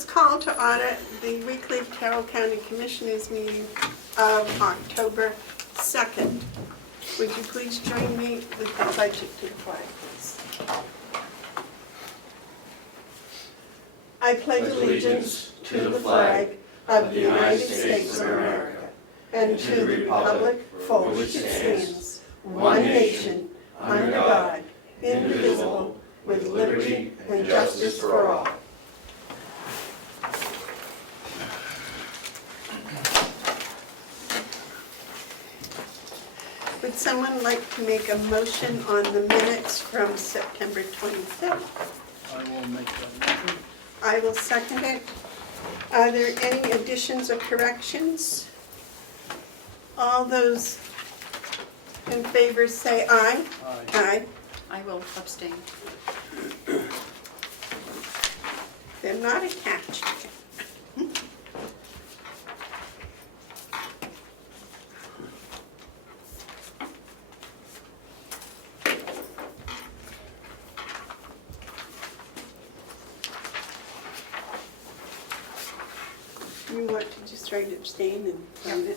let's call to order the weekly Carroll County Commissioners meeting of October 2nd. Would you please join me with the pledge to the flag, please? I pledge allegiance to the flag of the United States of America and to the republic for which it stands, one nation, under God, indivisible, with liberty and justice for all. Would someone like to make a motion on the minutes from September 25th? I will make that motion. I will second it. Are there any additions or corrections? All those in favor say aye. Aye. Aye. I will abstain. They're not attached. You want to just write abstain and sign it?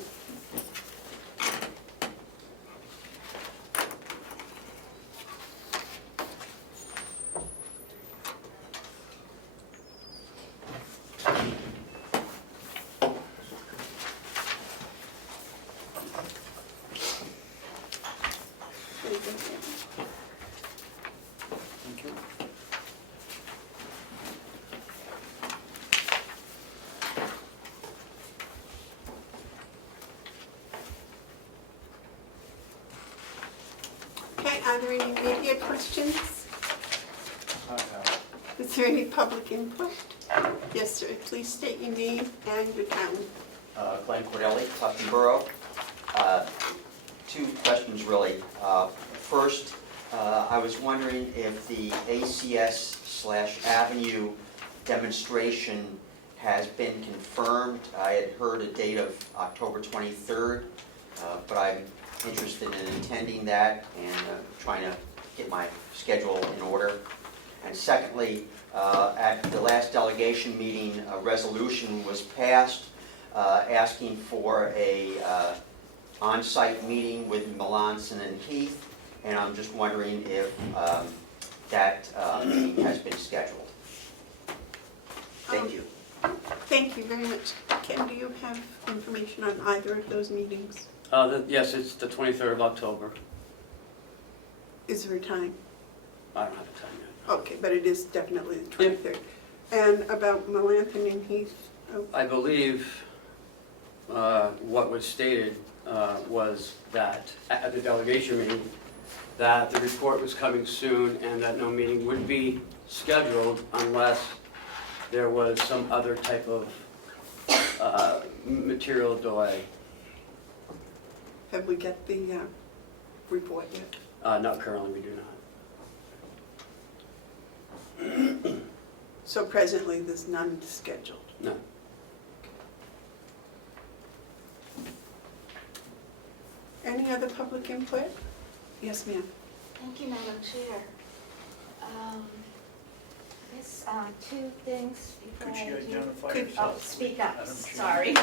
Thank you. Okay, are there any media questions? I have. Is there any public input? Yes, sir. Please state your name and your town. Glenn Cordelli, Clifton Borough. Two questions really. First, I was wondering if the ACS/Avenue demonstration has been confirmed. I had heard a date of October 23rd, but I'm interested in attending that and trying to get my schedule in order. And secondly, at the last delegation meeting, a resolution was passed asking for a on-site meeting with Melanson and Heath, and I'm just wondering if that meeting has been scheduled. Thank you. Thank you very much. Ken, do you have information on either of those meetings? Yes, it's the 23rd of October. Is there a time? I don't have a time yet. Okay, but it is definitely the 23rd. And about Melanson and Heath? Oh, I believe what was stated was that at the delegation meeting, that the report was coming soon and that no meeting would be scheduled unless there was some other type of material delay. have we got the report yet? Not currently, we do not. So presently, there's none scheduled. No. Any other public input? Yes, ma'am. Thank you, Madam Chair. I guess two things before Could I you do. identify Could- yourself? Oh, speak up, Madam Chair? sorry.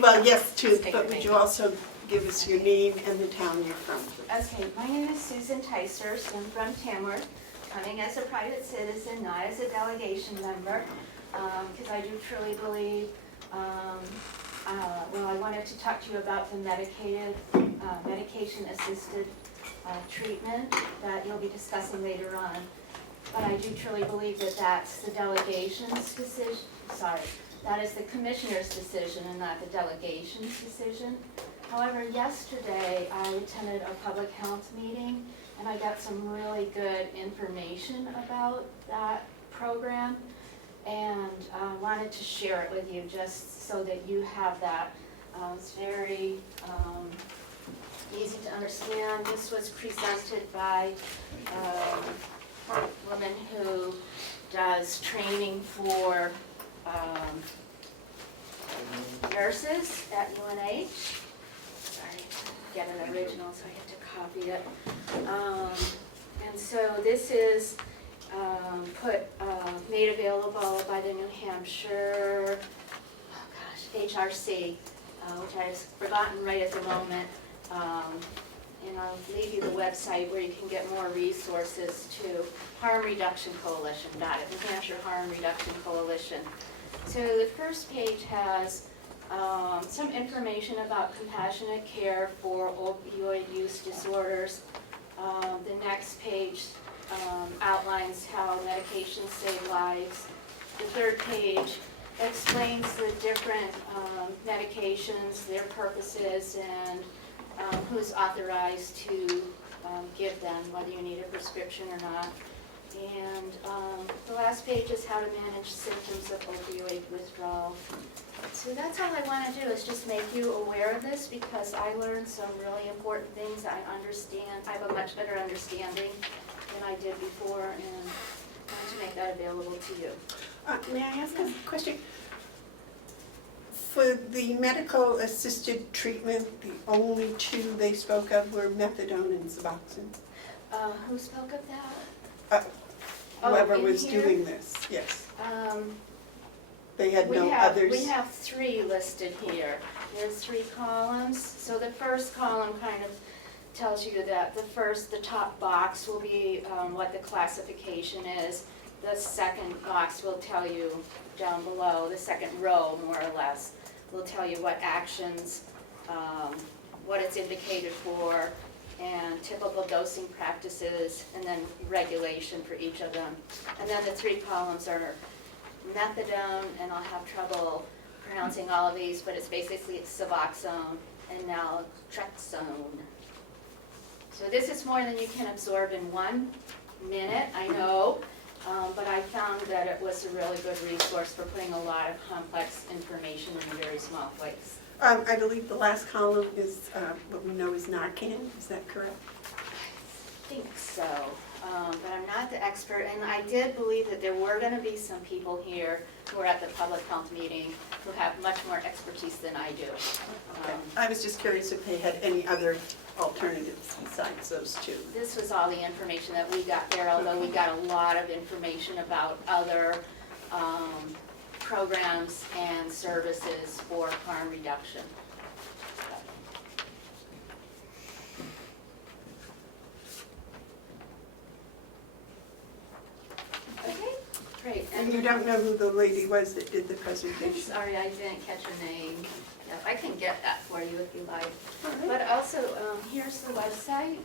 Well, yes, too, Take but your would name. you also give us your name and the town you're from, please? Okay, my name is Susan Tysers. I'm from Tamworth, coming as a private citizen, not as a delegation member, because I do truly believe, well, I wanted to talk to you about the medication-assisted treatment that you'll be discussing later on. But I do truly believe that that's the delegation's decision, that is the commissioner's decision and not the delegation's decision. However, yesterday I attended a public health meeting and I got some really good information about that program and wanted to share it with you just so that you have that. It's very easy to understand. This was presented by a woman who does training for nurses at UNH. Sorry, get an original, so I have to copy it. And so this is made available by the New Hampshire, HRC, which I've forgotten right at the moment. And I'll leave you the website where you can get more resources to Harm Reduction Coalition, got it, New Hampshire Harm Reduction Coalition. So the first page has some information about compassionate care for opioid use disorders. The next page outlines how medications save lives. The third page explains the different medications, their purposes, and who's authorized to give them, whether you need a prescription or not. And the last page is how to manage symptoms of opioid withdrawal. So that's all I want to do, is just make you aware of this, because I learned some really important things. I understand, I have a much better understanding than I did before, and I want to make that available to you. May I ask a question? For the medical assisted treatment, the only two they spoke of were methadone and Suboxone. Who spoke of that? Whoever in was here? doing this, yes. They had no We others. have three listed here. There's 3 columns. So the first column kind of tells you that the top box will be what the classification is. The second box will tell you down below, the second row more or less, will tell you what actions, what it's indicated for, and typical dosing practices, and then regulation for each of them. And then the 3 columns are methadone, and I'll have trouble pronouncing all of these, but it's basically Suboxone and naltrexone. So this is more than you can absorb in 1 minute, I know, but I found that it was a really good resource for putting a lot of complex information in a very small place. I believe the last column is what we know is Narcan, is that correct? I think so, but I'm not the expert, and I did believe that there were going to be some people here who were at the public health meeting who have much more expertise than I do. I was just curious if they had any other alternatives besides those two. This was all the information that we got there, although we got a lot of information about other programs and services for harm reduction. Okay, great. And you don't know who the lady was that did the I'm presentation? sorry, I didn't catch her name. Yeah, I can get that for you if you like. All right. But also, here's the website,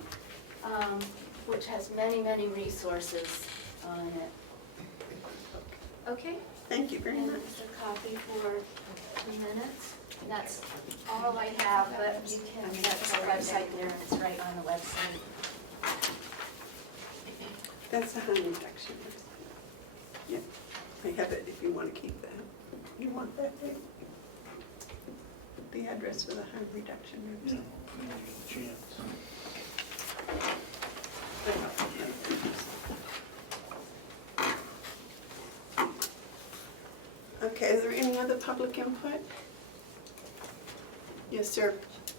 which has many, many resources on it. Okay? Thank you very And much. just a copy for 2 minutes. And that's all I have, but you can get the website there, and it's right on the website. That's the harm reduction. Yeah, I have it if you want to keep that. You want that, right? The address for the harm reduction website. Okay, is there any other public input? Yes, sir.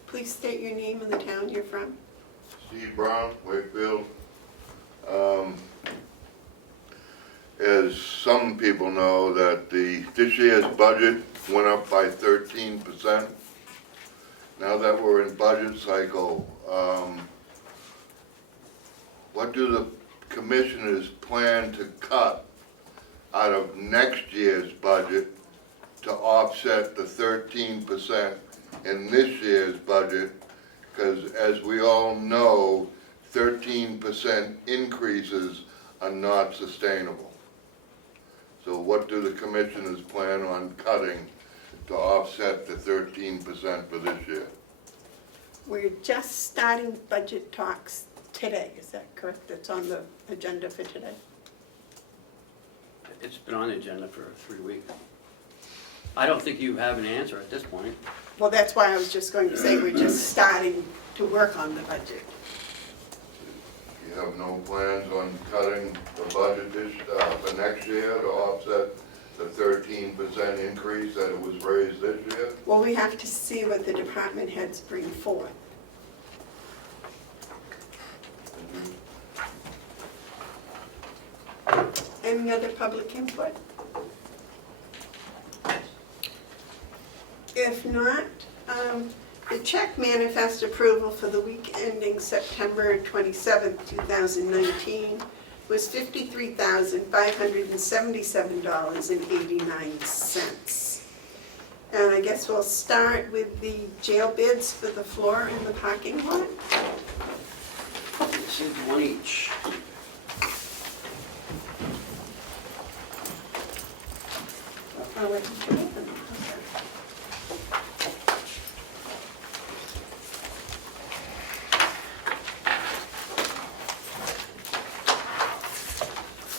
Please state your name and the town you're from. Steve Brown, Wakefield. As some people know, that this year's budget went up by 13%. Now that we're in budget cycle, what do the commissioners plan to cut out of next year's budget to offset the 13% in this year's budget? Because as we all know, 13% increases are not sustainable. So what do the commissioners plan on cutting to offset the 13% for this year? We're just starting budget talks today, is that correct? That's on the agenda for today? It's been on the agenda for 3 weeks. I don't think you have an answer at this point. Well, that's why I was just going to say we're just starting to work on the budget. You have no plans on cutting the budget for next year to offset the 13% increase that it was raised this year? Well, we have to see what the department heads bring forth. Any other public input? If not, the check manifest approval for the week ending September 27th, 2019 was $53,577.89. And I guess we'll start with the jail bids for the floor in the parking lot. This is one each. Oh, wait, did you open them?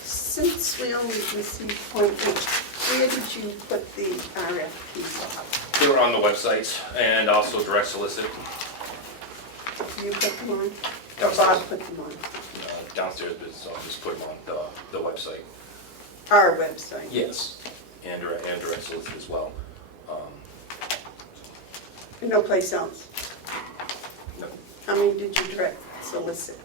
Since we only received point each, where did you put the RFPs up? They were on the website and also direct solicit You put them on? Or Downstairs. Bob put them on? downstairs, but so I'll just put them on the website. Our website? Yes, and direct solicit as well. No place else? No, How many did you direct solicit?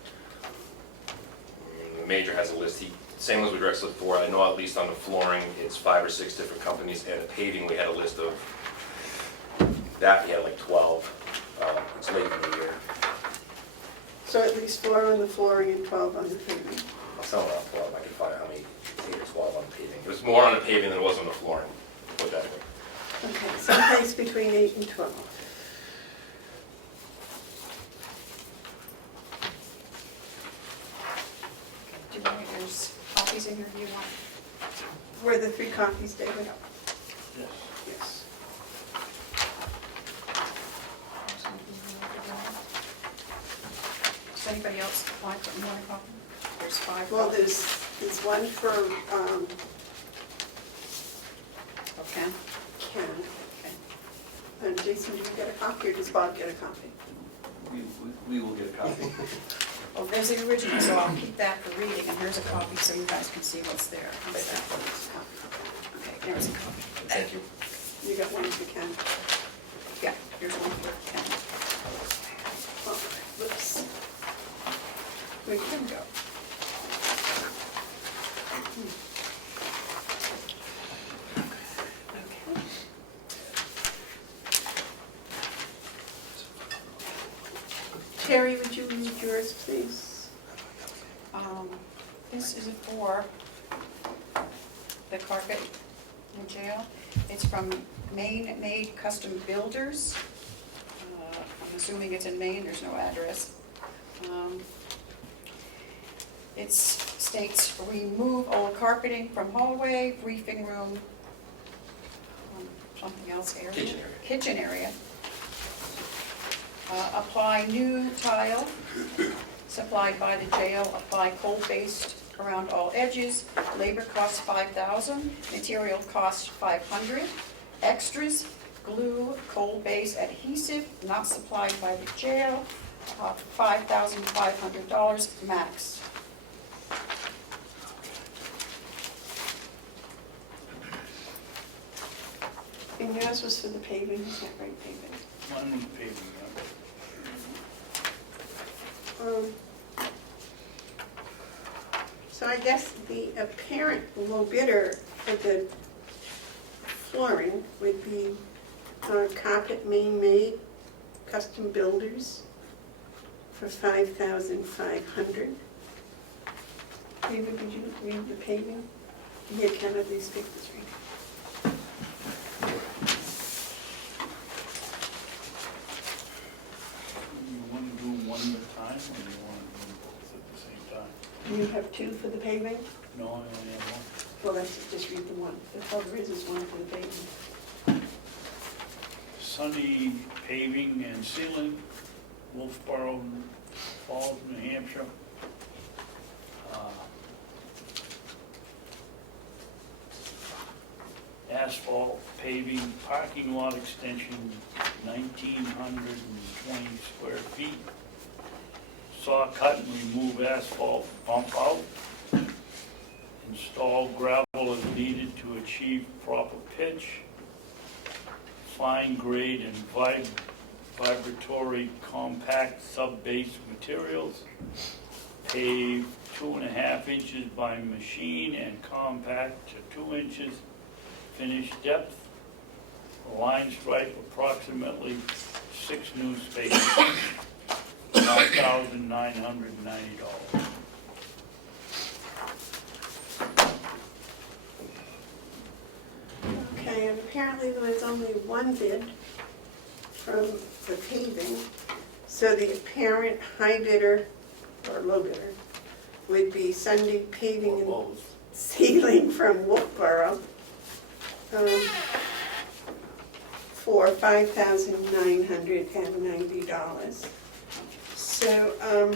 Major has a list, same as we direct solicit for, I know at least on the flooring, it's 5 or 6 different companies, and the paving, we had a list of, that we had like 12, it's late in the year. So at least 4 on the flooring and 12 on the paving. I'll tell around 12, I can find how many, 8 or 12 on the paving. It was more on the paving than it was on the flooring, put it that way. Okay, someplace between 8 and 12. Do you want, there's copies in here, do you want? Were the 3 copies, David? Yes. Yes. Does anybody else want a copy? There's 5 Well, copies. there's one for Okay. Ken. And Jason, do you get a copy or does Bob get a copy? We will get a copy. Well, there's the original, so I'll keep that for reading, and here's a copy so you guys can see what's there. How's that? Okay, there's a copy. Thank you. You got one for Ken? Yeah, here's one for Ken. Oh, whoops. Where'd Ken go? Okay. Terry, would you read yours, please? This is for the carpet in jail. It's from Maine Made Custom Builders. I'm assuming it's in Maine, there's no address. It states, remove old carpeting from hallway, briefing room, something else area. Kitchen area. Kitchen area. Apply new tile supplied by the jail, apply coal-based around all edges, labor costs $5,000, material costs $500, extras, glue, coal-based adhesive, not supplied by the jail, $5,500 max. And yours was for the paving, is that right, paving? One was paving, So I guess the apparent low bidder for the flooring would be Carpet Maine Made Custom Builders for $5,500. David, would you read the paving? Here, Ken, of these papers, right? you want to do one at a time, or you want to do them both at the same time? Do you have 2 for the paving? No, I only have one. Well, let's just read the one. That's all there is one for the paving. Sunny Paving and Sealing, Wolfboro Falls, New Hampshire. Asphalt paving, parking lot extension, 1,920 square feet. Saw cut and remove asphalt bump out. Install gravel as needed to achieve proper pitch. Fine grade and vibratory compact sub-base materials. Pave 2.5 inches by machine and compact to 2 inches finished depth. Line stripe approximately 6 new spaces, $5,990. Okay, and apparently there was only one bid from the paving, so the apparent high bidder, or low bidder, would be Sunday Paving and Both. Sealing from Wolfboro, for $5,990. So,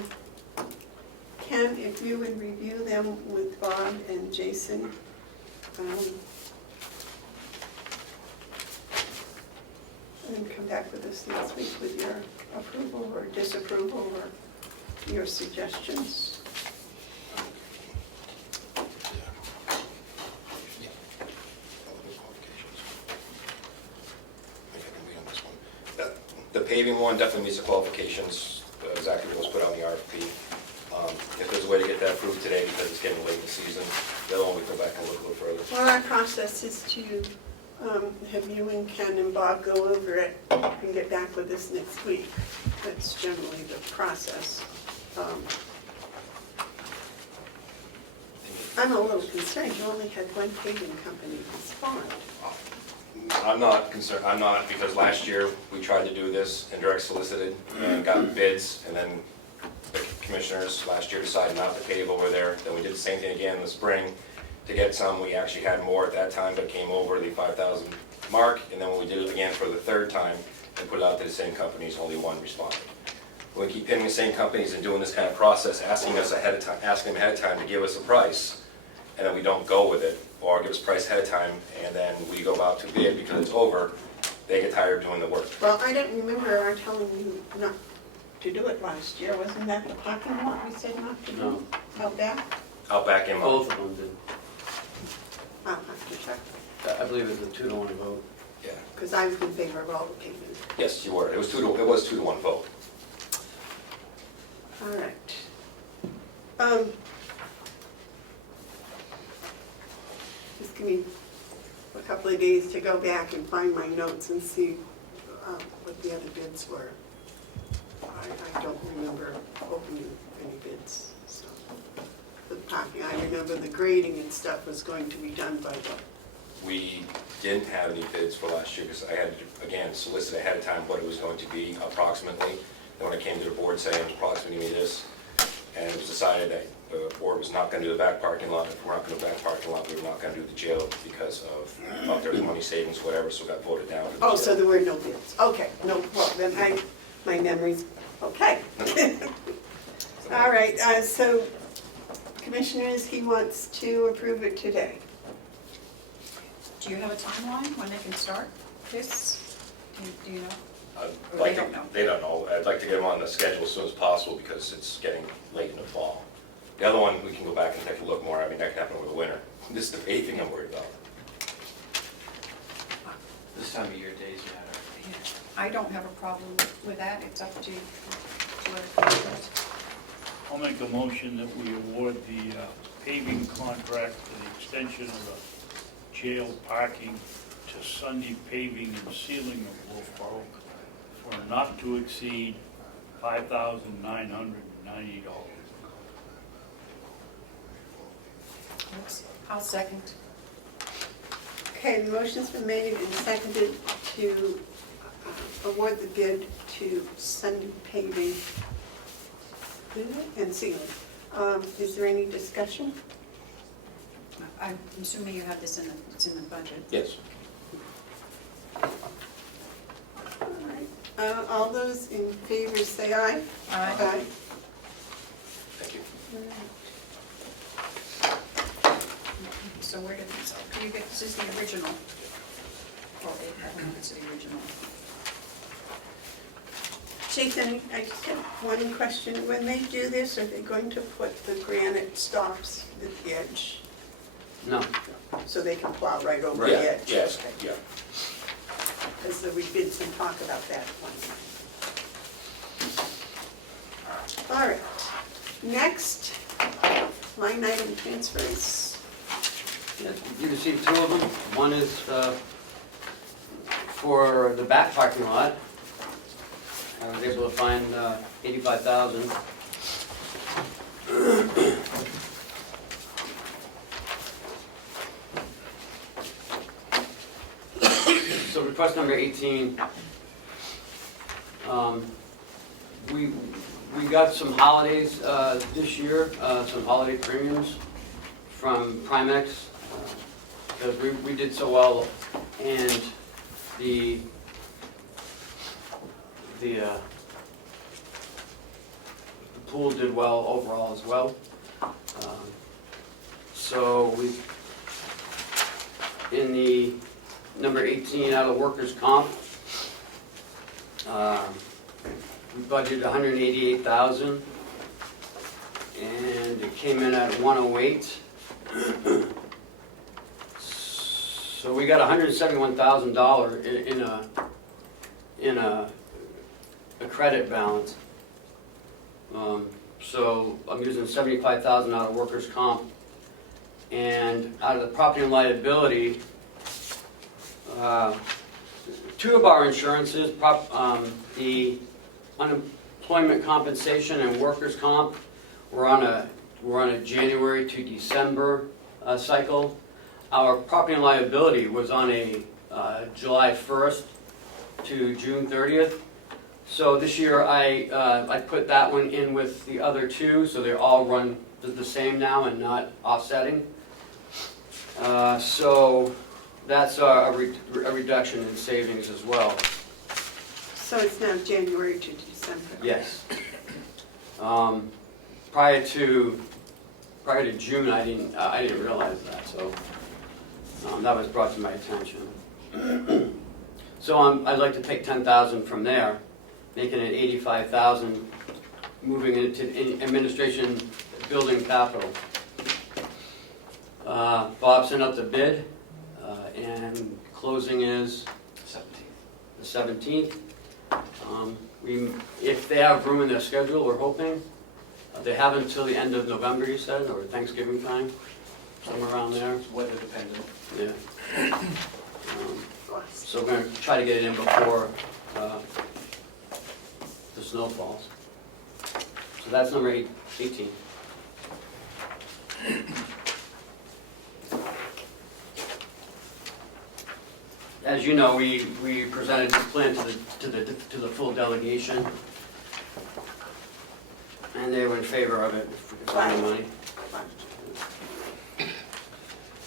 Ken, if you would review them with Bob and Jason, and come back with us next week with your approval or disapproval or your suggestions. The paving one definitely meets the qualifications, exactly what was put on the RFP. If there's a way to get that approved today because it's getting late in the season, the other one we go back and look a little further. Well, our process is to have you and Ken and Bob go over it and get back with us next week. That's generally the process. I'm a little concerned, you only had one paving company respond. I'm not concerned, I'm not, because last year we tried to do this and direct solicited and got bids, and then the commissioners last year decided not to pave over there. Then we did the same thing again in the spring to get some. We actually had more at that time, but came over the 5,000 mark. And then when we did it again for the third time and put it out to the same companies, only one responded. When we keep hitting the same companies and doing this kind of process, asking them ahead of time to give us a price, and then we don't go with it, or give us a price ahead of time, and then we go out to bid because it's over, they get tired of doing the work. Well, I don't remember our telling you not to do it last year. Wasn't that the parking lot we said not to do? No. Out back? Out back in, Both of them did. I'll have to check, I believe it was a 2-to-1 vote. yeah, because I was in favor of all the paving. yes, you were. It was 2 to 1 vote. All right. Just give me a couple of days to go back and find my notes and see what the other bids were. I don't remember opening any bids, so. The parking, I remember the grading and stuff was going to be done by the, We didn't have any bids for last year because I had to, again, solicit ahead of time what it was going to be approximately. Then when I came to the board saying it was approximately this, and it was decided that the board was not going to do the back parking lot. If we're not going to do the back parking lot, we were not going to do the jail because of their money savings, whatever, so it got voted down. oh, so there were no bids. Okay, no, well, then my memory's, okay. All right, so commissioners, he wants to approve it today. Do you have a timeline when they can start this? Do you know? I'd Or like they to- don't know? They don't know. I'd like to get them on the schedule as soon as possible because it's getting late in the fall. The other one, we can go back and take a look more. I mean, that can happen over the winter. This is the paving I'm worried about. This time of year days matter. I don't have a problem with that, it's up to commissioners. I'll make a motion that we award the paving contract for the extension of the jail parking to Sunday Paving and Sealing of Wolfboro for not to exceed $5,990. I'll second. Okay, the motion's been made and seconded to award the bid to Sunday Paving and Sealing. Is there any discussion? I'm assuming you have this it's in the budget. Yes. All right. All those in favor say aye. Aye. Thank you. So where did these, can you get, this is the original. Well, I don't know if it's the original. Jason, I just have one question. When they do this, are they going to put the granite stops at the edge No. so they can plow right over the Yeah, edge? yes, yeah. Because we did some talk about that one. All right. Next, line item transfers. Yeah, you received two of them. One is for the back parking lot. I was able to find $85,000. So request number 18. We got some holidays this year, some holiday premiums from Primex, because we did so well, and the pool did well overall as well. So in the number 18 out of workers' comp, we budgeted $188,000, and it came in at 108. So we got $171,000 in a credit balance. So I'm using $75,000 out of workers' comp, and out of the property and liability, two of our insurances, the unemployment compensation and workers' comp, we're on a January to December cycle. Our property and liability was on a July 1st to June 30th. So this year I put that one in with the other two, so they all run the same now and not offsetting. So that's a reduction in savings as well. So it's now January to December. Yes. Prior to June, I didn't realize that, so that was brought to my attention. So I'd like to take $10,000 from there, making it $85,000, moving it into administration building capital. Bob sent out the bid, and closing is 17th. the 17th. If they have room in their schedule, we're hoping. They have until the end of November, you said, or Thanksgiving time, somewhere around there. It's weather dependent. Yeah. So we're going to try to get it in before the snow falls. So that's number 18. As you know, we presented this plan to the full delegation, and they were in favor of it if we could find the money.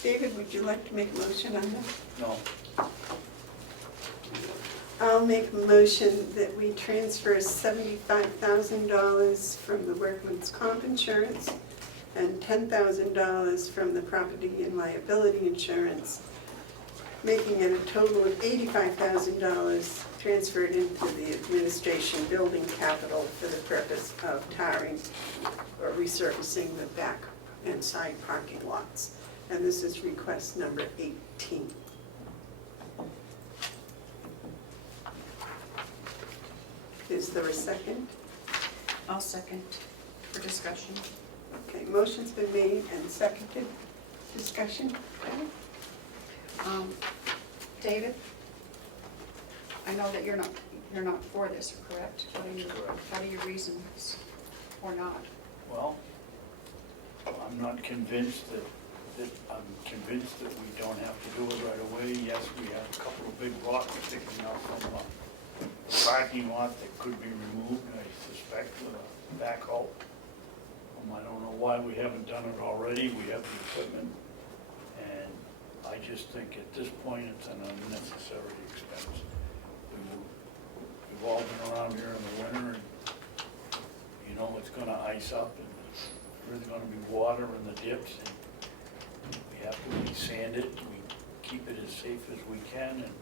David, would you like to make a motion on that? No. I'll make a motion that we transfer $75,000 from the workman's comp insurance and $10,000 from the property and liability insurance, making it a total of $85,000 transferred into the administration building capital for the purpose of tarring or resurfacing the back and side parking lots. And this is request number 18. Is there a second? I'll second for discussion. Okay, motion's been made and seconded. Discussion? David, I know that you're not for this, correct? What are your reasons or not? Well, I'm not convinced that we don't have to do it right away. Yes, we have a couple of big rocks sticking out from the parking lot that could be removed, I suspect, with a backhoe. I don't know why we haven't done it already. We have the equipment. And I just think at this point it's an unnecessary expense. We've all been around here in the winter, and you know it's gonna ice up and there's gonna be water in the dips, and we have to sand it, we keep it as safe as we can, and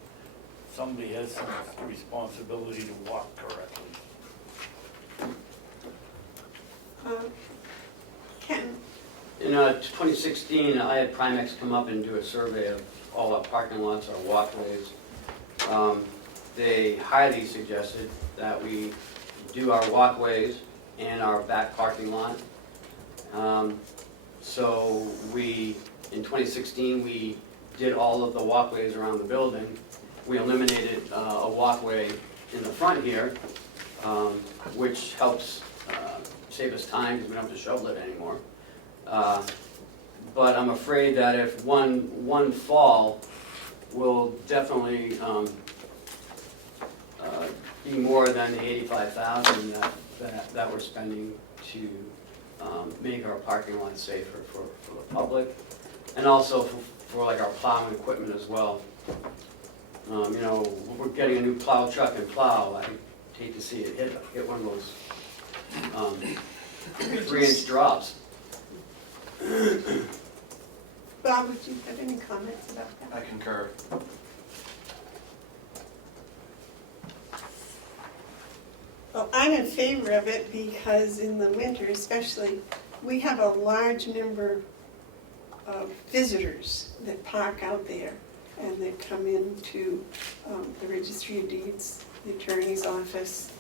somebody has some responsibility to walk correctly. Ken? In 2016, I had Primex come up and do a survey of all our parking lots, our walkways. They highly suggested that we do our walkways and our back parking lot. So in 2016, we did all of the walkways around the building. We eliminated a walkway in the front here, which helps save us time because we don't have to shovel it anymore. But I'm afraid that if one fall will definitely be more than the $85,000 that we're spending to make our parking lot safer for the public, and also for like our plowing equipment as well. You know, we're getting a new plow truck and plow. I hate to see it hit one of those 3-inch drops. Bob, would you have any comments about that? I concur. Well, I'm in favor of it because in the winter especially, we have a large number of visitors that park out there and that come into the Registry of Deeds, the Attorney's Office.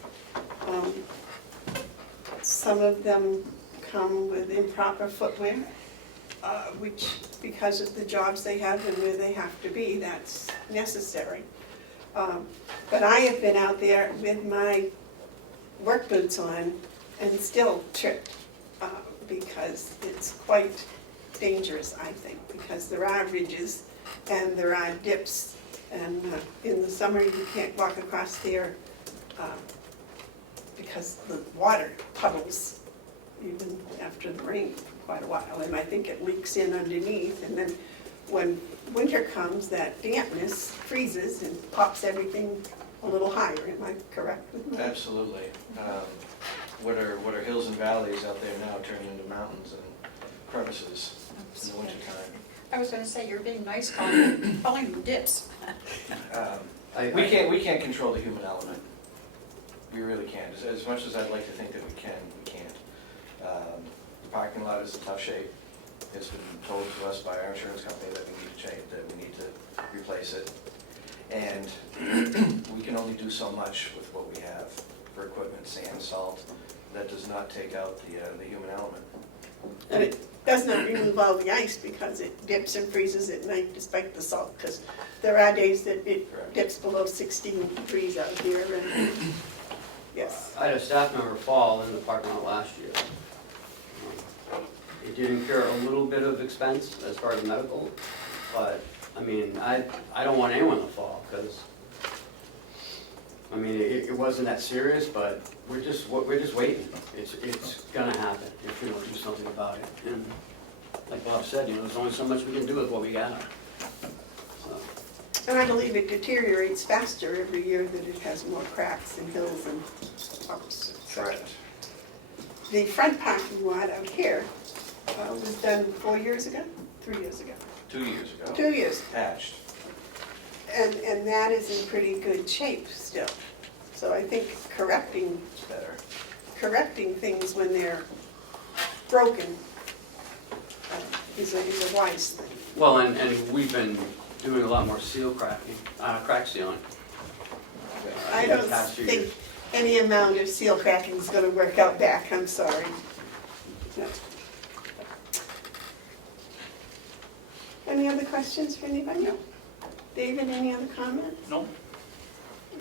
Some of them come with improper footwear, which because of the jobs they have and where they have to be, that's necessary. But I have been out there with my work boots on and still tripped because it's quite dangerous, I think, because there are ridges and there are dips, and in the summer you can't walk across there because the water puddles even after the rain for quite a while, and I think it leaks in underneath, and then when winter comes, that dampness freezes and pops everything a little higher. Am I correct with that? Absolutely. What are hills and valleys out there now turning into mountains and crevices in the wintertime? I was gonna say, you're being nice, calling them dips. We can't control the human element. We really can't. As much as I'd like to think that we can, we can't. The parking lot is in tough shape. It's been told to us by our insurance company that we need to change, that we need to replace it. And we can only do so much with what we have for equipment, sand, salt. That does not take out the human element. And it does not remove all the ice because it dips and freezes at night despite the salt, because there are days that it Correct. dips below 16 degrees out here, and yes. I had a staff member fall in the parking lot last year. It did incur a little bit of expense as far as medical, but, I mean, I don't want anyone to fall, because, I mean, it wasn't that serious, but we're just waiting. It's gonna happen if we don't do something about it. And like Bob said, you know, there's only so much we can do with what we got. So, And I believe it deteriorates faster every year that it has more cracks and hills and bumps. Correct. The front parking lot out here was done 4 years ago, 3 years ago, 2 years ago. 2 years. Patched. And that is in pretty good shape still. So I think correcting It's better. things when they're broken is a wise thing. well, and we've been doing a lot more seal cracking, crack sealing. I in the don't past few think years. any amount of seal cracking is gonna work out back, I'm sorry. No. Any other questions for anybody? No. David, any other comments? No?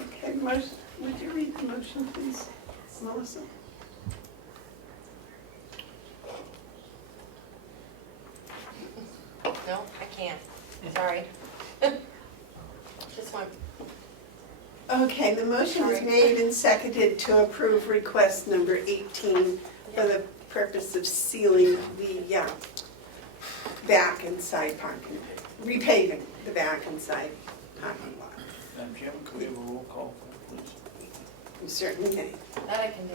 Okay, motion, would you read the motion, please, Melissa? No, I can't, sorry. Just one, Okay, the motion is Sorry. made and seconded to approve request number 18 for the purpose of sealing the back and side parking, repaving the back and side parking lot. Madam Chairman, could we have a roll call, please? You certainly may. that I can do.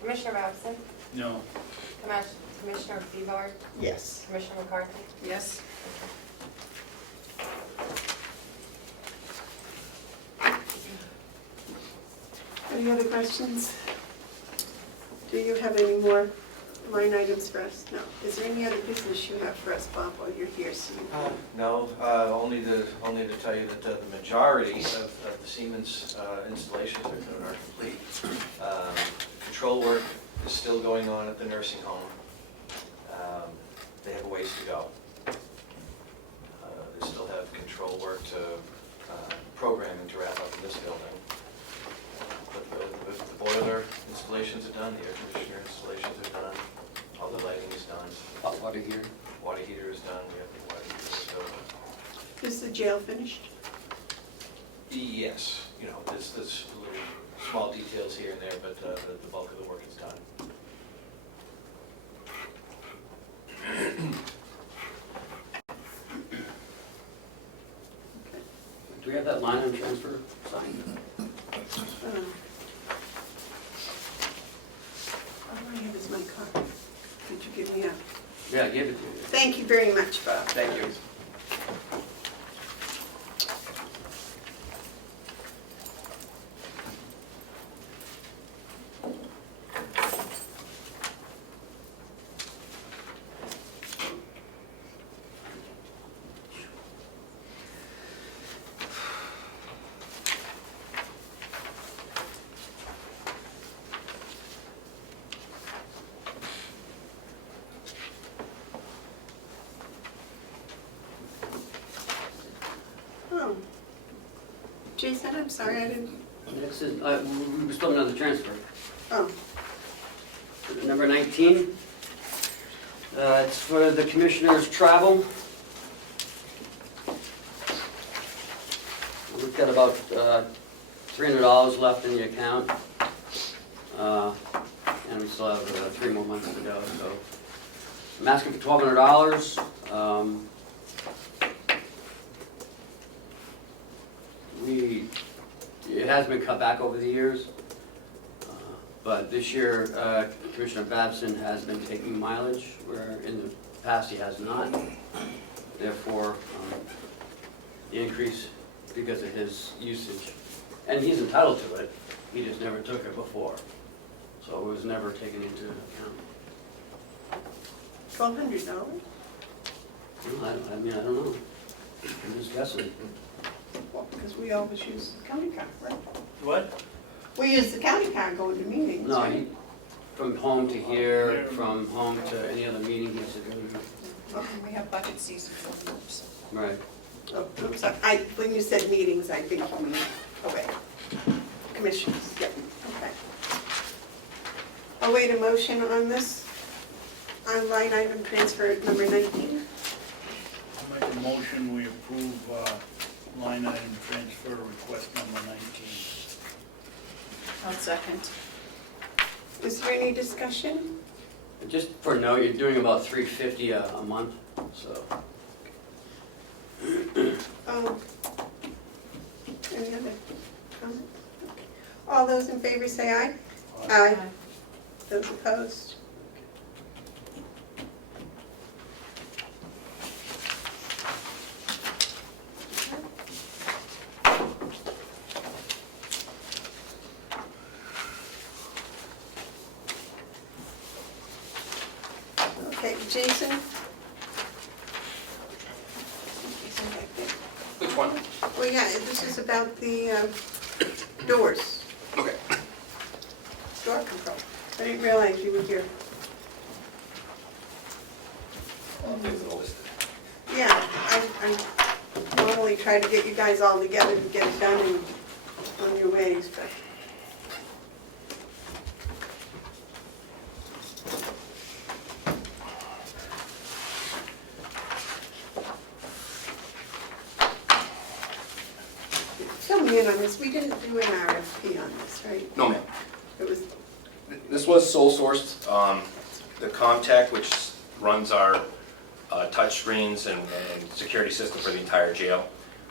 Commissioner Robinson, No. Commissioner Bevard, Yes. Commissioner McCarthy. Yes. Any other questions? Do you have any more line items for us? No. Is there any other business you have for us, Bob, while you're here, Steve? No, only to tell you that the majority of the Siemens installations are complete. Control work is still going on at the nursing home. ways to go. They still have control work to, programming to wrap up in this building. But the boiler installations are done, the air conditioner installations are done, all the lighting is done, Hot water here. water heater is done, we have the water heater in the building. Is the jail finished? Yes, you know, there's little small details here and there, but the bulk of the work is done. Do we have that line item transfer signed? All I have is my card. Could you give me a? Yeah, give it to you. Thank you very much, Bob. Thank you. Oh. Jason, I'm sorry, I didn't, Next is, we were still another transfer. oh, Number 19, it's for the commissioner's travel. We've got about $300 left in the account, and we still have 3 more months to go, so I'm asking for $1,200. It has been cut back over the years, but this year Commissioner Babson has been taking mileage, where in the past he has not. Therefore, the increase because of his usage. And he's entitled to it, he just never took it before. So it was never taken into account. $1,200? Well, I mean, I don't know. I'm just guessing. Well, because we always use the county car, right? What? We use the county car going to meetings, No, right? from home to here, from home to any other meeting he has to go to. Okay. We have budget season for groups. Right. Oh, I'm sorry, when you said meetings, I think you mean, wait, commissions, yeah, okay. I'll wait a motion on this, on line item transfer number 19. I'll make a motion, we approve line item transfer request number 19. I'll second. Is there any discussion? Just for a note, you're doing about $350 a month, so. Oh. Any other comments? Okay. All those in favor say aye. Aye. Those opposed? Okay, Jason? Which one? Well, yeah, this is about the doors, Okay. door control. I didn't realize you were here. Things that are listed. Yeah, I normally try to get you guys all together to get it done and on your ways, but. Fill me in on this, we didn't do an RFP on this, right? No, ma'am. It was, This was sole sourced. The Comtech, which runs our touchscreens and security system for the entire jail,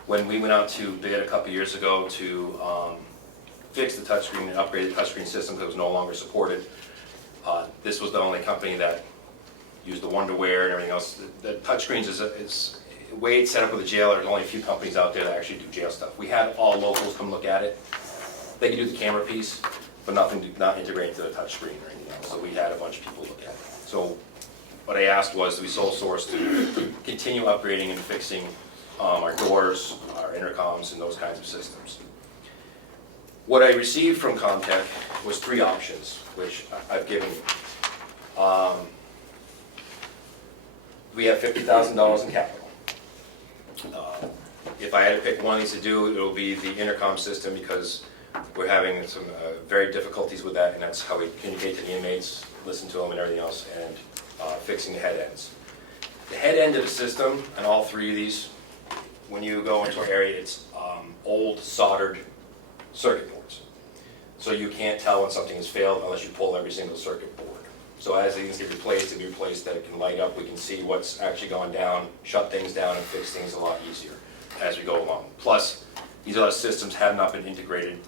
when we went out to bid a couple years ago to fix the touchscreen and upgrade the touchscreen system because it was no longer supported, this was the only company that used the Wonderware and everything else. The touchscreens is the way it's set up with the jail. There's only a few companies out there that actually do jail stuff. We had all locals come look at it. They can do the camera piece, but not integrated to the touchscreen or anything else. So we had a bunch of people look at it. So what I asked was we sole source to continue upgrading and fixing our doors, our intercoms, and those kinds of systems. What I received from Comtech was 3 options, which I've given you. we have $50,000 in capital. If I had to pick one of these to do, it'll be the intercom system, because we're having some very difficulties with that, and that's how we communicate to the inmates, listen to them and everything else, and fixing the head ends. The head end of the system, and all three of these, when you go into our area, it's old soldered circuit boards. So you can't tell when something has failed unless you pull every single circuit board. So as these get replaced, they be replaced that it can light up, we can see what's actually gone down, shut things down, and fix things a lot easier as we go along. Plus, these other systems have not been integrated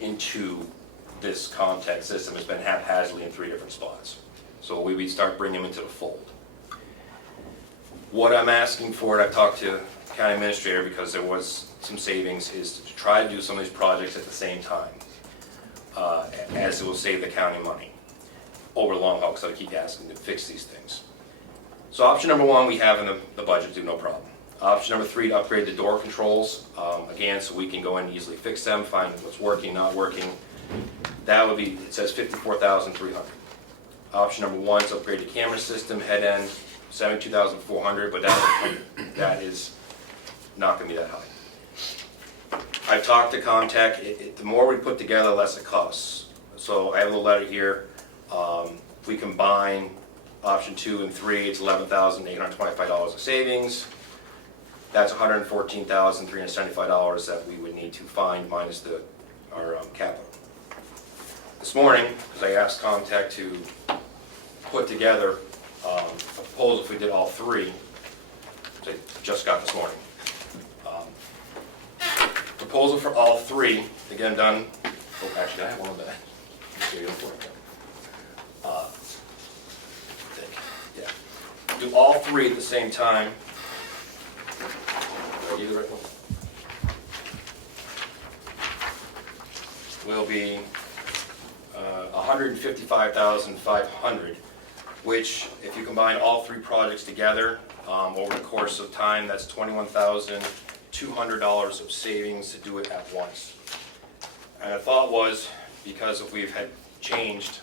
into this contact system. It's been haphazardly in 3 different spots. So we start bringing them into the fold. What I'm asking for, and I've talked to the county administrator because there was some savings, is to try to do some of these projects at the same time, as it will save the county money over the long haul, because I keep asking to fix these things. So option number 1 we have in the budget, do no problem. Option number 3, to upgrade the door controls, again, so we can go in and easily fix them, find what's working, not working. That would be, it says $54,300. Option number 1 is upgrade the camera system, head end, $72,400, but that is not going to be that high. I've talked to Comtech. The more we put together, the less it costs. So I have a little letter here. If we combine option 2 and 3, it's $11,825 of savings. That's $114,375 that we would need to find minus our capital. This morning, because I asked Comtech to put together a proposal if we did all 3, which I just got this morning. Proposal for all 3 to get them done. Oh, actually, I have one of that. Yeah. Do all 3 at the same time. Did I give you the right one? Will be $155,500, which, if you combine all 3 projects together over the course of time, that's $21,200 of savings to do it at once. And the thought was, because if we've had changed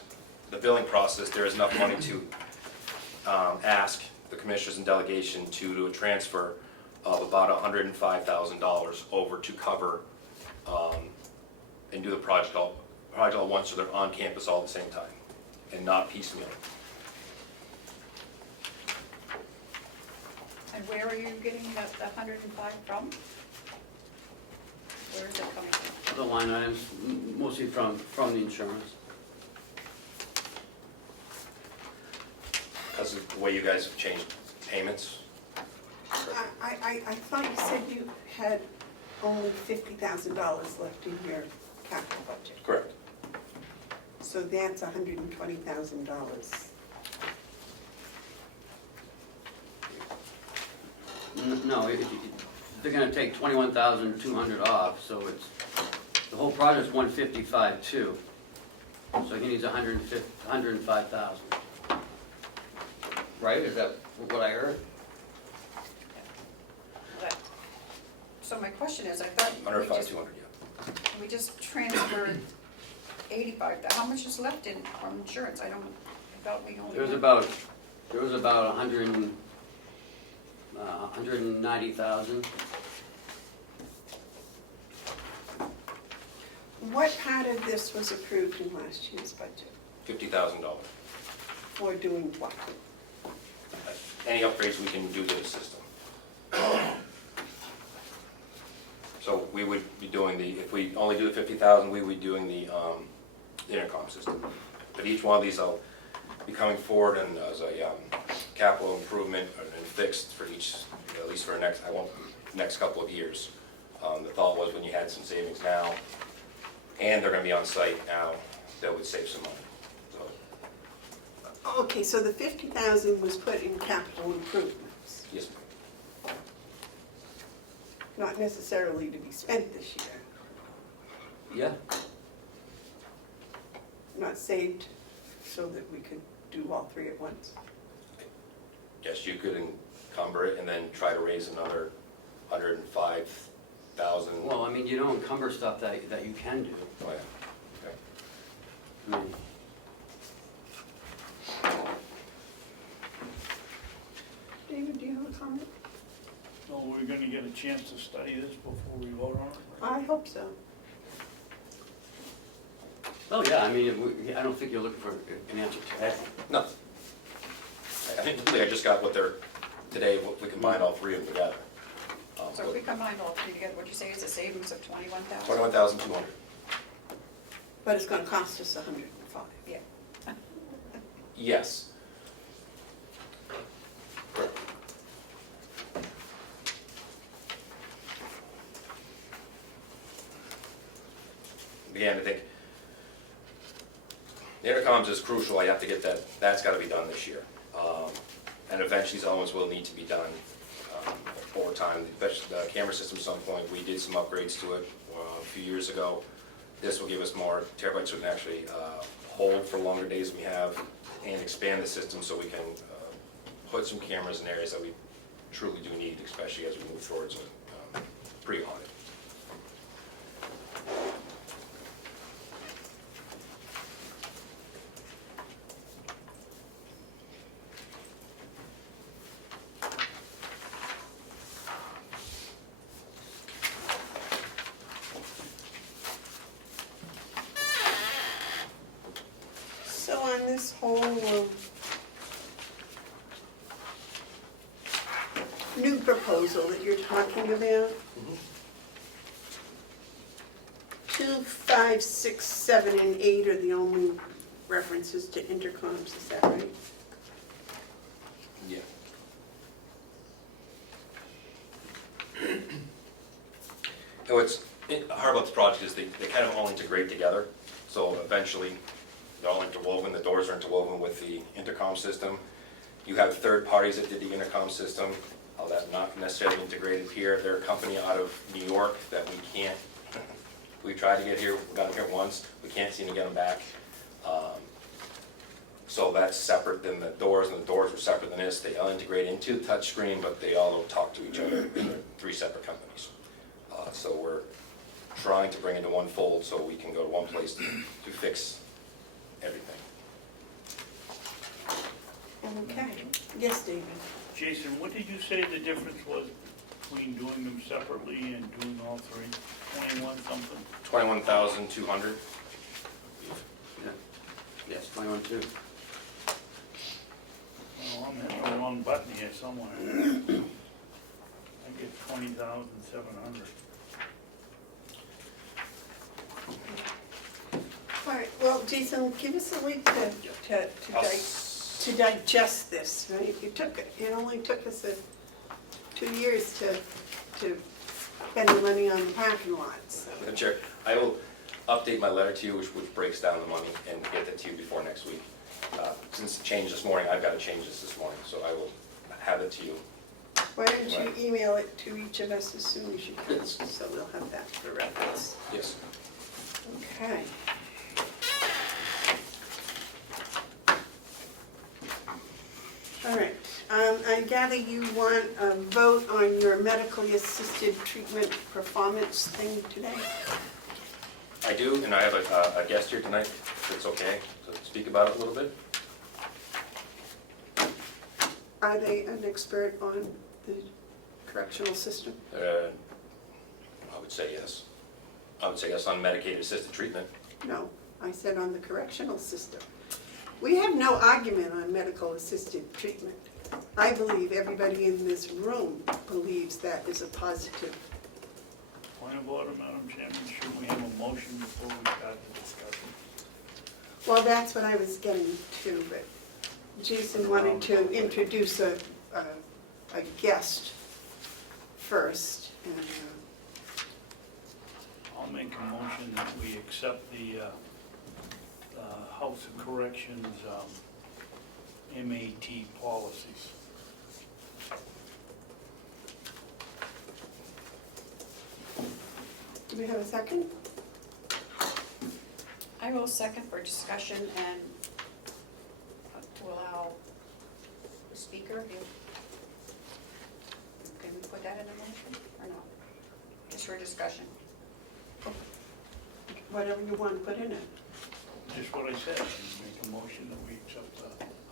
the billing process, there is enough money to ask the commissioners and delegation to do a transfer of about $105,000 over to cover and do the project all once, so they're on campus all at the same time and not piecemeal. And where are you getting that 105 from? Where is it coming from? The line items, mostly from the insurance. Because of the way you guys have changed payments. I thought you said you had only $50,000 left in your capital budget. Correct. So that's $120,000. No, they're gonna take 21,200 off, so it's, the whole project's 155,200. So he needs 105,000. Right, is that what I heard? So my question is, I thought $105,200, yeah. we just transferred 85, how much is left in from insurance? I thought we only. There was about 190,000. What part of this was approved in last year's budget? $50,000. For doing what? Any upgrades we can do to the system. So we would be doing if we only do the 50,000, we would be doing the intercom system. But each one of these I'll be coming forward and as a capital improvement and fixed for each, at least for next couple of years. The thought was when you had some savings now, and they're going to be on site now, that would save some money. So, Okay, so the $50,000 was put in capital improvements, yes, ma'am. not necessarily to be spent this year, Yeah. not saved so that we could do all 3 at once. Yes, you could encumber it and then try to raise another 105,000. Well, I mean, you don't encumber stuff that you can do. Oh, yeah. Okay. I mean, do you have a comment? So we're gonna get a chance to study this before we vote on it? I hope so. Oh, yeah, I mean, I don't think you're looking for an answer today. No. I think really I just got what they're, today, what we combined all three of them together. So if we combine all three together, what'd you say is a savings of 21,000? 21,200. But it's gonna cost us 105. Yeah. Yes. Again, I think the intercoms is crucial. I have to get that, that's gotta be done this year. And eventually these other ones will need to be done over time. The camera system at some point, we did some upgrades to it a few years ago. This will give us more terabytes, so we can actually hold for longer days than we have and expand the system so we can put some cameras in areas that we truly do need, especially as we move towards a pre-audit. So on this whole new proposal that you're talking about, 2, 5, 6, 7, and 8 are the only references to intercoms, is that right? Yeah. What's hard about this project is they kind of all integrate together. So eventually, they're all interwoven, the doors are interwoven with the intercom system. You have third parties that did the intercom system, that's not necessarily integrated here. They're a company out of New York that we can't, we tried to get here, we got them here once, we can't seem to get them back. So that's separate than the doors, and the doors were separate than this. They all integrate into the touchscreen, but they all don't talk to each other. They're three separate companies. So we're trying to bring into one fold so we can go to one place to fix everything. Okay. Yes, David? Jason, what did you say the difference was between doing them separately and doing all three? 21 something? 21,200. Yeah. Yes, 21.2. Well, I'm hitting the wrong button here somewhere. I get 20,700. All right, well, Jason, give us a week to digest this, right? It only took us 2 years to spend the money on the parking lots. So. Madam Chair, I will update my letter to you, which breaks down the money, and get that to you before next week. Since it changed this morning, I've got to change this morning, so I will have it to you. Why don't you email it to each of us as soon as you can, so we'll have that for reference. Yes. Okay. All right, I gather you want a vote on your medically assisted treatment performance thing today? I do, and I have a guest here tonight, if it's okay, to speak about it a little bit. Are they an expert on the correctional system? I would say yes. I would say yes on medicated assisted treatment. No, I said on the correctional system. We have no argument on medical assisted treatment. I believe everybody in this room believes that is a positive. Point of order, Madam Chairman, should we have a motion before we start the discussion? Well, that's what I was getting to, but Jason wanted to introduce a guest first. And, I'll make a motion that we accept the House of Corrections MAT policies. do we have a second? I will second for discussion and to allow the speaker, can we put that in the motion or no? Just for discussion. Whatever you want to put in it. Just what I said, make a motion that we accept the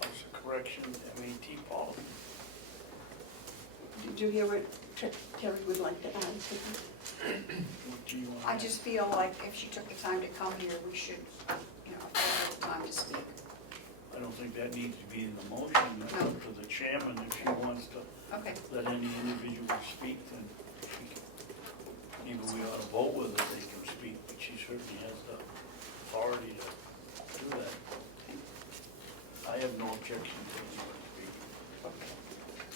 House of Corrections MAT policy. Did you hear what Terry would like to add to that? What do you want? I just feel like if she took the time to come here, we should, afford her the time to speak. I don't think that needs to be in the motion, that's up to the chairman, if she wants to Okay. let any individual speak, then she can, either we ought to vote whether they can speak, but she certainly has the authority to do that. I have no objection to anyone speaking.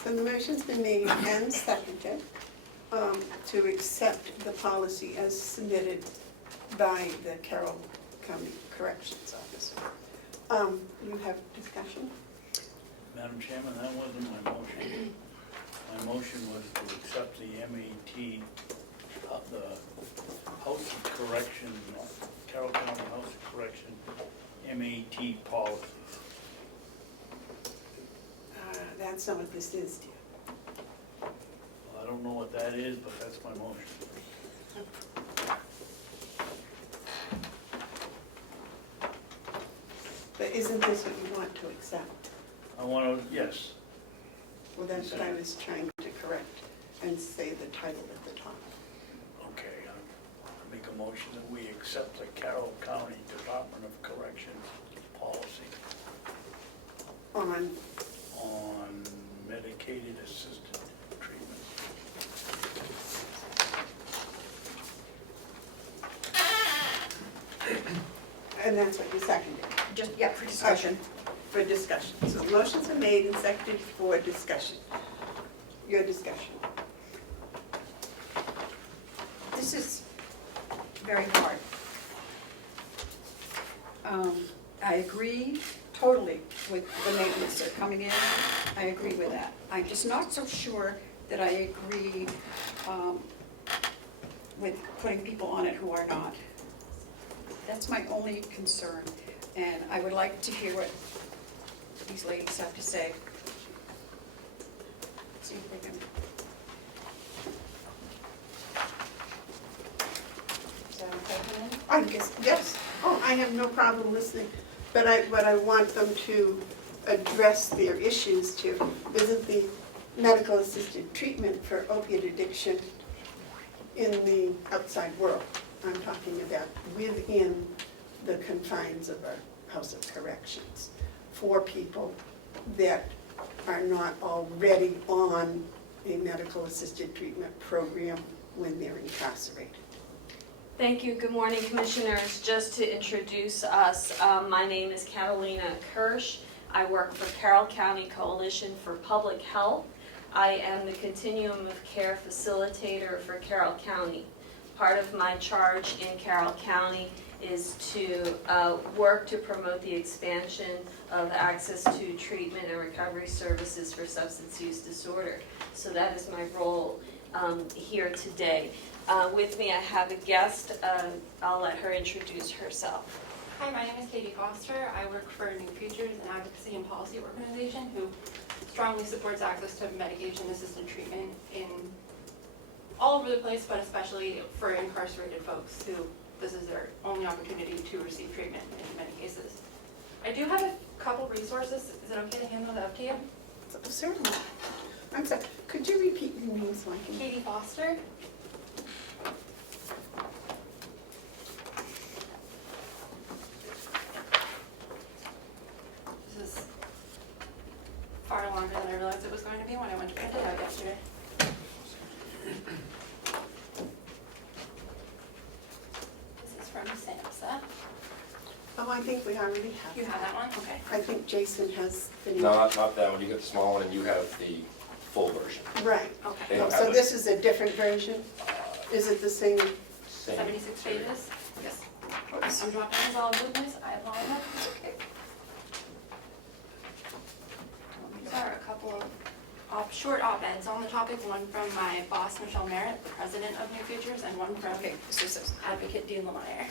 So the motion's been made and seconded to accept the policy as submitted by the Carroll County Corrections Officer. You have discussion? Madam Chairman, that wasn't my motion. My motion was to accept the MAT, the House of Correction, Carroll County House of Correction, MAT policies. That's not what this is, dear. Well, I don't know what that is, but that's my motion. But isn't this what you want to accept? I want to, yes, Well, that's what I was trying to correct and say the title at the top. okay. I make a motion that we accept the Carroll County Department of Corrections policy on medicated assisted treatment. And that's what you seconded. Just, yeah, for discussion. For discussion. So motions are made and seconded for discussion. Your discussion. This is very hard. I agree totally with the maintenance that are coming in. I agree with that. I'm just not so sure that I agree with putting people on it who are not. That's my only concern, and I would like to hear what these ladies have to say. See if they can. Is that okay? I guess, yes. Oh, I have no problem listening. But what I want them to address their issues to isn't the medical assisted treatment for opiate addiction in the outside world. I'm talking about within the confines of our House of Corrections for people that are not already on a medical assisted treatment program when they're incarcerated. Thank you. Good morning, Commissioners. Just to introduce us, my name is Catalina Kirsch. I work for Carroll County Coalition for Public Health. I am the Continuum of Care Facilitator for Carroll County. Part of my charge in Carroll County is to work to promote the expansion of access to treatment and recovery services for substance use disorder. So that is my role here today. With me I have a guest. I'll let her introduce herself. Hi, my name is Katie Foster. I work for New Futures, an advocacy and policy organization who strongly supports access to medication-assisted treatment in all over the place, but especially for incarcerated folks who this is their only opportunity to receive treatment in many cases. I do have a couple resources. Is it okay to hand those out to you? Certainly. I'm sorry, could you repeat your name so I can? Katie Foster. This is far longer than I realized it was going to be when I went to print it out yesterday. This is from SAMHSA. Oh, I think we already have. You have that one? Okay. I think Jason has the name. No, not that one, you get the small one and you have the full version. Right. Okay. They don't have So the- this is a different version? Is it the same? Same. 76 pages? Yes. I'm dropping this all over the place. I apologize. Okay. These are a couple of short op-eds on the topic, one from my boss, Michelle Merritt, the president of New Futures, and one from Okay, this is Advocate Dean Lamire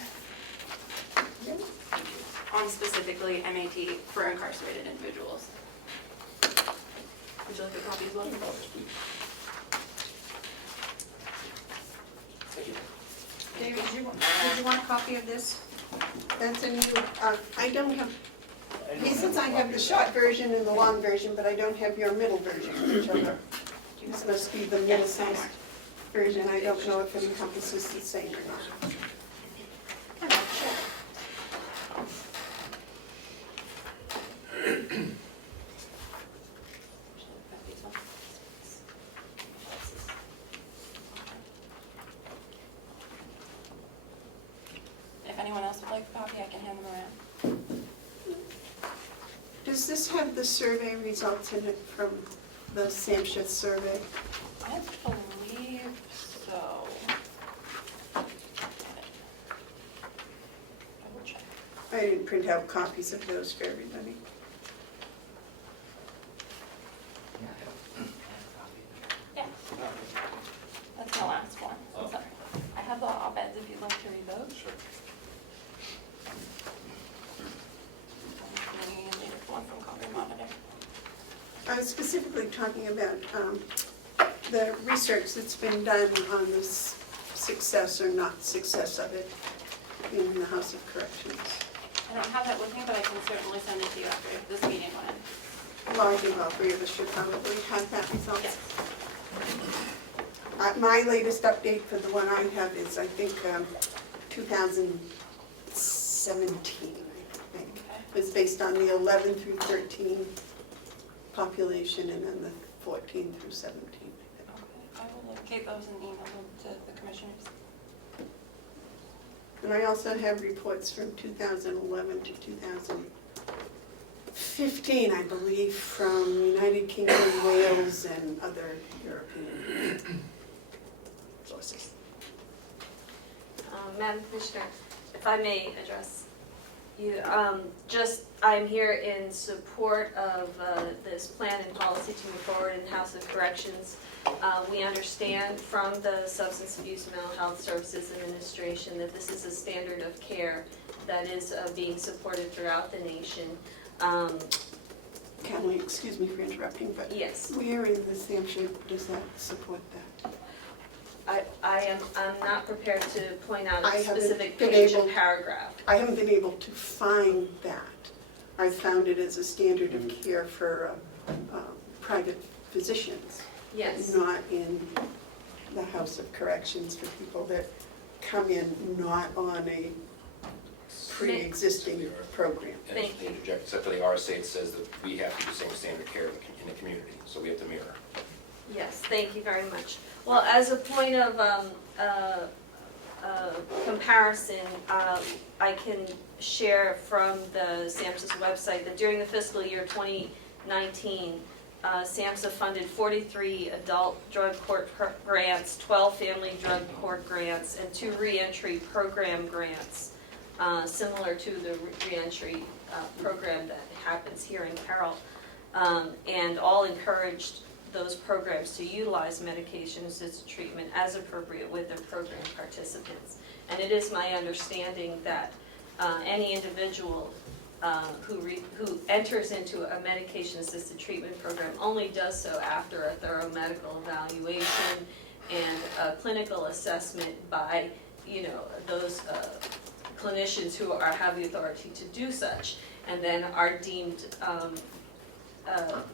on specifically MAT for incarcerated individuals. Would you like a copy as well? Thank you. David, did you want a copy of this? That's a new, I don't have, I don't since have I a have copy the of short that. version and the long version, but I don't have your middle version, which are This must be the middle-sized version. I don't know if it encompasses the same or not. If anyone else would like a copy, I can hand them around. Does this have the survey results in it from the Samshire survey? I believe so. Double check. I didn't print out copies of those for everybody. Yeah. That's the last one. I'm sorry. I have the op-eds if you'd like to read those. Sure. One from Copy Monitor. I was specifically talking about the research that's been done on this success or not success of it in the House of Corrections. I don't have that with me, but I can certainly send it to you after this meeting when I'm. Well, I think all three of us should probably have that result. Yes. My latest update for the one I have is, I think, 2017, I think. It was based on the 11 through 13 population and then the 14 through 17. I will locate those and email them to the commissioners. And I also have reports from 2011 to 2015, I believe, from United Kingdom, Wales, and other European sources. Madam Commissioner, if I may address you, I'm here in support of this plan and policy to move forward in House of Corrections. We understand from the Substance Abuse and Mental Health Services Administration that this is a standard of care that is being supported throughout the nation. Kathleen, excuse me for interrupting, but Yes, where in the Hampshire does that support that? I'm not prepared to point out I a haven't specific been page able- and paragraph. I haven't been able to find that. I found it as a standard of care for private physicians. Yes. Not in the House of Corrections for people that come in not on a pre-existing program. And Thank to interject, except for the RSA, it says that we have to do the same standard of care in the community, so we have to mirror. Yes, thank you very much. Well, as a point of comparison, I can share from the SAMHSA's website that during the fiscal year 2019, SAMHSA funded 43 adult drug court grants, 12 family drug court grants, and 2 reentry program grants, similar to the reentry program that happens here in Carroll, and all encouraged those programs to utilize medication-assisted treatment as appropriate with their program participants. And it is my understanding that any individual who enters into a medication-assisted treatment program only does so after a thorough medical evaluation and a clinical assessment by, those clinicians who have the authority to do such, and then are deemed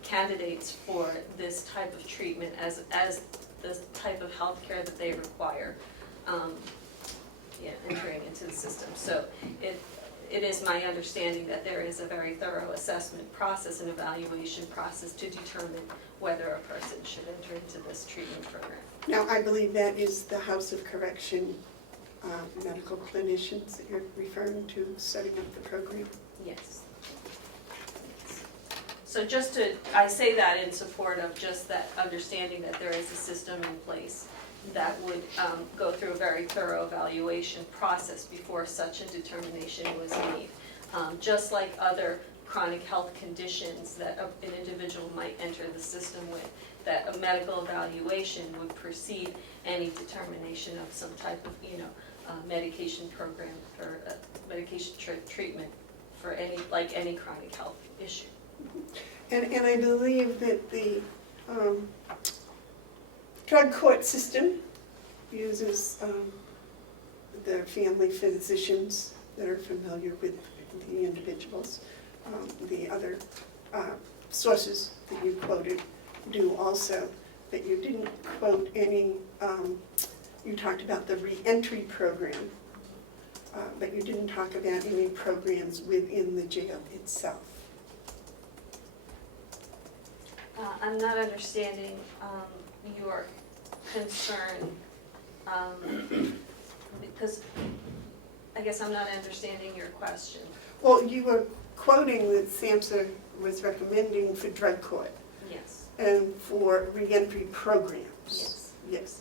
candidates for this type of treatment as the type of health care that they require entering into the system. So it is my understanding that there is a very thorough assessment process and evaluation process to determine whether a person should enter into this treatment program. Now, I believe that is the House of Correction medical clinicians that you're referring to setting up the program. Yes. So I say that in support of just that understanding that there is a system in place that would go through a very thorough evaluation process before such a determination was made. Just like other chronic health conditions that an individual might enter the system with, that a medical evaluation would precede any determination of some type of, medication program or medication treatment for any chronic health issue. And I believe that the drug court system uses the family physicians that are familiar with the individuals. The other sources that you quoted do also. but you didn't quote any, you talked about the reentry program, but you didn't talk about any programs within the jail itself. I'm not understanding your concern, because I guess I'm not understanding your question. Well, you were quoting that SAMHSA was recommending for drug court Yes. and for reentry programs. Yes. Yes,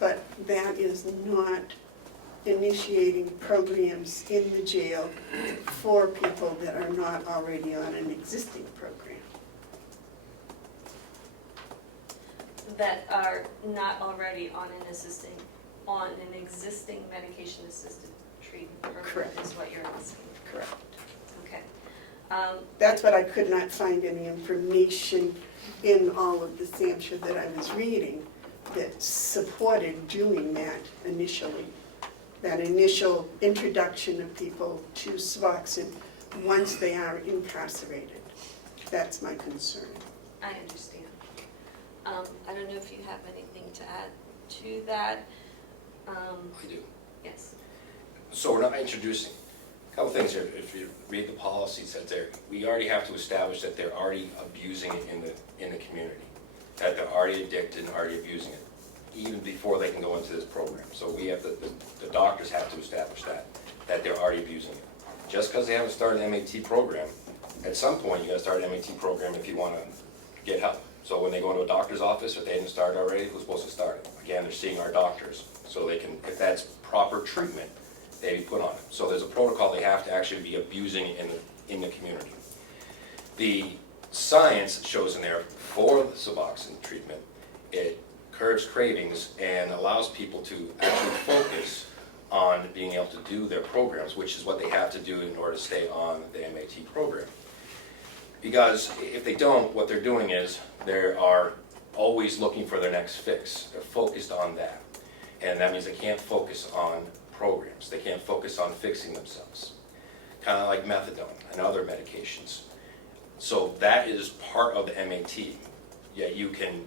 but that is not initiating programs in the jail for people that are not already on an existing program. That are not already on an existing medication-assisted treatment program. Correct. Is what you're asking. Correct. Okay. That's what I could not find any information in all of the SAMHSA that I was reading that supported doing that initially. That initial introduction of people to Suboxone once they are incarcerated. That's my concern. I understand. I don't know if you have anything to add to that. I do. Yes. So we're not introducing, a couple things here, if you read the policies that we already have to establish that they're already abusing it in the community, that they're already addicted and already abusing it, even before they can go into this program. So we have the doctors have to establish that they're already abusing it. Just because they haven't started an MAT program, at some point you gotta start an MAT program if you wanna get help. So when they go into a doctor's office, if they didn't start already, who's supposed to start it? Again, they're seeing our doctors, so they can, if that's proper treatment, they be put on it. So there's a protocol they have to actually be abusing in the community. The science shows in there for the Suboxone treatment, it curbs cravings and allows people to actually focus on being able to do their programs, which is what they have to do in order to stay on the MAT program. Because if they don't, what they're doing is they are always looking for their next fix. They're focused on that. And that means they can't focus on programs. They can't focus on fixing themselves. Kind of like methadone and other medications. So that is part of the MAT. Yeah, you can,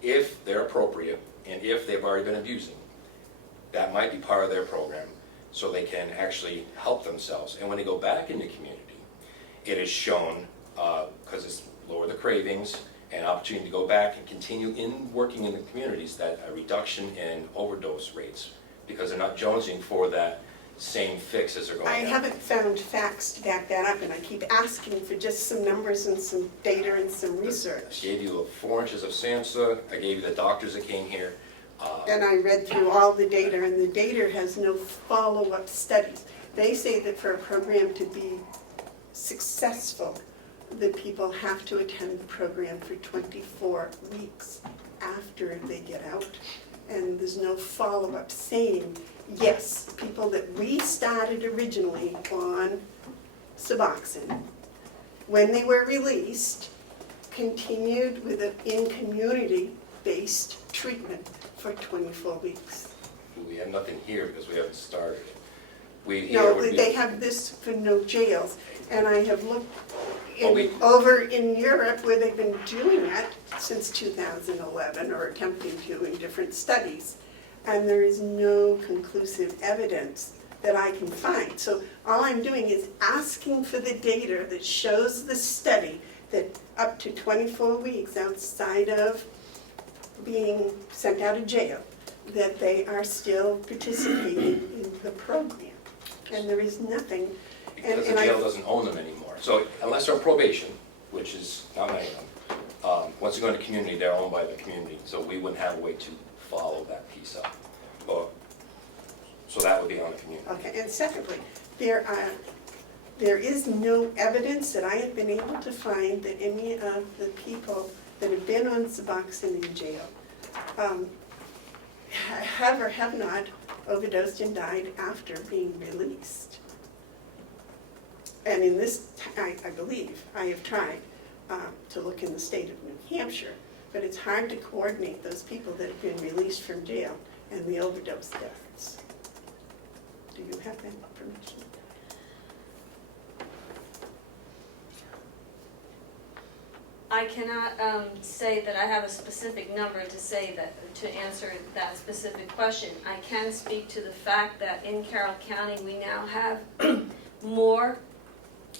if they're appropriate and if they've already been abusing, that might be part of their program so they can actually help themselves. And when they go back into community, it is shown, because it's lower the cravings and opportunity to go back and continue working in the communities, that a reduction in overdose rates, because they're not jonesing for that same fix as they're going I down. haven't found facts to back that up, and I keep asking for just some numbers and some data and some I research. gave you 4 inches of SAMHSA, I gave you the doctors that came here. And I read through all the data, and the data has no follow-up studies. They say that for a program to be successful, the people have to attend the program for 24 weeks after they get out. And there's no follow-up saying, yes, people that we started originally on Suboxone, when they were released, continued with an in-community-based treatment for 24 weeks. We have nothing here because we haven't started it. We here No, would be. they have this for no jails, and I have looked Well, over in Europe where they've been doing it since 2011, or attempting to in different studies, and there is no conclusive evidence that I can find. So all I'm doing is asking for the data that shows the study that up to 24 weeks outside of being sent out of jail, that they are still participating in the program. And there is nothing. Because the jail doesn't own them anymore. So unless they're on probation, which is not many of them, once they go into community, they're owned by the community. So we wouldn't have a way to follow that piece up. So that would be on the community. Okay, and secondly, there is no evidence that I have been able to find that any of the people that have been on Suboxone in jail have or have not overdosed and died after being released. And in this, I believe, I have tried to look in the state of New Hampshire, but it's hard to coordinate those people that have been released from jail and the overdose deaths. Do you have that information? I cannot say that I have a specific number to say that, to answer that specific question. I can speak to the fact that in Carroll County, we now have more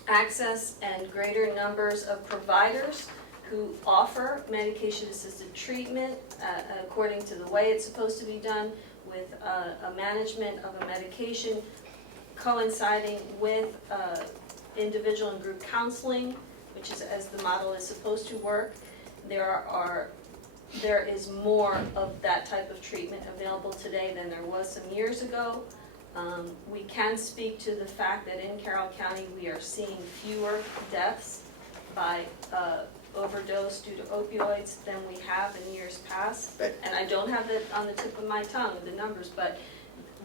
access and greater numbers of providers who offer medication-assisted treatment according to the way it's supposed to be done, with a management of a medication coinciding with individual and group counseling, which is as the model is supposed to work. There is more of that type of treatment available today than there was some years ago. We can speak to the fact that in Carroll County, we are seeing fewer deaths by overdose due to opioids than we have in years past. And I don't have it on the tip of my tongue, the numbers, but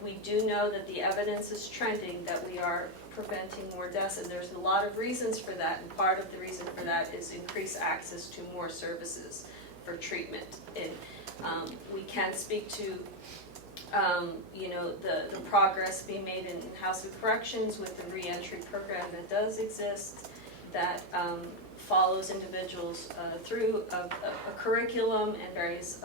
we do know that the evidence is trending that we are preventing more deaths, and there's a lot of reasons for that, and part of the reason for that is increased access to more services for treatment. And we can speak to the progress being made in House of Corrections with the reentry program that does exist, that follows individuals through a curriculum and various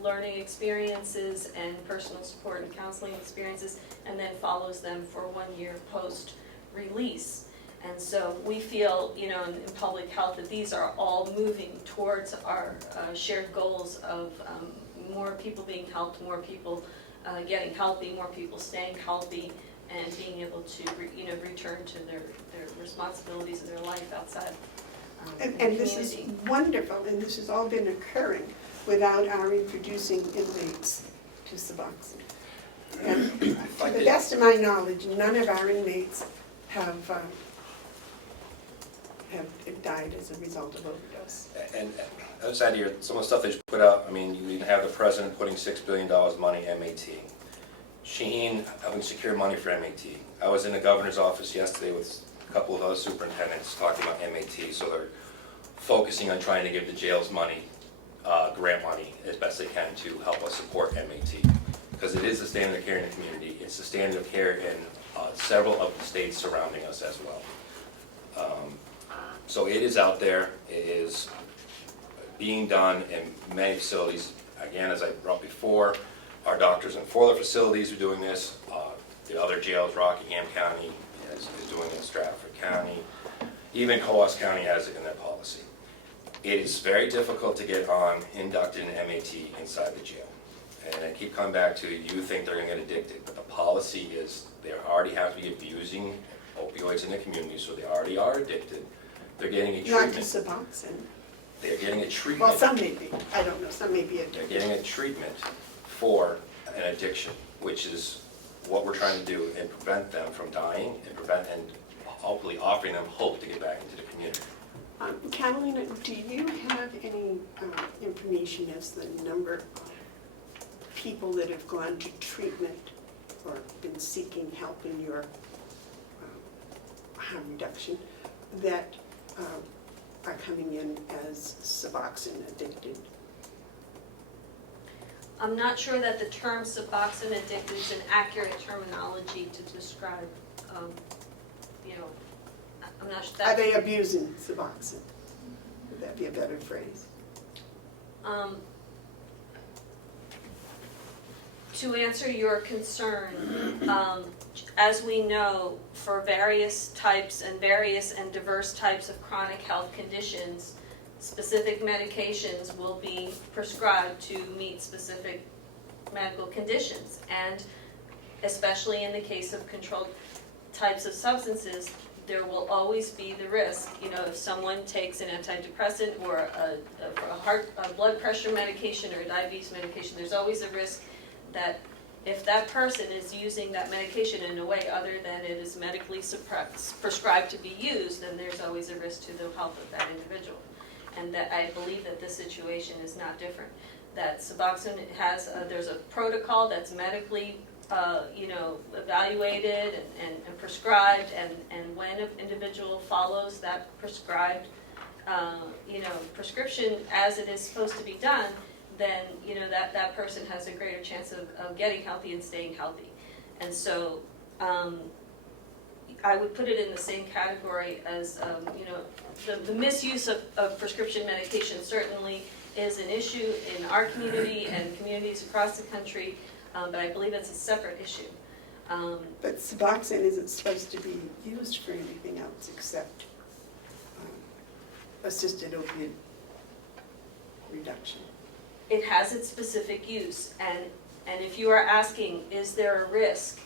learning experiences and personal support and counseling experiences, and then follows them for 1 year post-release. And so we feel, in public health, that these are all moving towards our shared goals of more people being helped, more people getting healthy, more people staying healthy, and being able to return to their responsibilities in their life outside the And community. this is wonderful, and this has all been occurring without our introducing inmates to Suboxone. And to the best of my knowledge, none of our inmates have died as a result of overdose. And outside here, some of the stuff they just put out, I mean, you even have the president putting $6 billion of money MAT. Sheen having secure money for MAT. I was in the governor's office yesterday with a couple of other superintendents talking about MAT, so they're focusing on trying to give the jails money, grant money, as best they can to help us support MAT. Because it is the standard of care in the community. It's the standard of care in several of the states surrounding us as well. So it is out there. It is being done in many facilities. Again, as I brought before, our doctors in 4 other facilities are doing this. The other jails, Rockingham County is doing it, Stratford County. Even Coas County has it in their policy. It is very difficult to get inducted in MAT inside the jail. And I keep coming back to, you think they're going to get addicted, but the policy is they already have to be abusing opioids in the community, so they already are addicted. They're getting a treatment. Not to Suboxone. They're getting a treatment. Well, some may be. I don't know. Some may be They're addicted. getting a treatment for an addiction, which is what we're trying to do, and prevent them from dying, and hopefully offering them hope to get back into the community. Catalina, do you have any information as the number of people that have gone to treatment or been seeking help in your harm reduction that are coming in as Suboxone addicted? I'm not sure that the term Suboxone addicted is an accurate terminology to describe, I'm not sure. Are they abusing Suboxone? Would that be a better phrase? To answer your concern, as we know, for various and diverse types of chronic health conditions, specific medications will be prescribed to meet specific medical conditions. And especially in the case of controlled types of substances, there will always be the risk, if someone takes an antidepressant or a blood pressure medication or a diabetes medication, there's always a risk that if that person is using that medication in a way other than it is medically prescribed to be used, then there's always a risk to the health of that individual. And that I believe that this situation is not different. That Suboxone has, there's a protocol that's medically evaluated and prescribed, and when an individual follows that prescribed, prescription as it is supposed to be done, then that person has a greater chance of getting healthy and staying healthy. And so I would put it in the same category as, you know, the misuse of prescription medication certainly is an issue in our community and communities across the country, but I believe it's a separate issue. But Suboxone isn't supposed to be used for anything else except assisted opiate reduction. It has its specific use, and if you are asking, is there a risk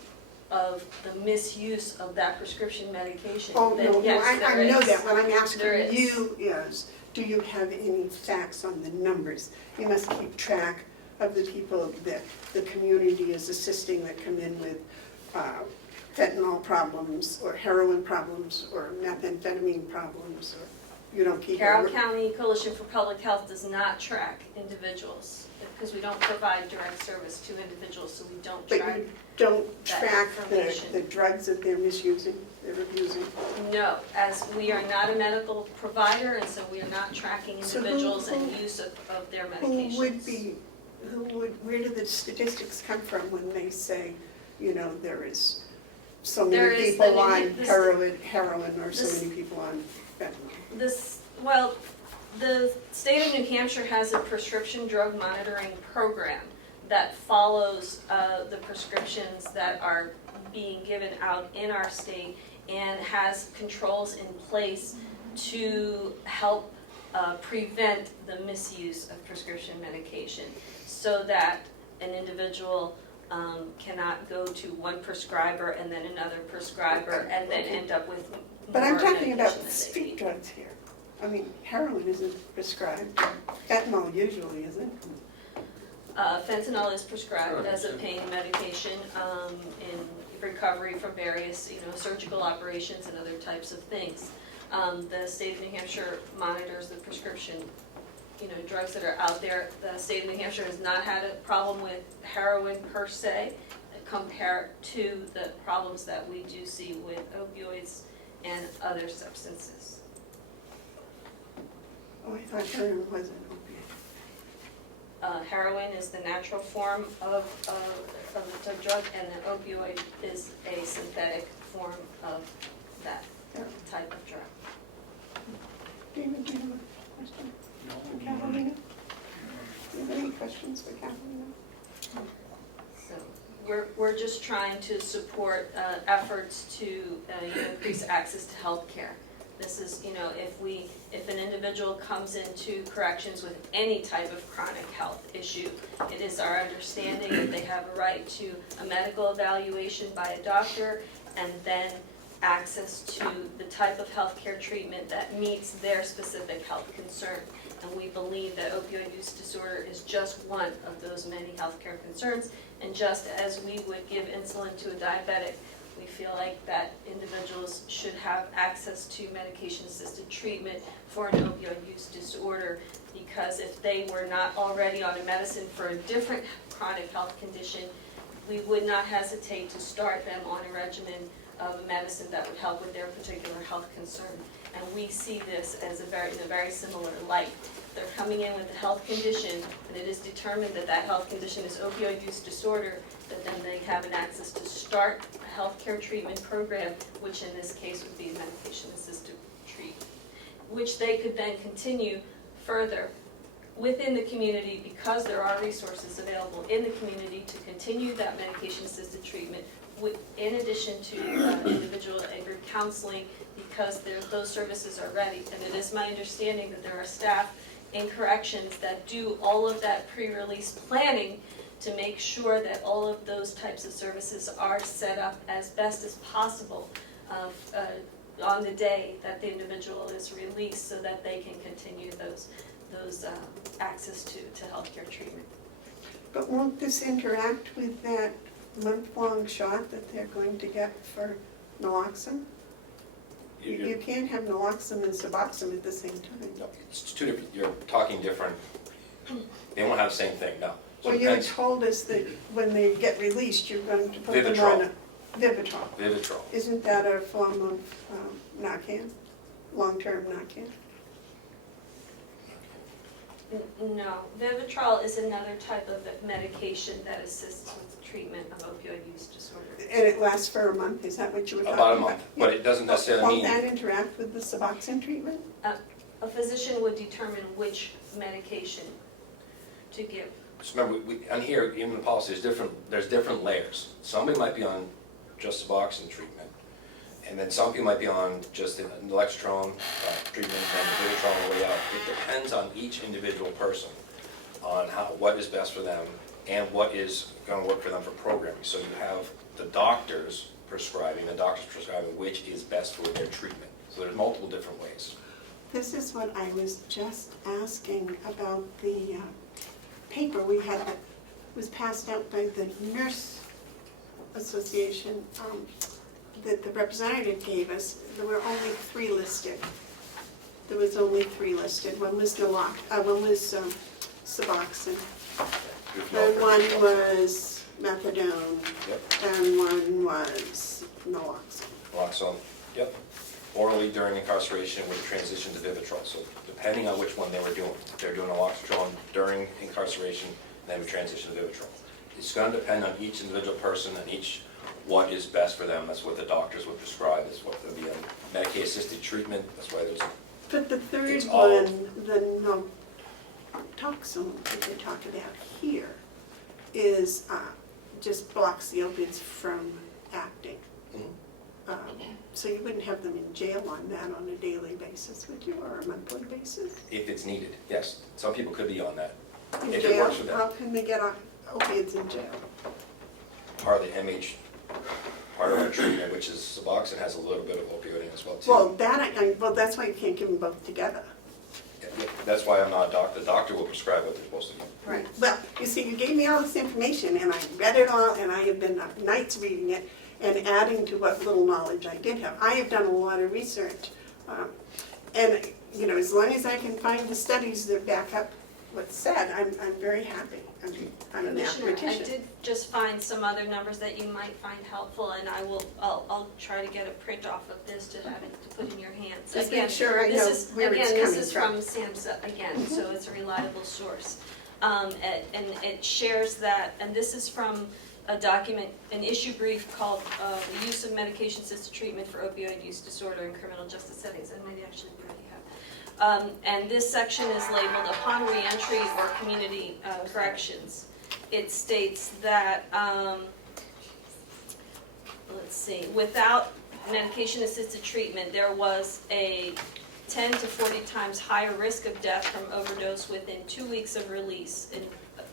of the misuse of that prescription medication, Oh, then no, no, yes, there I know is. that. What I'm There asking is. you is, do you have any facts on the numbers? You must keep track of the people that the community is assisting that come in with fentanyl problems, or heroin problems, or methamphetamine problems, or you don't keep. Carroll County Coalition for Public Health does not track individuals, because we don't provide direct service to individuals, so we don't But track. you don't that track information. the drugs that they're misusing, they're abusing? No, as we are not a medical provider, and so we are not tracking So who- individuals and who- use of their medications. Where do the statistics come from when they say, you know, there is so many There is people the- on this- heroin, or so this- many people on fentanyl? The state of New Hampshire has a prescription drug monitoring program that follows the prescriptions that are being given out in our state and has controls in place to help prevent the misuse of prescription medication, so that an individual cannot go to one prescriber and then another prescriber and then end up with more But I'm talking medication about than they street need. drugs here. I mean, heroin isn't prescribed, fentanyl usually isn't. Fentanyl is prescribed as a pain medication in recovery from various, you know, surgical operations and other types of things. The state of New Hampshire monitors the prescription, you know, drugs that are out there. The state of New Hampshire has not had a problem with heroin per se, compared to the problems that we do see with opioids and other substances. Oh, I thought heroin was an opiate. Heroin is the natural form of the drug, and the opioid is a synthetic form of that type of drug. David, do you have a question for Catalina? Do you have any questions for Catalina? So we're just trying to support efforts to increase access to health care. This is, you know, if an individual comes into corrections with any type of chronic health issue, it is our understanding that they have a right to a medical evaluation by a doctor, and then access to the type of healthcare treatment that meets their specific health concern. And we believe that opioid use disorder is just one of those many healthcare concerns. And just as we would give insulin to a diabetic, we feel like that individuals should have access to medication-assisted treatment for an opioid use disorder, because if they were not already on a medicine for a different chronic health condition, we would not hesitate to start them on a regimen of a medicine that would help with their particular health concern. And we see this as in a very similar light. They're coming in with a health condition, and it is determined that that health condition is opioid use disorder, that then they have an access to start a healthcare treatment program, which in this case would be a medication-assisted treatment, which they could then continue further within the community, because there are resources available in the community to continue that medication-assisted treatment, in addition to individual and group counseling, because those services are ready. And it is my understanding that there are staff in corrections that do all of that pre-release planning to make sure that all of those types of services are set up as best as possible on the day that the individual is released, so that they can continue those access to healthcare treatment. But won't this interact with that month-long shot that they're going to get for naloxone? You can't have naloxone and Suboxone at the same time. No, it's two different, you're talking different, they won't have the same thing, no. So Well, it you depends. told us that when they get released, you're going to put them on Vivitrol. Vivitrol. Isn't that a form of Narcan, long-term Narcan? No, Vivitrol is another type of medication that assists with treatment of opioid use disorder. And it lasts for a month, is that what you were talking about? About a month, but it doesn't necessarily Won't mean, that interact with the Suboxone treatment? A physician would determine which medication to give. just remember, on here, even the policy, there's different layers. Somebody might be on just Suboxone treatment, and then some people might be on just an Lextrone treatment and Vivitrol on the way out. It depends on each individual person on what is best for them and what is gonna work for them for programming. So you have the doctors prescribing which is best for their treatment. So there's multiple different ways. This is what I was just asking about the paper we had that was passed out by the Nurse Association that the representative gave us. There were only 3 listed. There was only 3 listed. One was Suboxone, and one was methadone, Yep. and one was naloxone. Naloxone, yep. Orally during incarceration with a transition to Vivitrol. So depending on which one they were doing. If they're doing naloxone during incarceration, then we transition to Vivitrol. It's going to depend on each individual person and each what is best for them. That's what the doctors would prescribe. That's what there'll be a Medicaid-assisted treatment. That's why there's. But the third It's all- one, the naloxone that they talk about here, is just blocks the opiates from acting. Mhm. So you wouldn't have them in jail on that on a daily basis, would you, or a monthly basis? If it's needed, yes. Some people could be on that. In If it jail? works for them. How can they get opiates in jail? Part of the MH, part of our treatment, which is Suboxone, has a little bit of opioid in it as well too. Well, that's why you can't give them both together. Yeah, that's why I'm not a doctor. The doctor will prescribe what they're supposed to do. Right. Well, you see, you gave me all this information, and I read it all, and I have been up nights reading it, and adding to what little knowledge I did have. I have done a lot of research, and, you know, as long as I can find the studies that back up what's said, I'm very happy. I'm a Commissioner, I mathematician. did just find some other numbers that you might find helpful, and I'll try to get a print off of this to have it to put in your hands. Just Again, make sure I this know is- where it's Again, coming this is from. from SAMHSA, again, so it's a reliable source. And it shares that, and this is from a document, an issue brief called The Use of Medication-Assisted Treatment for Opioid Use Disorder in Criminal Justice Settings. I might actually already have. And this section is labeled Upon Reentry or Community Corrections. It states that, let's see, without medication-assisted treatment, there was a 10 to 40 times higher risk of death from overdose within 2 weeks of release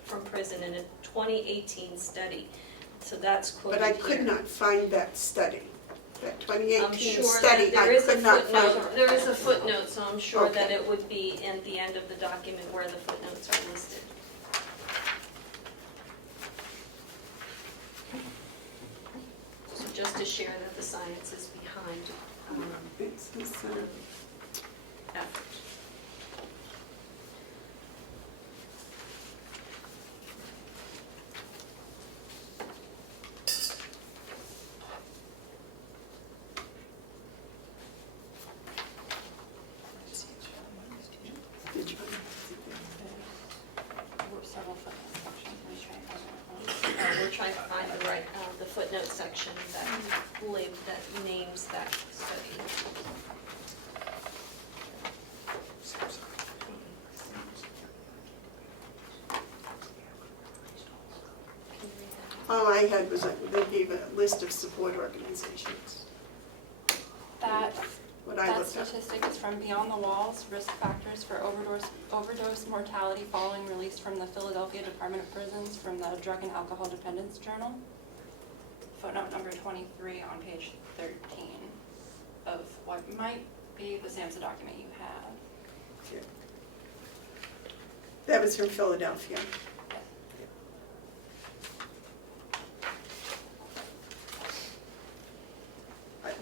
from prison in a 2018 study. So that's quoted But I here. could not find that study, that I'm 2018 sure study, that there I is a could not find footnote, it. there is a footnote, so I'm sure that Okay. it would be in the end of the document where the footnotes are listed. So just to share that the science is behind It's this, effort. did you- We're trying to find the right, the footnote section that names that study. Can you read that? All I had was, they gave a list of support organizations, That what I That looked up. statistic is from Beyond the Walls, Risk Factors for Overdose Mortality Following Release from the Philadelphia Department of Prisons from the Drug and Alcohol Dependence Journal. Footnote number 23 on page 13 of what might be the SAMHSA document you have. That was from Philadelphia.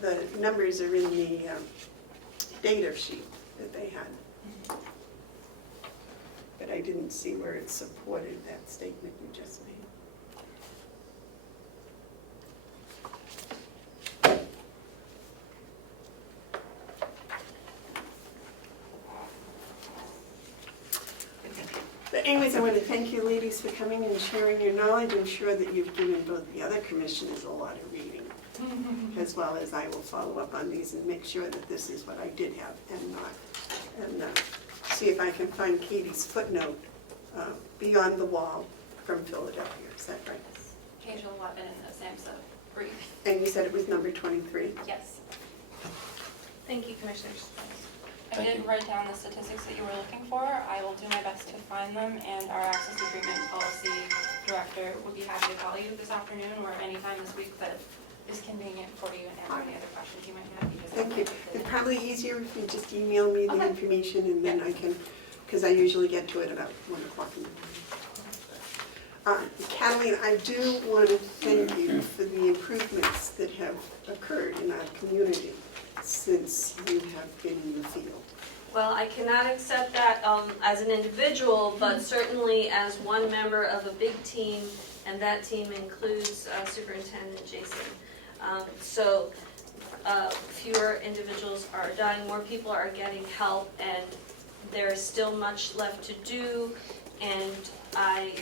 The numbers are in the data sheet that they had. But I didn't see where it supported that statement you just made. Anyways, I want to thank you ladies for coming and sharing your knowledge. I'm sure that you've given both the other commissioners a lot of reading, as well as I will follow up on these and make sure that this is what I did have and not. And see if I can find Katie's footnote, Beyond the Wall from Philadelphia. Is that right? Page 11 in the SAMHSA brief. And you said it was number 23? Yes. Thank you, Commissioners. I Thank did you. write down the statistics that you were looking for. I will do my best to find them, and our Access to Treatment Policy Director would be happy to call you this afternoon or anytime this week that is convenient for you and answer any other questions you might have. Thank you. It's probably easier if you just email me the Okay. information and then I can, because I usually get to it about 1 o'clock in the morning. Catalina, I do want to thank you for the improvements that have occurred in our community since you have been in the field. Well, I cannot accept that as an individual, but certainly as one member of a big team, and that team includes Superintendent Jason. So fewer individuals are dying, more people are getting help, and there is still much left to do. And I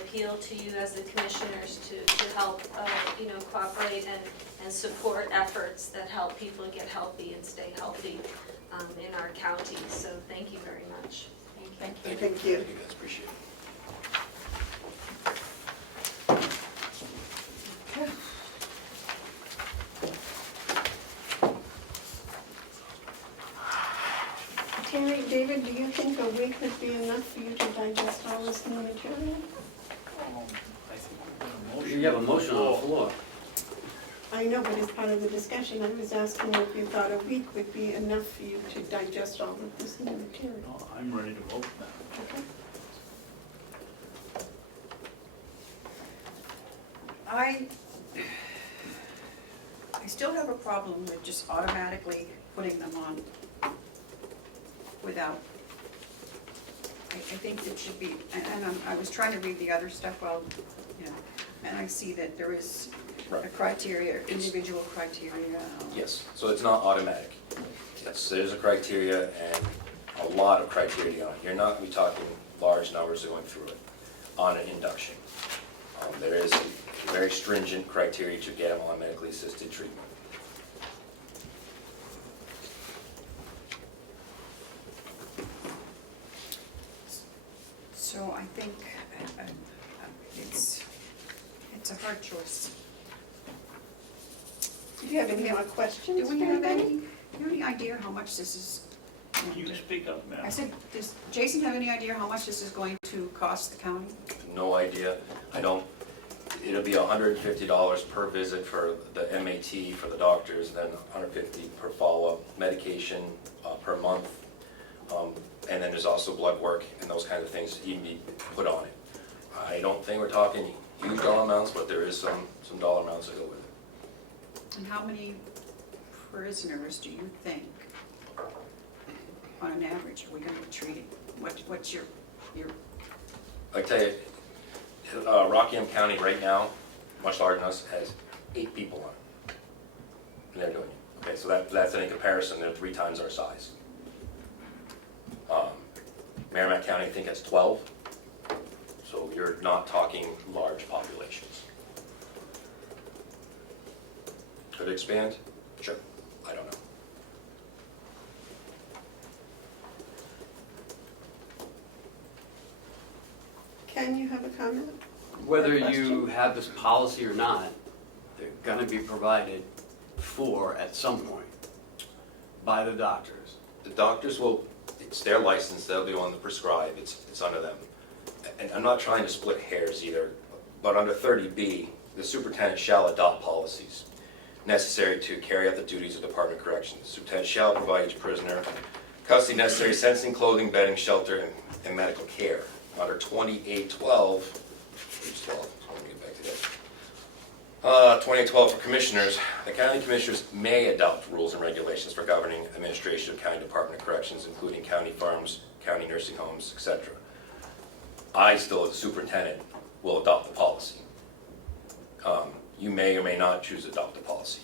appeal to you as the commissioners to help, cooperate and support efforts that help people get healthy and stay healthy in our county. So thank you very much. Thank you. Thank you. Thank you guys, appreciate it. Terry, David, do you think a week would be enough for you to digest all this new material? I think we're gonna motion. You have a motion on the floor. I know, but as part of the discussion, I was asking if you thought a week would be enough for you to digest all of this new material. No, I'm ready to vote now. Okay. I still have a problem with just automatically putting them on without, I think it should be, and I was trying to read the other stuff, and I see that there is a Right. criteria, individual criteria. Yes, so it's not automatic. Yes, there's a criteria and a lot of criteria on it. You're not going to be talking large numbers going through it on an induction. There is a very stringent criteria to get them on medically assisted treatment. So I think it's a hard choice. Do you have any more questions? Do we for have anybody? any idea how much this is? Can you speak up, ma'am? I said, does Jason have any idea how much this is going to cost the county? No idea. It'll be $150 per visit for the MAT for the doctors, then $150 per follow-up, medication per month. And then there's also blood work and those kind of things that you need put on it. I don't think we're talking huge dollar amounts, but there is some dollar amounts that go with it. And how many prisoners do you think, on an average, are we going to treat? What's your, I tell you, Rockingham County right now, much larger than us, has 8 people on it. And they're doing it. Okay, so that's in comparison, they're 3 times our size. Merrimack County, I think, has 12. So you're not talking large populations. Could it expand? Sure. I don't know. Ken, you have a comment? Whether Or you question? have this policy or not, they're gonna be provided for at some point by the doctors. The doctors will, it's their license, they'll be the one to prescribe, it's under them. And I'm not trying to split hairs either, but under 30B, the superintendent shall adopt policies necessary to carry out the duties of the Department of Corrections. The superintendent shall provide each prisoner custody necessary, sentencing, clothing, bedding, shelter, and medical care. Under 2812, page 12, let me get back to that. 2812 for commissioners, the county commissioners may adopt rules and regulations for governing administration of county Department of Corrections, including county farms, county nursing homes, etc. I still, as a superintendent, will adopt the policy. You may or may not choose to adopt the policy.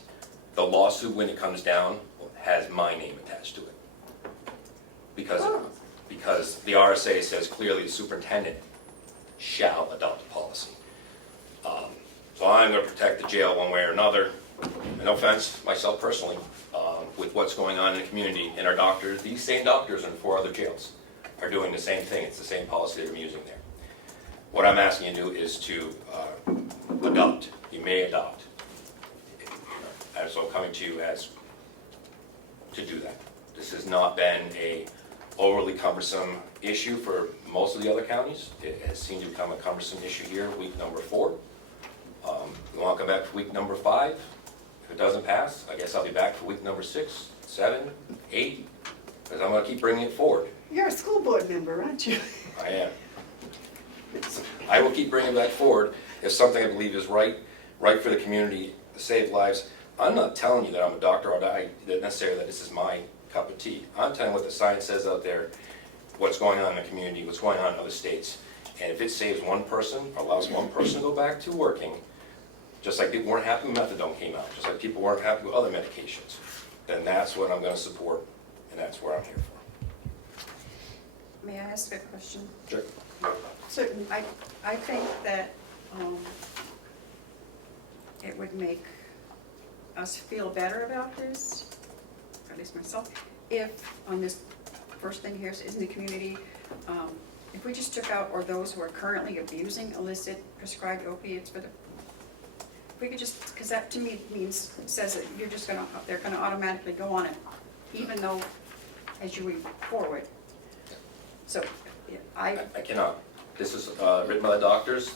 The lawsuit, when it comes down, has my name attached to it. Because because the RSA says clearly the superintendent shall adopt a policy. So I'm going to protect the jail one way or another. And no offense, myself personally, with what's going on in the community, and our doctors, these same doctors in 4 other jails are doing the same thing. It's the same policy they're using there. What I'm asking you to do is to adopt. You may adopt. And so I'm coming to you as to do that. This has not been a overly cumbersome issue for most of the other counties. It has seemed to become a cumbersome issue here, week number 4. We want to come back for week number 5. If it doesn't pass, I guess I'll be back for week number 6, 7, 8, because I'm going to keep bringing it forward. You're a school board member, aren't you? I am. I will keep bringing that forward if something I believe is right for the community, to save lives. I'm not telling you that I'm a doctor or that necessarily that this is my cup of tea. I'm telling you what the science says out there, what's going on in the community, what's going on in other states. And if it saves one person, or allows one person to go back to working, just like people weren't happy when methadone came out, just like people weren't happy with other medications, then that's what I'm going to support, and that's what I'm here for. May I ask a question? Sure. Certainly. I think that it would make us feel better about this, or at least myself, if on this first thing here is in the community, if we just took out, or those who are currently abusing illicit prescribed opiates for the, if we could just, because that to me means, says that you're just gonna, they're gonna automatically go on it, even though as you move forward. So, I cannot. This is written by the doctors.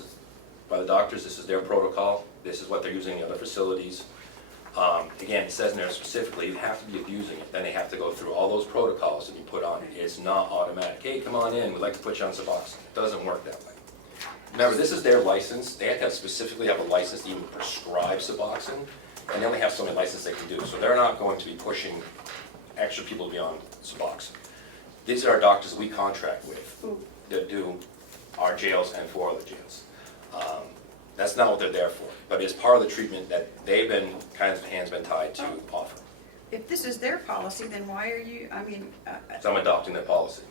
This is their protocol. This is what they're using in other facilities. Again, it says in there specifically, you have to be abusing it. Then they have to go through all those protocols that you put on it. It's not automatic. Hey, come on in. We'd like to put you on Suboxone. It doesn't work that way. Remember, this is their license. They have to specifically have a license to even prescribe Suboxone, and they only have so many licenses they can do. So they're not going to be pushing extra people beyond Suboxone. These are our doctors we contract with that do our jails and 4 other jails. That's not what they're there for, but it's part of the treatment that they've been, kind of hands been tied to offer. if this is their policy, then why are you, I mean, So I'm adopting their policy.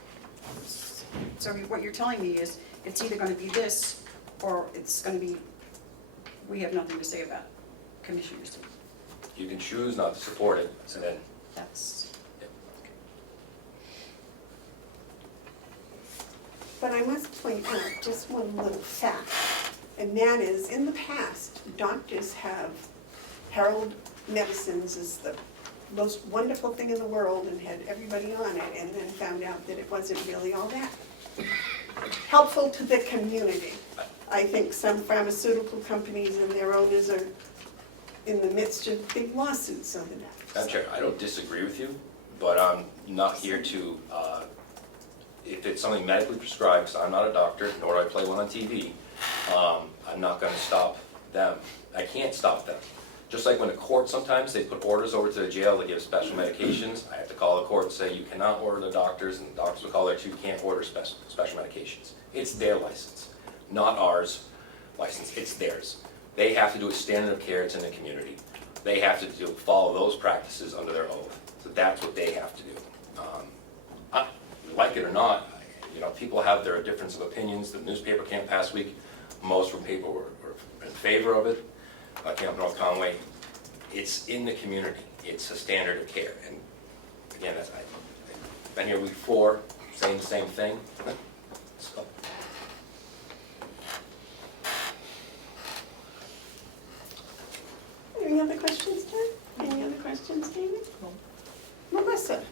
so what you're telling me is, it's either gonna be this, or it's gonna be, we have nothing to say about commissioners. You can choose not to support it, and then, That's, But I must point out just one little fact, and that is, in the past, doctors have heralded medicines as the most wonderful thing in the world and had everybody on it, and then found out that it wasn't really all that helpful to the community. I think some pharmaceutical companies and their owners are in the midst of big lawsuits over that. Madam Chair, I don't disagree with you, but I'm not here to, if it's something medically prescribed, because I'm not a doctor, nor do I play one on TV, I'm not going to stop them. I can't stop them. Just like when a court, sometimes they put orders over to the jail to give special medications, I have to call the court and say, you cannot order the doctors, and the doctors will call there too, you can't order special medications. It's their license, not ours license, it's theirs. They have to do a standard of care, it's in the community. They have to follow those practices under their oath. So that's what they have to do. Like it or not, people have their difference of opinions. The newspaper came past week, most from people were in favor of it. Camp North Conway, it's in the community. It's a standard of care. And again, I've been here week 4, saying the same thing. So. Any other questions, Ted? Any other questions, David? Melissa,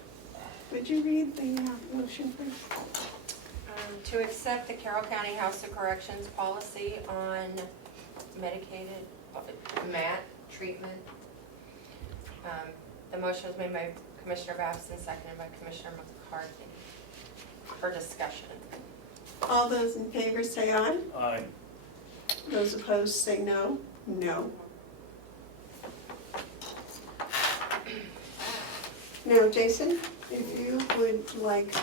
would you read the motion, please? To accept the Carroll County House of Corrections policy on medicated MAT treatment. The motion was made by Commissioner Babson, seconded by Commissioner McCarthy for discussion. All those in favor say aye. Aye. Those opposed say no. No. Now, Jason, if you would like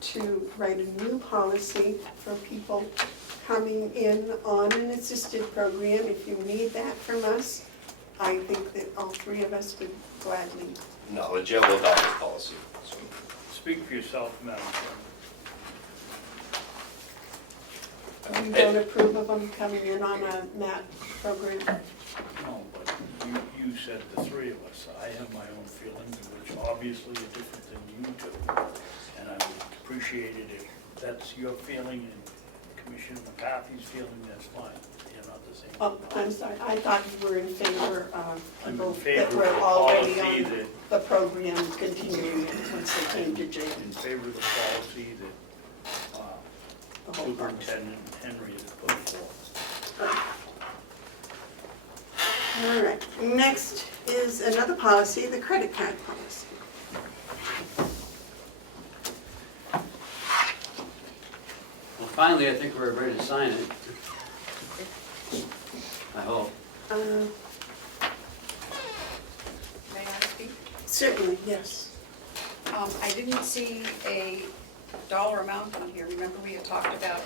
to write a new policy for people coming in on an assisted program, if you need that from us, I think that all 3 of us would gladly. No, the jail will adopt this policy. So Speak for yourself, Madam Chairman. We don't approve of them coming in on a MAT program. No, but you said the three of us. I have my own feelings, which obviously are different than you do. And I would appreciate it if that's your feeling and Commissioner McCarthy's feeling, that's fine. You're not the same. Oh, I'm sorry, I thought you were in favor of I'm people in favor that of were the already policy on that, the program continuing it once they came to jail. in favor of the policy that The whole policy. Superintendent Henry has put forth. All right, next is another policy, the credit card policy. Well, finally, I think we're ready to sign it. I hope. May I speak? Certainly, yes. I didn't see a dollar amount on here. Remember we had talked about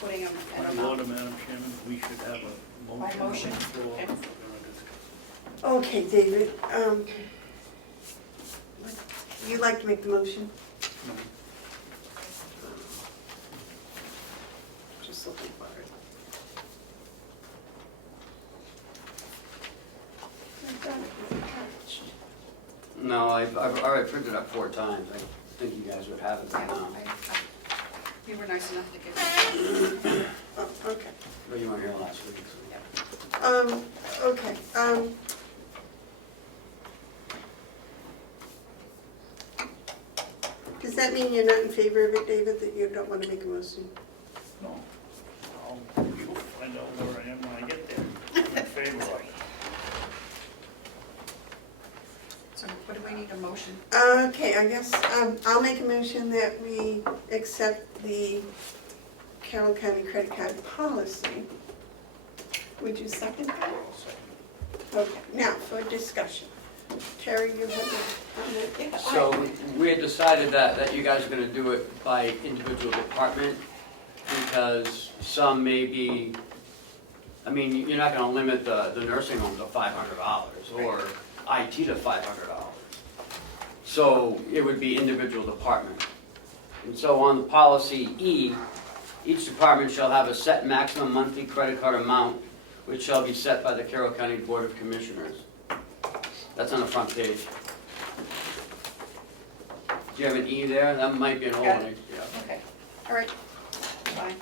putting an My amount? order, Madam Chairman, we should have a By motion on the motion. floor. Okay. We're gonna discuss. Okay, David, you'd like to make the motion? No. Just looking for it. I thought it was attached. No, I've already printed it up 4 times. I think you guys would have it by Yeah, now. you were nice enough to give me. Oh, okay. But you weren't here last week, so. Okay, does that mean you're not in favor of it, David, that you don't want to make a motion? No. You'll find out where I am when I get there. I'm in favor of it. So what do we need a motion? Okay, I guess, I'll make a motion that we accept the Carroll County credit card policy. Would you second that? I'll second it. Okay, now for discussion. Terry, you have a comment? So we had decided that you guys are gonna do it by individual department because some may be, I mean, you're not gonna limit the nursing home to $500 or IT to $500. So it would be individual department. And so on the policy E, each department shall have a set maximum monthly credit card amount which shall be set by the Carroll County Board of Commissioners. That's on the front page. Do you have an E there? That might be an old Got one. it. Yeah. Okay, all right, fine.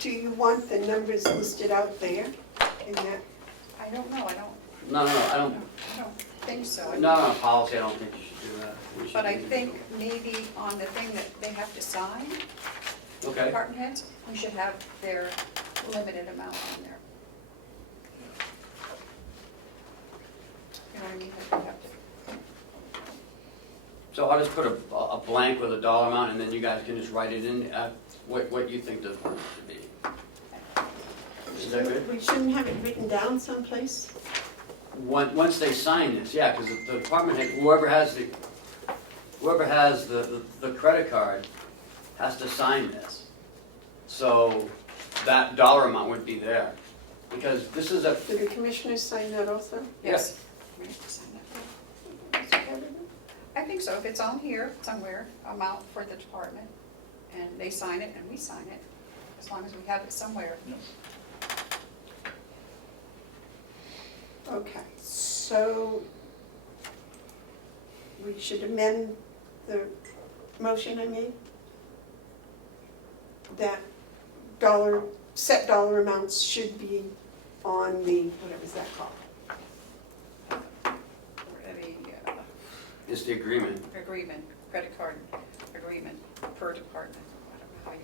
Do you want the numbers listed out there in that? I don't know, I don't No, I don't, think so. no, on policy, I don't think you should do that. We should But I do- think maybe on the thing that they have to sign, Okay, department heads, we should have their limited amount on there. You know what I mean, that we have to. so I'll just put a blank with a dollar amount and then you guys can just write it in, what you think the number should be. Is that good? We shouldn't have it written down someplace? Once they sign this, yeah, because the department head, whoever has the credit card has to sign this. So that dollar amount would be there. Because this is a, Do the commissioners sign that also? Yes. We have to sign that. I think so, if it's on here somewhere, amount for the department, and they sign it and we sign it, as long as we have it somewhere. Okay, so we should amend the motion I made? That set dollar amounts should be on the, whatever's that called? it's the agreement. Agreement, credit card agreement per department, whatever, how you.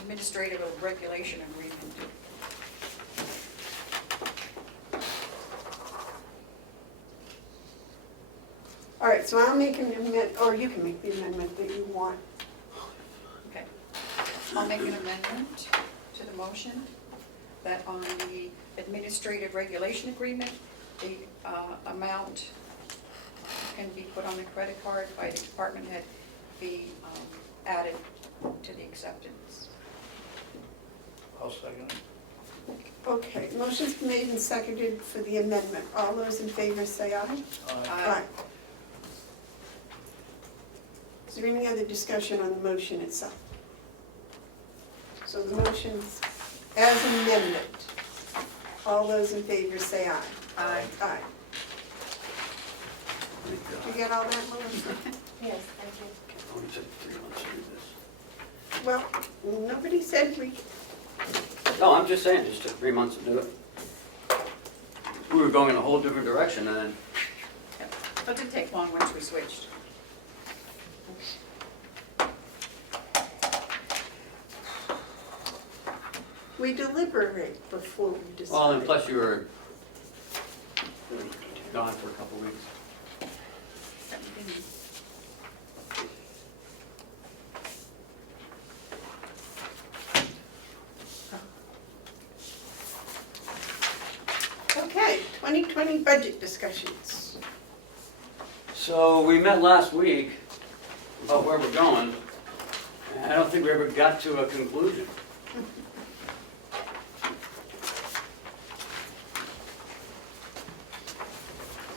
Administrative regulation agreement. All right, so I'll make an amendment, or you can make the amendment that you want. Okay. I'll make an amendment to the motion that on the administrative regulation agreement, the amount can be put on the credit card by the department head be added to the acceptance. I'll second it. Okay, motion's made and seconded for the amendment. All those in favor say aye. Aye. Is there any other discussion on the motion itself? So the motion's as amended. All those in favor say aye. Aye. Aye. Did you get all that, Melissa? Yes, thank you. Only took 3 months to do this. Well, nobody said we, No, I'm just saying, it just took 3 months to do it. We were going in a whole different direction, and then It didn't take long once we switched. we deliberate before we decide. well, and plus you were gone for a couple weeks. Okay, 2020 budget discussions. So we met last week about where we're going, and I don't think we ever got to a conclusion.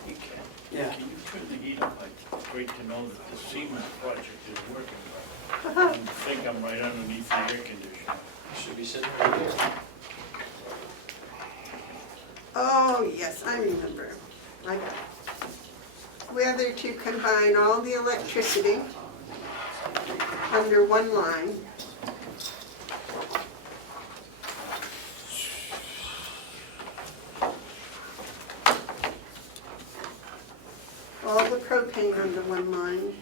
Hey, Ken, Yeah. can you turn the heat up? It's great to know that the Siemens project is working right. I think I'm right underneath the air conditioner. Should be sitting right here. Oh, yes, I remember. I got it. Whether to combine all the electricity under one line. All the propane under one line.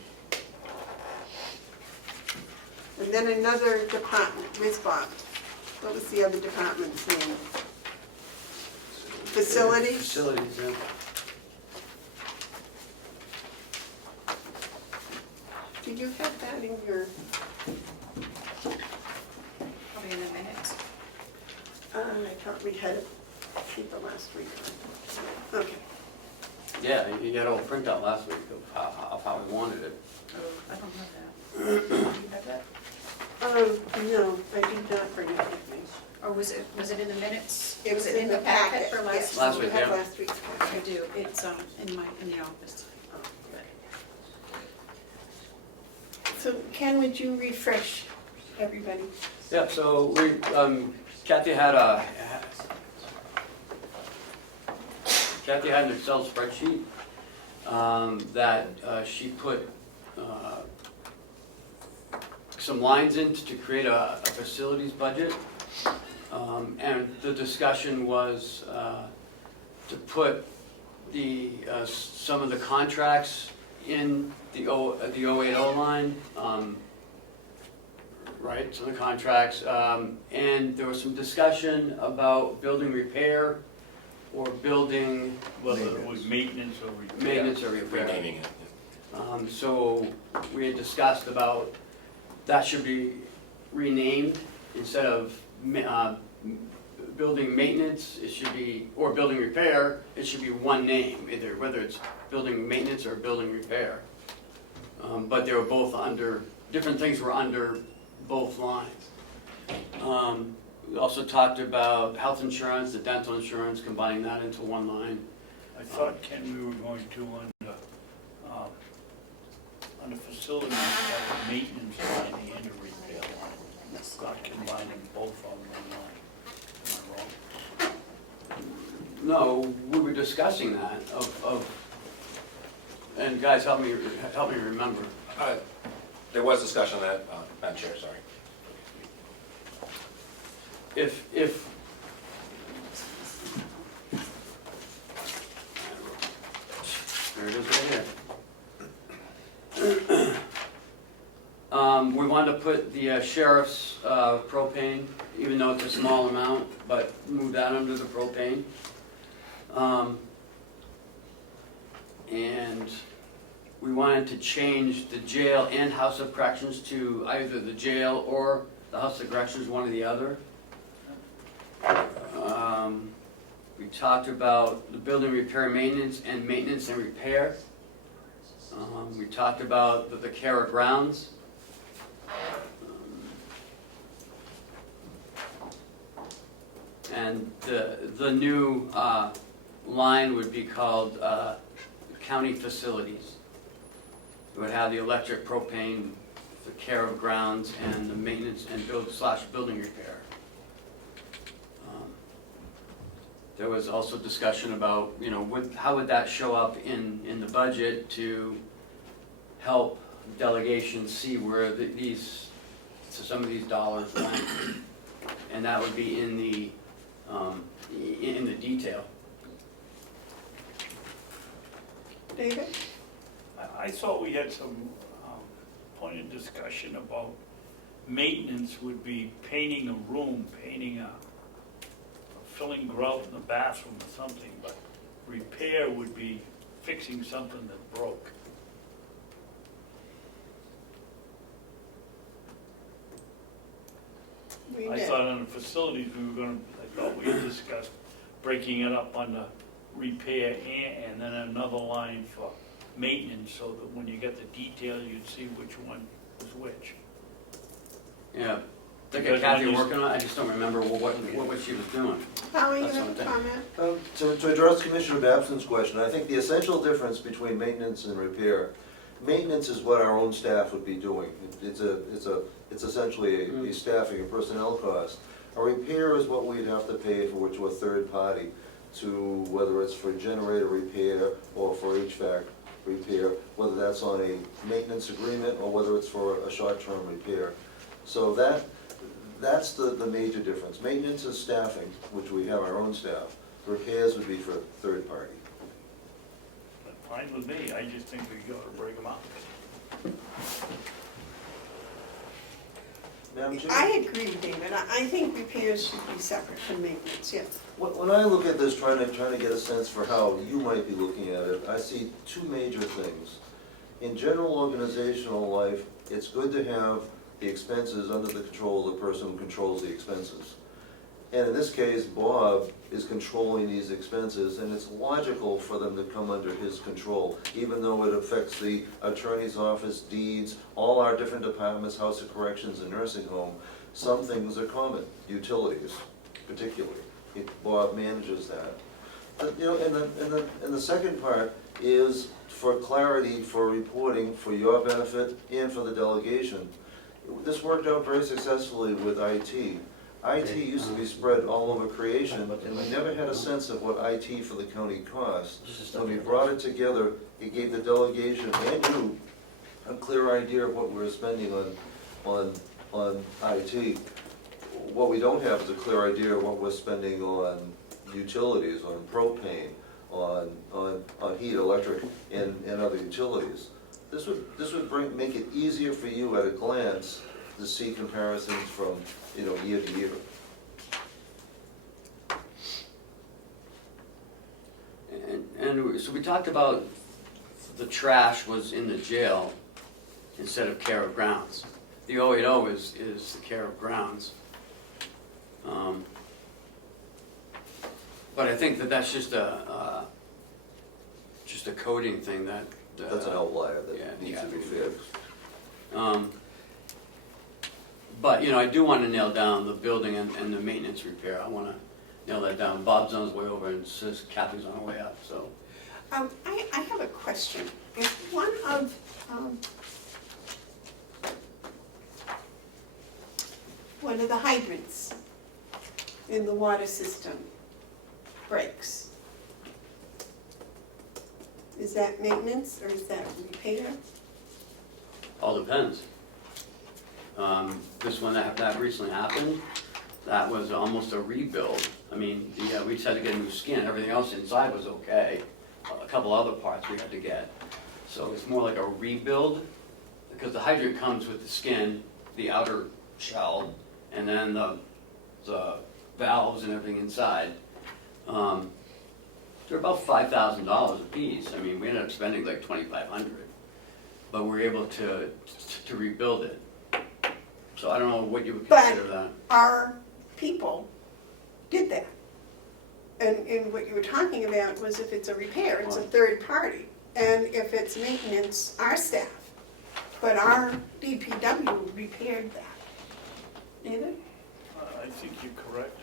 And then another department, Ms. Bob. What was the other department's name? Facilities? Facilities, yeah. Did you have that in your, Probably in the minutes. I thought we had it people last week. Okay. Yeah, you got a whole printout last week of how we wanted it. Oh, I don't have that. Do you have that? No, I did not bring it with me. Or was it in the minutes? It was in the packet for yes. last? Last We week, have yeah. last week's I packet. do, it's in the office. So Ken, would you refresh everybody? Yeah, so we, Kathy had an Excel spreadsheet that she put some lines in to create a facilities budget. And the discussion was to put some of the contracts in the 080 line, right, some of the contracts. And there was some discussion about building repair or building Whether it was maintenance or repair. maintenance or repair. Renaming it. So we had discussed about that should be renamed instead of building maintenance, it should be, or building repair, it should be one name, either whether it's building maintenance or building repair. But they were both under, different things were under both lines. We also talked about health insurance, the dental insurance, combining that into one line. I thought, Ken, we were going to, under facilities, have a maintenance line and a repair line. Not combining both on one line. Am I wrong? No, we were discussing that and guys, help me remember. There was discussion on that, Madam Chair, sorry. If, there it is right here. We wanted to put the sheriff's propane, even though it's a small amount, but move that under the propane. And we wanted to change the jail and House of Corrections to either the jail or the House of Corrections, one or the other. We talked about the building repair maintenance and maintenance and repair. We talked about the Carroll grounds. And the new line would be called county facilities. It would have the electric, propane, the care of grounds, and the maintenance and building repair. There was also discussion about, how would that show up in the budget to help delegations see where some of these dollars went. And that would be in the detail. David? I thought we had some pointed discussion about maintenance would be painting a room, filling grout in the bathroom or something, but repair would be fixing something that broke. We I did. thought on the facilities, I thought we had discussed breaking it up on the repair and then another line for maintenance, so that when you get the detail, you'd see which one was which. Yeah. I think Because Kathy when you- working on it, I just don't remember what she was doing. Howie, you That's have what a I'm comment? To address Commissioner Babson's question, I think the essential difference between maintenance and repair, maintenance is what our own staff would be doing. It's essentially a staffing and personnel cost. A repair is what we'd have to pay for to a third party, to whether it's for generator repair or for HVAC repair, whether that's on a maintenance agreement or whether it's for a short-term repair. So that's the major difference. Maintenance is staffing, which we have our own staff. Repairs would be for third party. Fine with me, I just think we ought to break them up. Madam Chair? I agree, David. I think repairs should be separate from maintenance, yes. When I look at this, trying to get a sense for how you might be looking at it, I see two major things. In general organizational life, it's good to have the expenses under the control of the person who controls the expenses. And in this case, Bob is controlling these expenses, and it's logical for them to come under his control, even though it affects the attorney's office, deeds, all our different departments, House of Corrections and nursing home. Some things are common, utilities particularly. Bob manages that. But, and the second part is for clarity, for reporting, for your benefit and for the delegation. This worked out very successfully with IT. IT used to be spread all over creation, and we never had a sense of what IT for the county cost. When we brought it together, it gave the delegation and you a clear idea of what we were spending on IT. What we don't have is a clear idea of what we're spending on utilities, on propane, on heat, electric, and other utilities. This would make it easier for you at a glance to see comparisons from, year to year. And so we talked about the trash was in the jail instead of care of grounds. The 080 is the care of grounds. But I think that's just a coding thing that. That's an outlier that Yeah, needs to be yeah. fixed. But, I do want to nail down the building and the maintenance repair. I want to nail that down. Bob's on his way over and says Kathy's on her way up, so. I have a question. If one of the hydrants in the water system breaks, is that maintenance or is that repair? All depends. This one that recently happened, that was almost a rebuild. I mean, we just had to get a new skin. Everything else inside was okay. A couple other parts we had to get. So it's more like a rebuild, because the hydrant comes with the skin, the outer shell, and then the valves and everything inside. They're about $5,000 a piece. I mean, we ended up spending like $2,500, but we were able to rebuild it. So I don't know what you would consider that. Our people did that. And what you were talking about was if it's a repair, it's a third party. And if it's maintenance, our staff. But our DPW repaired that. David? I think you're correct.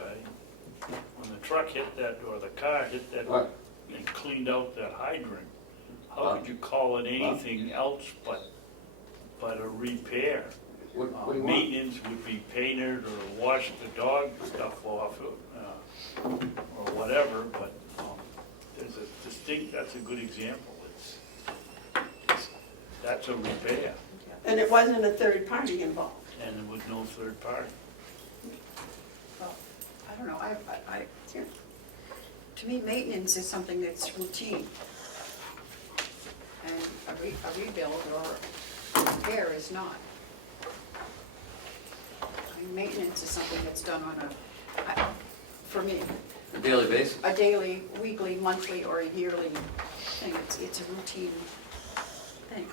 when the truck hit that, or the car hit that, Right. and cleaned out that hydrant, how could you call it anything else but a repair? What do you want? Maintenance would be painted or wash the dog stuff off, or whatever, but there's a distinct, that's a good example. That's a repair, And it wasn't a third party involved. and there was no third party. Well, I don't know, to me, maintenance is something that's routine. And a rebuild or repair is not. I mean, maintenance is something that's done on for me, A daily basis? a daily, weekly, monthly, or a yearly thing. It's a routine thing.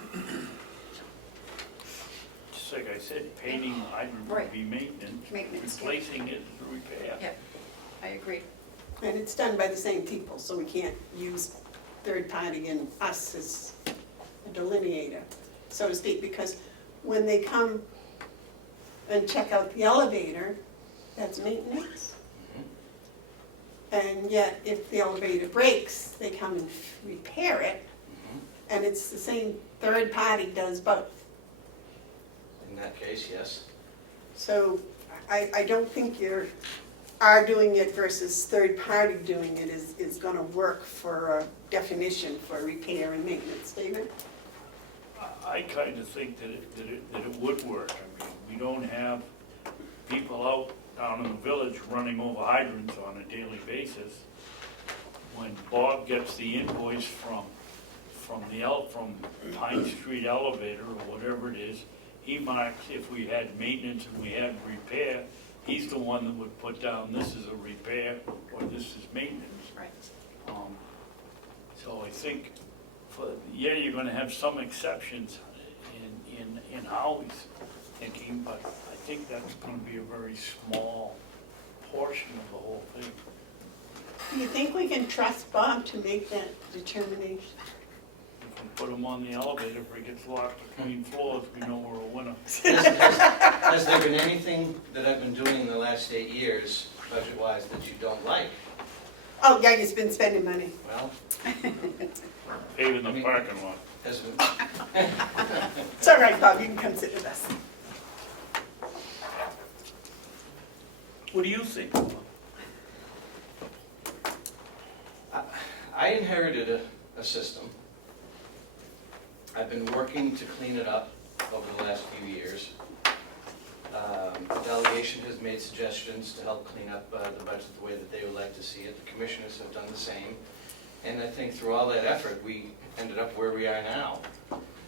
Just like I said, painting the hydrant would Right. be maintenance. Maintenance, yeah. Replacing it is a repair. Yeah, I agree. And it's done by the same people, so we can't use third party and us as a delineator, so to speak, because when they come and check out the elevator, that's maintenance. And yet, if the elevator breaks, they come and repair it, and it's the same third party does both. In that case, yes. So I don't think our doing it versus third party doing it is gonna work for a definition for repair and maintenance, David? I kind of think that it would work. I mean, we don't have people out down in the village running over hydrants on a daily basis. When Bob gets the invoice from Pine Street Elevator or whatever it is, he marks if we had maintenance and we had repair, he's the one that would put down, this is a repair or this is maintenance. Right. So I think, you're gonna have some exceptions in how he's thinking, but I think that's gonna be a very small portion of the whole thing. Do you think we can trust Bob to make that determination? If we put him on the elevator, if he gets locked between floors, we know we're a winner. Has there been anything that I've been doing in the last 8 years, budget-wise, that you don't like? Oh, yeah, he's been spending money. Well, Paving the parking lot. has been, It's all right, Bob, you can come sit with us. What do you think? I inherited a system. I've been working to clean it up over the last few years. The delegation has made suggestions to help clean up the budget the way that they would like to see it. The commissioners have done the same. And I think through all that effort, we ended up where we are now.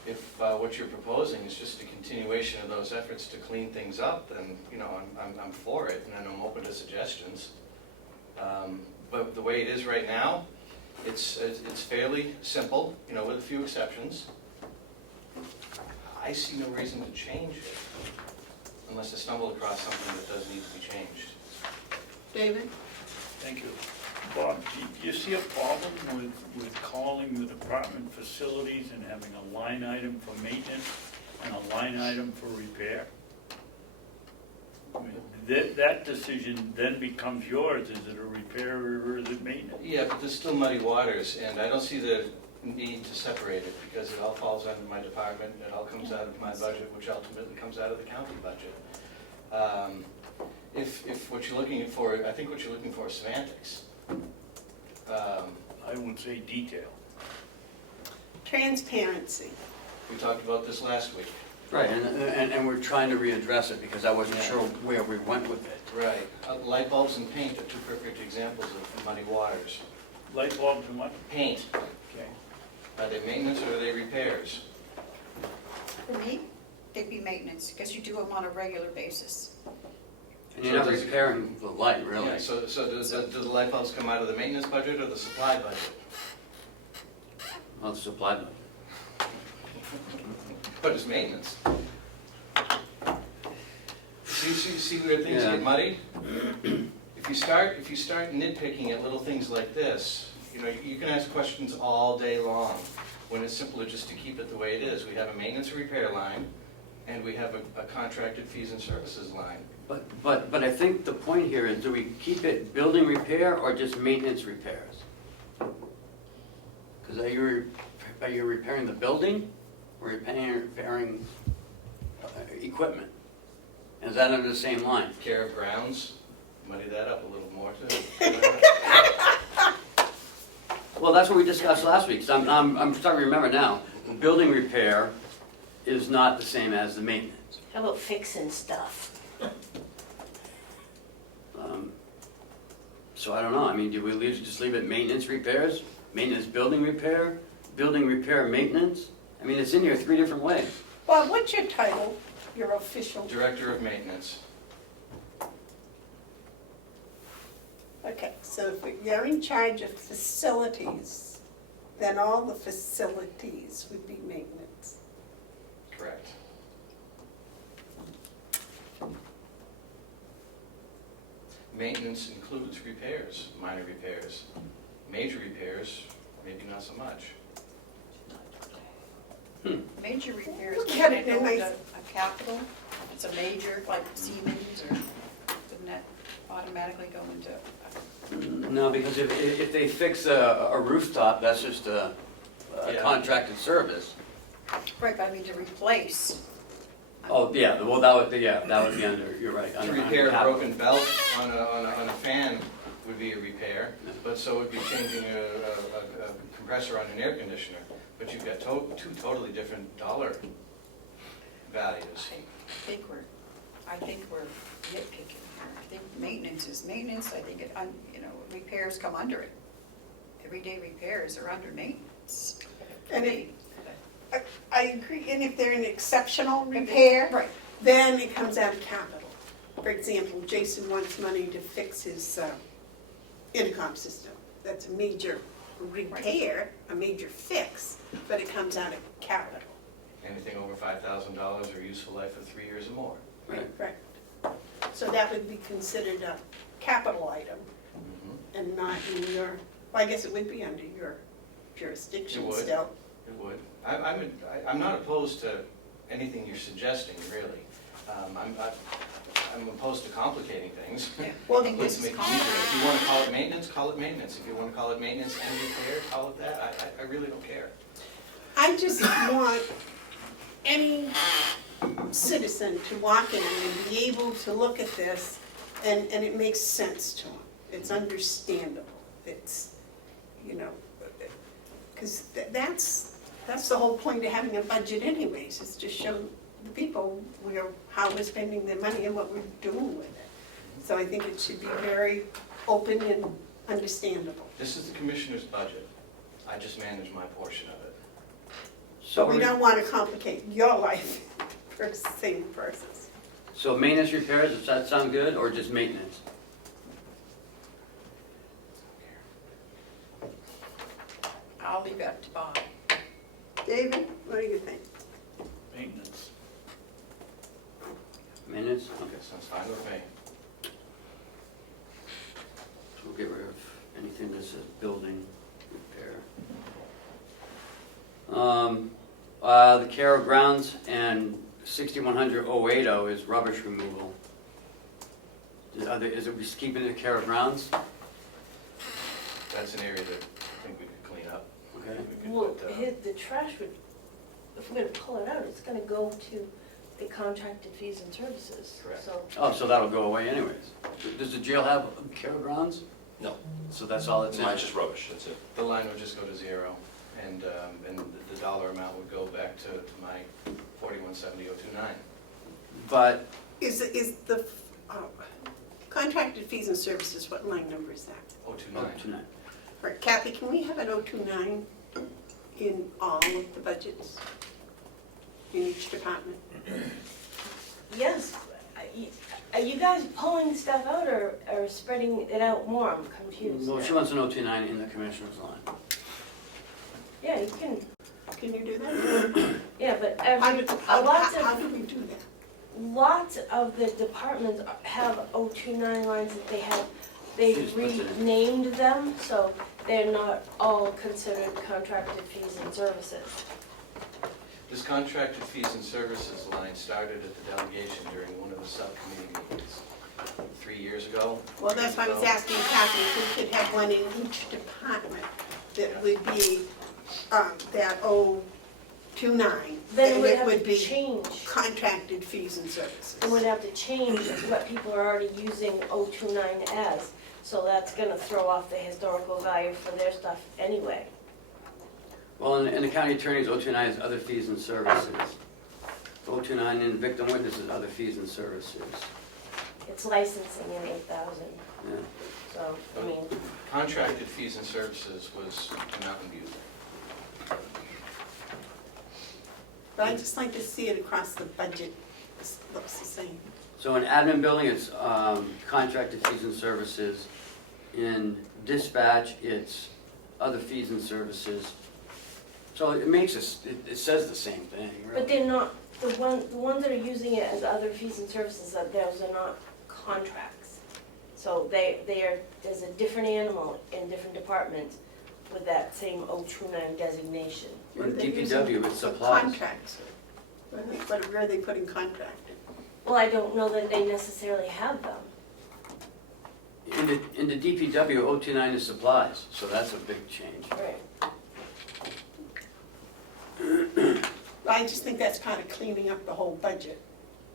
If what you're proposing is just a continuation of those efforts to clean things up, then, you know, I'm for it, and I'm open to suggestions. But the way it is right now, it's fairly simple, you know, with a few exceptions. I see no reason to change it unless I stumble across something that does need to be changed. David? Thank you. Bob, do you see a problem with calling the department facilities and having a line item for maintenance and a line item for repair? I mean, that decision then becomes yours. Is it a repair or is it maintenance? Yeah, but there's still muddy waters, and I don't see the need to separate it because it all falls under my department. It all comes out of my budget, which ultimately comes out of the county budget. If what you're looking for, I think what you're looking for is semantics. I would say detail. Transparency. We talked about this last week. Right, and we're trying to readdress it because I wasn't sure where we went with it. Right. Light bulbs and paint are two perfect examples of muddy waters. Light bulbs and what? Paint, Okay. are they maintenance or are they repairs? For me, they'd be maintenance, because you do them on a regular basis. And you're not repairing the light, really. Yeah, so do the light bulbs come out of the maintenance budget or the supply budget? Well, the supply bill. But it's maintenance. See where things get muddy? If you start nitpicking at little things like this, you know, you can ask questions all day long when it's simpler just to keep it the way it is. We have a maintenance and repair line, and we have a contracted fees and services line. But I think the point here is, do we keep it building repair or just maintenance repairs? Because are you repairing the building or repairing equipment? And is that under the same line? Care of grounds, muddy that up a little more too. Well, that's what we discussed last week, so I'm starting to remember now. Building repair is not the same as the maintenance. How about fixing stuff? So I don't know, I mean, do we just leave it maintenance repairs, maintenance building repair maintenance? I mean, it's in here 3 different ways. Bob, what's your title, your official? Director of Maintenance. Okay, so if you're in charge of facilities, then all the facilities would be maintenance. Correct. Maintenance includes repairs, minor repairs. Major repairs, maybe not so much. Major repairs, Look can at it it, go and into a capital? If it's a major, like Siemens, or wouldn't that automatically go into? No, because if they fix a rooftop, that's just a Yeah. contracted service. Right, but I mean to replace. Oh, yeah, well, that would be under, you're right. To under repair a capital. broken belt on a fan would be a repair, but so would be changing a compressor on an air conditioner. But you've got two totally different dollar values. I think we're nitpicking here. I think maintenance is maintenance. I think repairs come under it. Everyday repairs are under maintenance. And I agree, and if they're an exceptional repair, Right. then it comes out of capital. For example, Jason wants money to fix his intercom system. That's a major repair, a major fix, but it comes out of capital. Anything over $5,000 or useful life of 3 years or more. Right. Right. So that would be considered a capital item Mhm. and not in your, well, I guess it would be under your jurisdiction It would. still. It would. I'm not opposed to anything you're suggesting, really. I'm opposed to complicating things. Yeah. Well, I think Let's this make is it easier. If complicated. you want to call it maintenance, call it maintenance. If you want to call it maintenance and repair, call it that. I really don't care. I just want any citizen to walk in and be able to look at this and it makes sense to them. It's understandable. It's, because that's the whole point of having a budget anyways, is to show the people how we're spending their money and what we're doing with it. So I think it should be very open and understandable. This is the commissioner's budget. I just manage my portion of it. So But we don't want to complicate your life for the same purpose. So maintenance repairs, does that sound good, or just maintenance? I'll leave that to Bob. David, what do you think? Maintenance. Maintenance? Okay, Okay, sounds fine with me. so we'll get rid of anything that says building repair. The Carroll grounds and 6100 080 is rubbish removal. Is it just keeping it Carroll grounds? That's an area that I think we could clean up. Okay. We could Well, put, the trash would, if we're gonna pull it out, it's gonna go to the contracted fees and services. Correct. So, Oh, so that'll go away anyways. Does the jail have Carroll grounds? No, So that's all it's in? mine's just rubbish, that's it. the line would just go to zero, and the dollar amount would go back to my 4170,029. But, Is the contracted fees and services, what line number is that? 029. tonight. All right, Kathy, can we have an 029 in all of the budgets? In each department? yes, are you guys pulling stuff out or spreading it out more? I'm confused. Well, she now. wants an 029 in the commissioner's line. Yeah, you can, Can you do that? yeah, but How do we do that? lots of the departments have 029 lines that She they've just puts it in. renamed them, so they're not all considered contracted fees and services. This contracted fees and services line started at the delegation during one of the subcommittee meetings 3 years ago. Well, that's why I was asking Kathy if we could have one in each department that would be, that 029. Then it and would it have would to be change. contracted fees and services. It would have to change what people are already using 029 as. So that's gonna throw off the historical value for their stuff anyway. Well, in the county attorney's 029 is other fees and services. 029 in victim witnesses, other fees and services. It's licensing in 8,000, Yeah. so, I mean, Contracted fees and services was Mountain View. But I'd just like to see it across the budget. It looks the same. So in admin building, it's contracted fees and services. In dispatch, it's other fees and services. So it makes us, it says the same thing, but really. they're not, the ones that are using it as other fees and services, those are not contracts. So there's a different animal in different departments with that same 029 designation. In They're using DPW, it's supplies. Contracts. Where are they putting contracted? Well, I don't know that they necessarily have them. In the DPW, 029 is supplies, so that's a big change. Right. I just think that's kind of cleaning up the whole budget.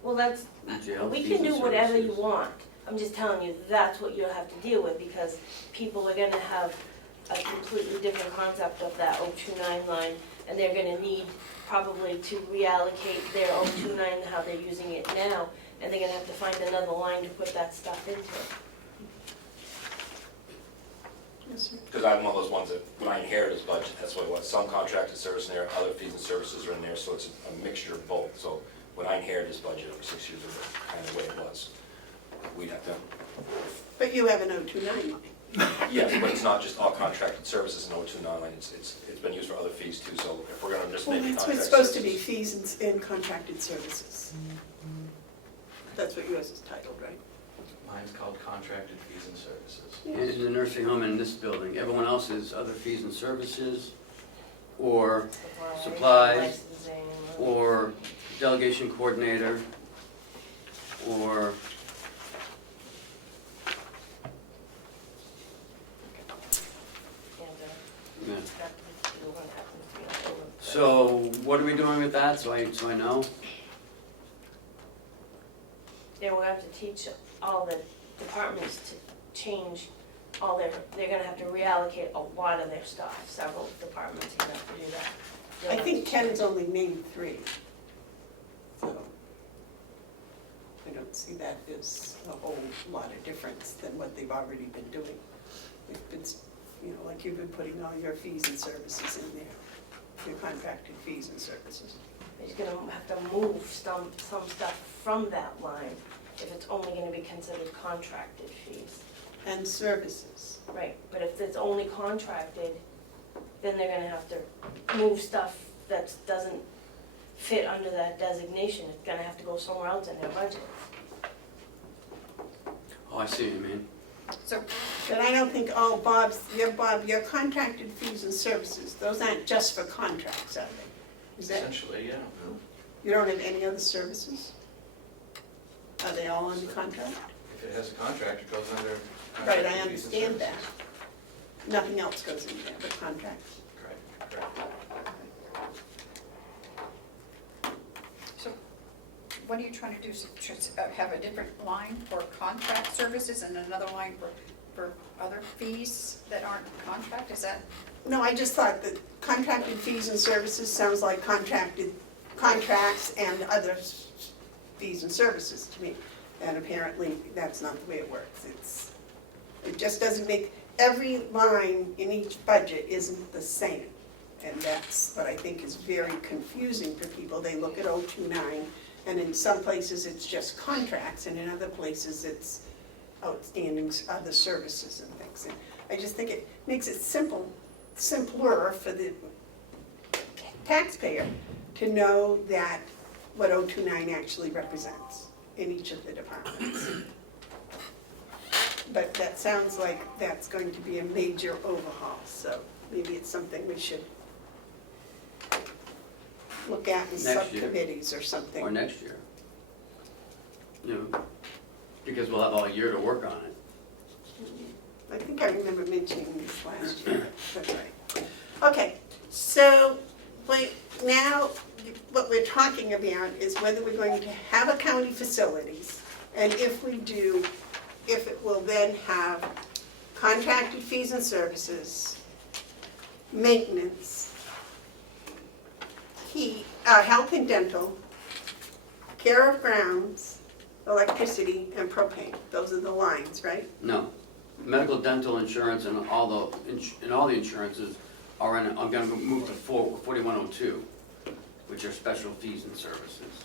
Well, that's, Jail we fees can and do whatever you services. want. I'm just telling you, that's what you'll have to deal with, because people are gonna have a completely different concept of that 029 line, and they're gonna need probably to reallocate their 029, how they're using it now, and they're gonna have to find another line to put that stuff into. Yes, sir. Because I'm one of those ones that, when I inherited this budget, that's what it was. Some contracted service in there, other fees and services are in there, so it's a mixture of both. So when I inherited this budget over 6 years ago, kind of the way it was, we'd have to, But you have an 029 line. yes, but it's not just all contracted services in 029, it's been used for other fees too, so if we're gonna just Well, make it that's contract what's supposed to be, services- fees and contracted services. That's what yours is titled, right? Mine's called contracted fees and services. In the nursing home in this building, everyone else is other fees and services, or supplies, Licensing, or delegation coordinator, or, yeah. So what are we doing with that, so I know? Yeah, we'll have to teach all the departments to change all they're gonna have to reallocate a lot of their stuff. Several departments are gonna have to do that. You'll I have think to- Ken's only named 3. So I don't see that as a whole lot of difference than what they've already been doing. They've been, like you've been putting all your fees and services in there, your contracted fees and services. He's gonna have to move some stuff from that line if it's only gonna be considered contracted fees. And services. Right, but if it's only contracted, then they're gonna have to move stuff that doesn't fit under that designation. It's gonna have to go somewhere else in their budget. Oh, I see what you mean. So, But I don't think, Bob, your contracted fees and services, those aren't just for contracts, are they? Is that, Essentially, yeah. you don't have any other services? Are they all under contract? If it has a contract, it goes under Right, contracted I fees and understand that. services. Nothing else goes in there but contracts? Correct. so what are you trying to do? Just have a different line for contract services and another line for other fees that aren't contract? Is that? No, I just thought that contracted fees and services sounds like contracted contracts and other fees and services to me. And apparently, that's not the way it works. It just doesn't make, every line in each budget isn't the same. And that's what I think is very confusing for people. They look at 029, and in some places it's just contracts, and in other places it's outstanding other services and things. And I just think it makes it simpler for the taxpayer to know that what 029 actually represents in each of the departments. But that sounds like that's going to be a major overhaul, so maybe it's something we should look at in Next year. subcommittees or or something. next year. You know, because we'll have all year to work on it. I think I remember mentioning this last year, but right. Okay, so, wait, now, what we're talking about is whether we're going to have a county facilities, and if we do, if it will then have contracted fees and services, maintenance, health and dental, care of grounds, electricity, and propane. Those are the lines, right? No, medical, dental insurance and all the insurances are in, I'm gonna move to 4102, which are special fees and services.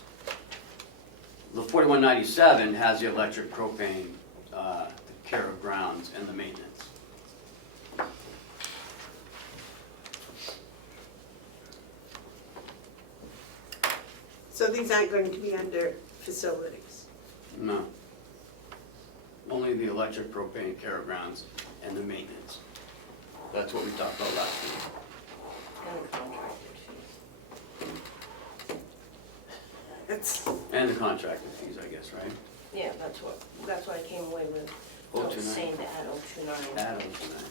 The 4197 has the electric, propane, the care of grounds, and the maintenance. So these aren't going to be under facilities. No. Only the electric, propane, care of grounds, and the maintenance. That's what we talked about last week. And the contracted fees. It's, And the contracted fees, I guess, right? Yeah, that's what I came away with. I was 029. saying to add 029. Add 029.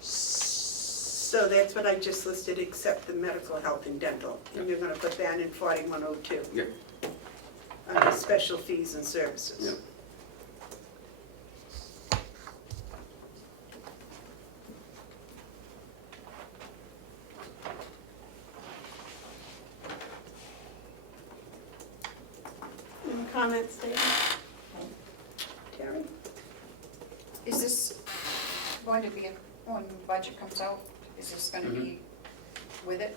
so that's what I just listed, except the medical, health, and dental. And you're gonna put that in 4102. Yep. Under special fees and services. Yep. Any comments, David? Terry? Is this going to be, when the budget comes out, is this gonna be with it?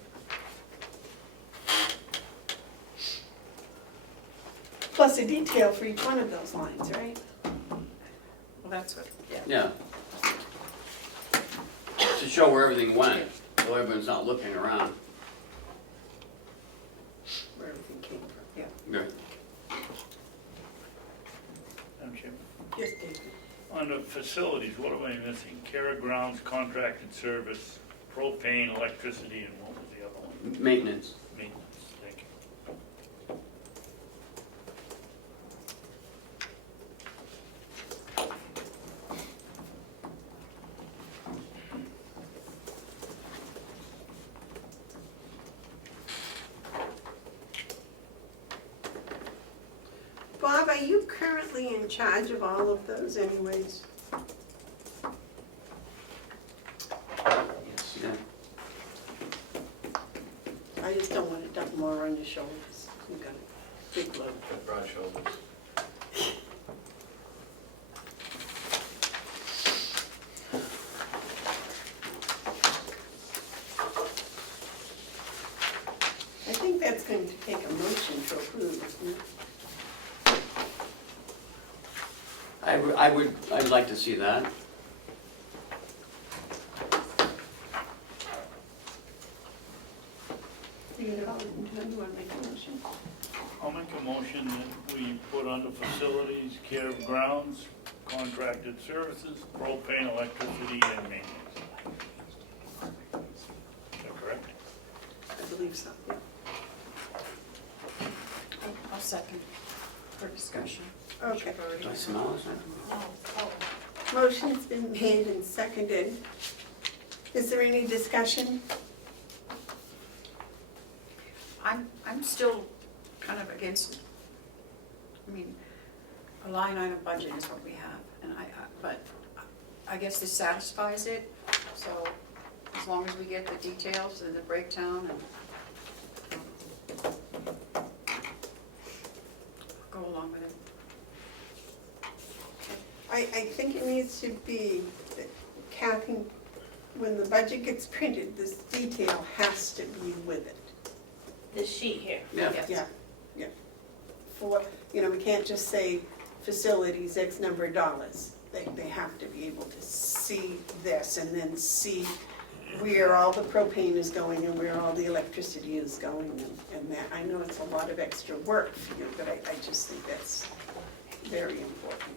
Plus a detail for each one of those lines, right? Well, that's what, yeah. Yeah. To show where everything went, so everyone's not looking around. Where everything came from. Yeah. Good. Madam Chairman. Yes, David. Under facilities, what am I missing? Care of grounds, contracted service, propane, electricity, and what was the other one? Maintenance. Maintenance, thank you. Bob, are you currently in charge of all of those anyways? Yes. Yeah. I just don't want it dump more on your shoulders. You've got a big load. Got broad shoulders. I think that's going to take a motion to approve, isn't it? I'd like to see that. You want to make a motion? I'll make a motion that we put under facilities, care of grounds, contracted services, propane, electricity, and maintenance. Is that correct? I believe so, yeah. I'll second for discussion. Okay. Do I smell it? Motion's been made and seconded. Is there any discussion? I'm still kind of against, I mean, a line item budget is what we have, and but I guess this satisfies it, so as long as we get the details and the breakdown and go along with it. I think it needs to be that Kathy, when the budget gets printed, this detail has to be with it. This sheet here. Yeah. Yeah, yeah. For, we can't just say facilities, X number of dollars. They have to be able to see this and then see where all the propane is going and where all the electricity is going and that. I know it's a lot of extra work for you, but I just think that's very important.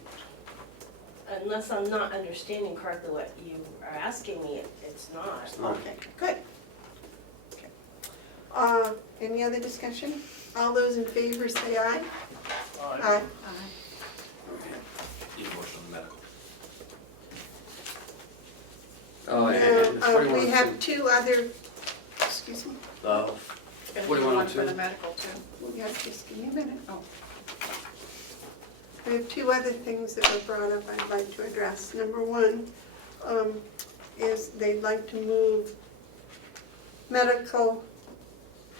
Unless I'm not understanding correctly what you are asking me, it's not. Okay, good. Any other discussion? All those in favor say aye. Aye. Need a motion on the medical. Oh, and it's Now, we 4102. have two other, excuse me, Gonna do one 4102. for the medical too. yeah, just give me a minute. Oh. We have two other things that were brought up I'd like to address. Number one is they'd like to move medical,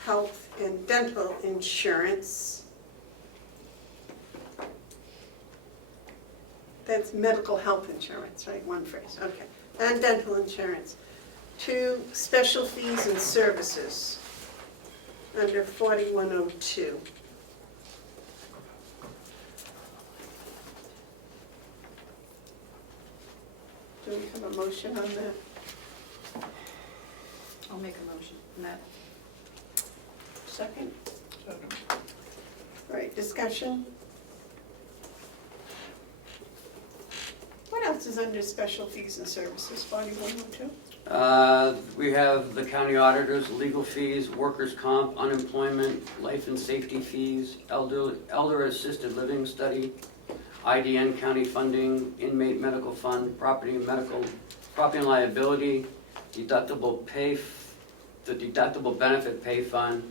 health, and dental insurance. That's medical health insurance, right, one phrase, okay. And dental insurance to special fees and services under 4102. Do we have a motion on that? I'll make a motion on that. Second? Right, discussion? What else is under special fees and services, 4102? We have the county auditors, legal fees, workers' comp, unemployment, life and safety fees, elder assisted living study, IDN county funding, inmate medical fund, property and liability, deductible pay, the deductible benefit pay fund,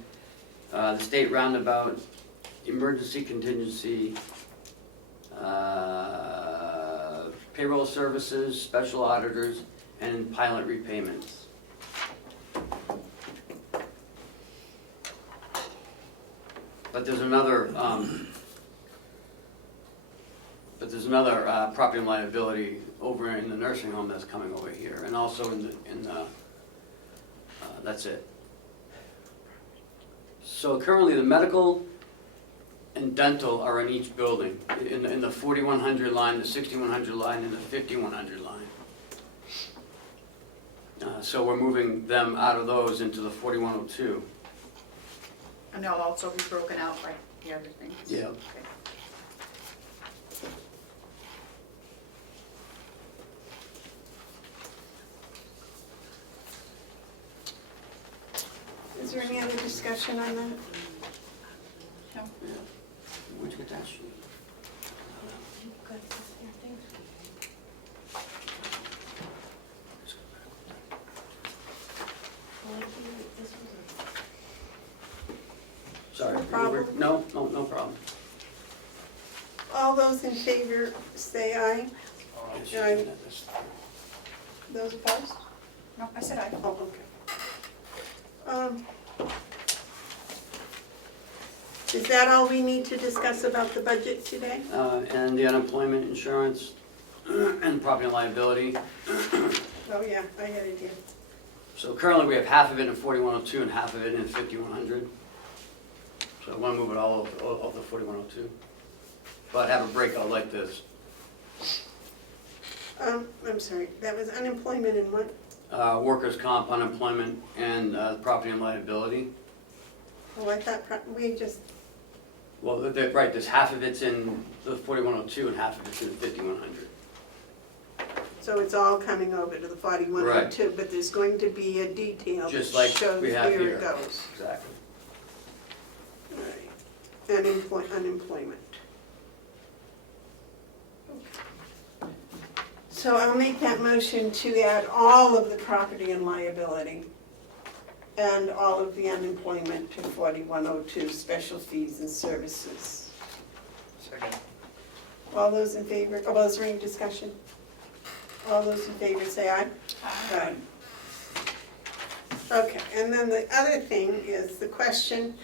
the state roundabout, emergency contingency, payroll services, special auditors, and pilot repayments. But there's another, property and liability over in the nursing home that's coming over here, and also that's it. So currently, the medical and dental are in each building, in the 4100 line, the 6100 line, and the 5100 line. So we're moving them out of those into the 4102. And they'll also be broken out by the other things? Yeah. Okay. Is there any other discussion on that? No. Where'd you get that sheet? Sorry. No problem. No problem. All those in favor say aye. Aye. Those opposed? No, I said aye. Oh, okay. Is that all we need to discuss about the budget today? And the unemployment insurance and property and liability. Oh, yeah, I got it here. So currently, we have half of it in 4102 and half of it in 5100. So I want to move it all of the 4102. But have a breakout like this. I'm sorry, that was unemployment and what? Workers' comp, unemployment, and property and liability. Oh, I thought we just, Well, right, there's half of it's in the 4102 and half of it's in the 5100. so it's all coming over to the 4102, but there's going to be a detail that Just like shows we have where here. it goes. Exactly. All right. And unemployment. So I'll make that motion to add all of the property and liability and all of the unemployment to 4102, special fees and services. Second. All those in favor, oh, is there any discussion? All those in favor say aye. Aye. Okay, and then the other thing is the question,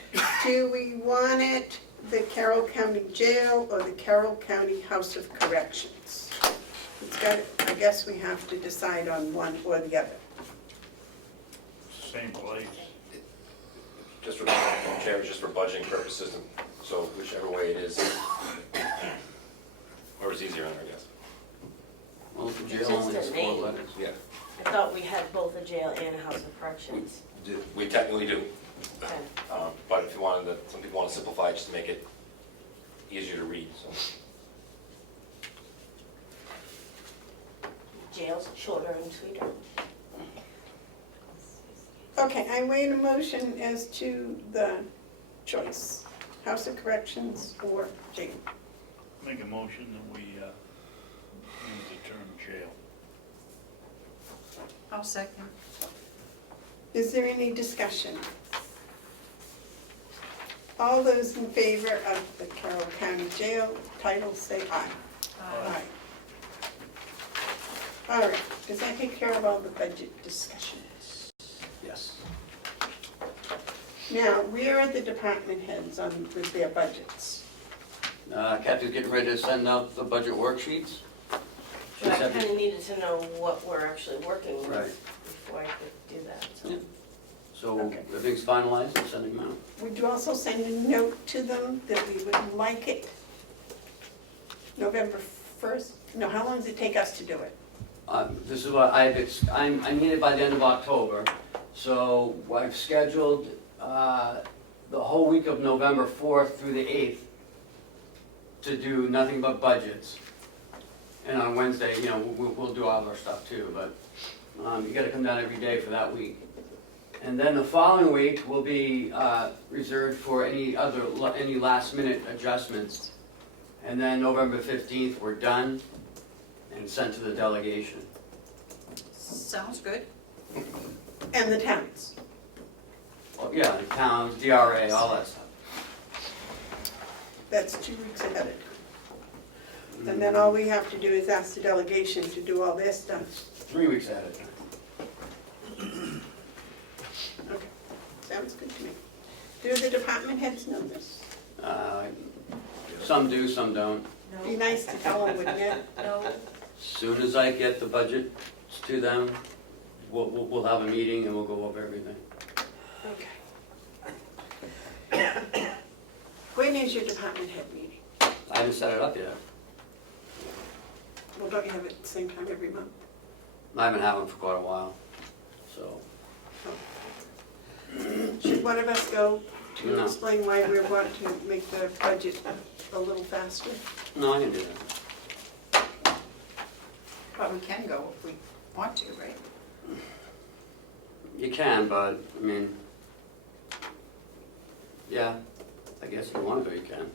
do we want it the Carroll County Jail or the Carroll County House of Corrections? It's got, I guess we have to decide on one or the other. Same place. Just for, Chair, just for budgeting purposes, so whichever way it is, whoever's easier on there, I guess. Well, the jail It's only just has a 4 name. letters. Yeah, I thought we had both a jail and a house of corrections. we technically do. Okay. But if you wanted to, some people want to simplify it just to make it easier to read, so. Jail's shorter and sweeter. Okay, I made a motion as to the choice, House of Corrections or jail. Make a motion that we use the term jail. I'll second. Is there any discussion? All those in favor of the Carroll County Jail title say aye. Aye. All right, does that take care of all the budget discussions? Yes. Now, where are the department heads on with their budgets? Kathy's getting ready to send out the budget worksheets. But I kind of needed to know what we're actually working with Right. before I could do that, so. Yeah. So Okay. everything's finalized, I'm sending them out. Would you also send a note to them that we would like it November 1st? No, how long does it take us to do it? This is what I need it by the end of October. So I've scheduled the whole week of November 4th through the 8th to do nothing but budgets. And on Wednesday, you know, we'll do all of our stuff too, but you gotta come down every day for that week. And then the following week will be reserved for any last minute adjustments. And then November 15th, we're done and sent to the delegation. Sounds good. And the towns? Oh, yeah, the towns, DRA, all that stuff. That's 2 weeks ahead of time. And then all we have to do is ask the delegation to do all their stuff. 3 weeks ahead of time. Okay, sounds good to me. Do the department heads know this? Some do, some don't. Be nice to tell them, wouldn't it? No, Soon as I get the budget to them, we'll have a meeting and we'll go over everything. Okay. When is your department head meeting? I haven't set it up yet. Well, don't you have it at the same time every month? I haven't had one for quite a while, so. Should one of us go to No. explain why we want to make the budget a little faster? No, I can do that. But we can go if we want to, right? You can, but, I mean, yeah, I guess if you want to go, you can.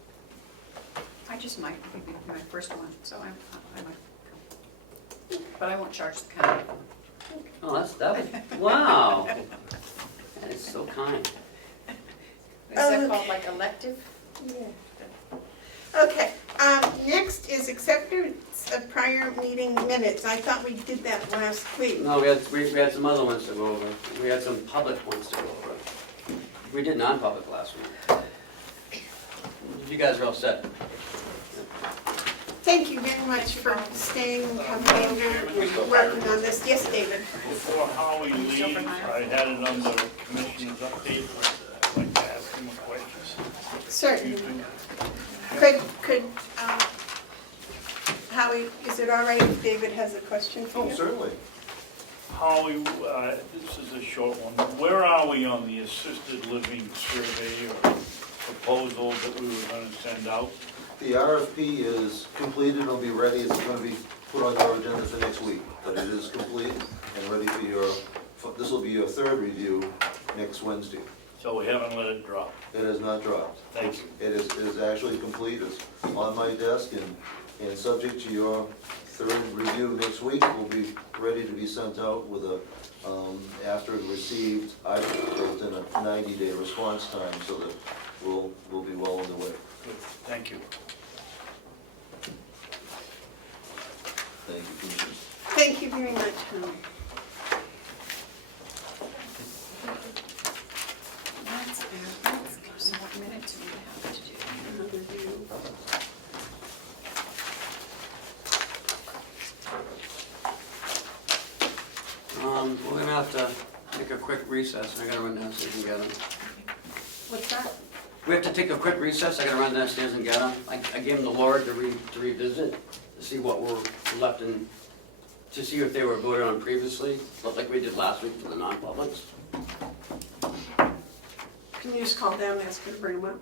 I just might, maybe my first one, so I might go. But I won't charge the county. Oh, wow. That is so kind. Is that called like elective? Yeah. Okay, next is acceptance of prior meeting minutes. I thought we did that last week. No, we had some other ones to go over. We had some public ones to go over. We did non-public last week. You guys are all set. Thank you very much for staying and coming over and working on this. Yes, David? Before Howie leaves, I had it under Commissioner's update. I'd like to ask him a question. Certainly. Could, Howie, is it all right if David has a question for you? Oh, certainly. Howie, this is a short one. Where are we on the assisted living survey or proposal that we were gonna send out? The RFP is completed, it'll be ready, it's gonna be put on your agenda for next week, but it is complete and ready for your, this will be your third review next Wednesday. So we haven't let it drop. It has not dropped. Thank you. It is actually complete, it's on my desk, and subject to your third review next week, will be ready to be sent out with a, after it's received, I've built in a 90-day response time, so that we'll be well on the way. Good, thank you. Thank you, Commissioner. Thank you very much, Howie. So what minutes do we have to do? We're gonna have to take a quick recess. I gotta run downstairs and get them. What's that? We have to take a quick recess. I gotta run downstairs and get them. I gave them the Lord to revisit, to see what were left in, to see if they were voted on previously, like we did last week for the non-publics. Can you just call down and ask her to bring them up?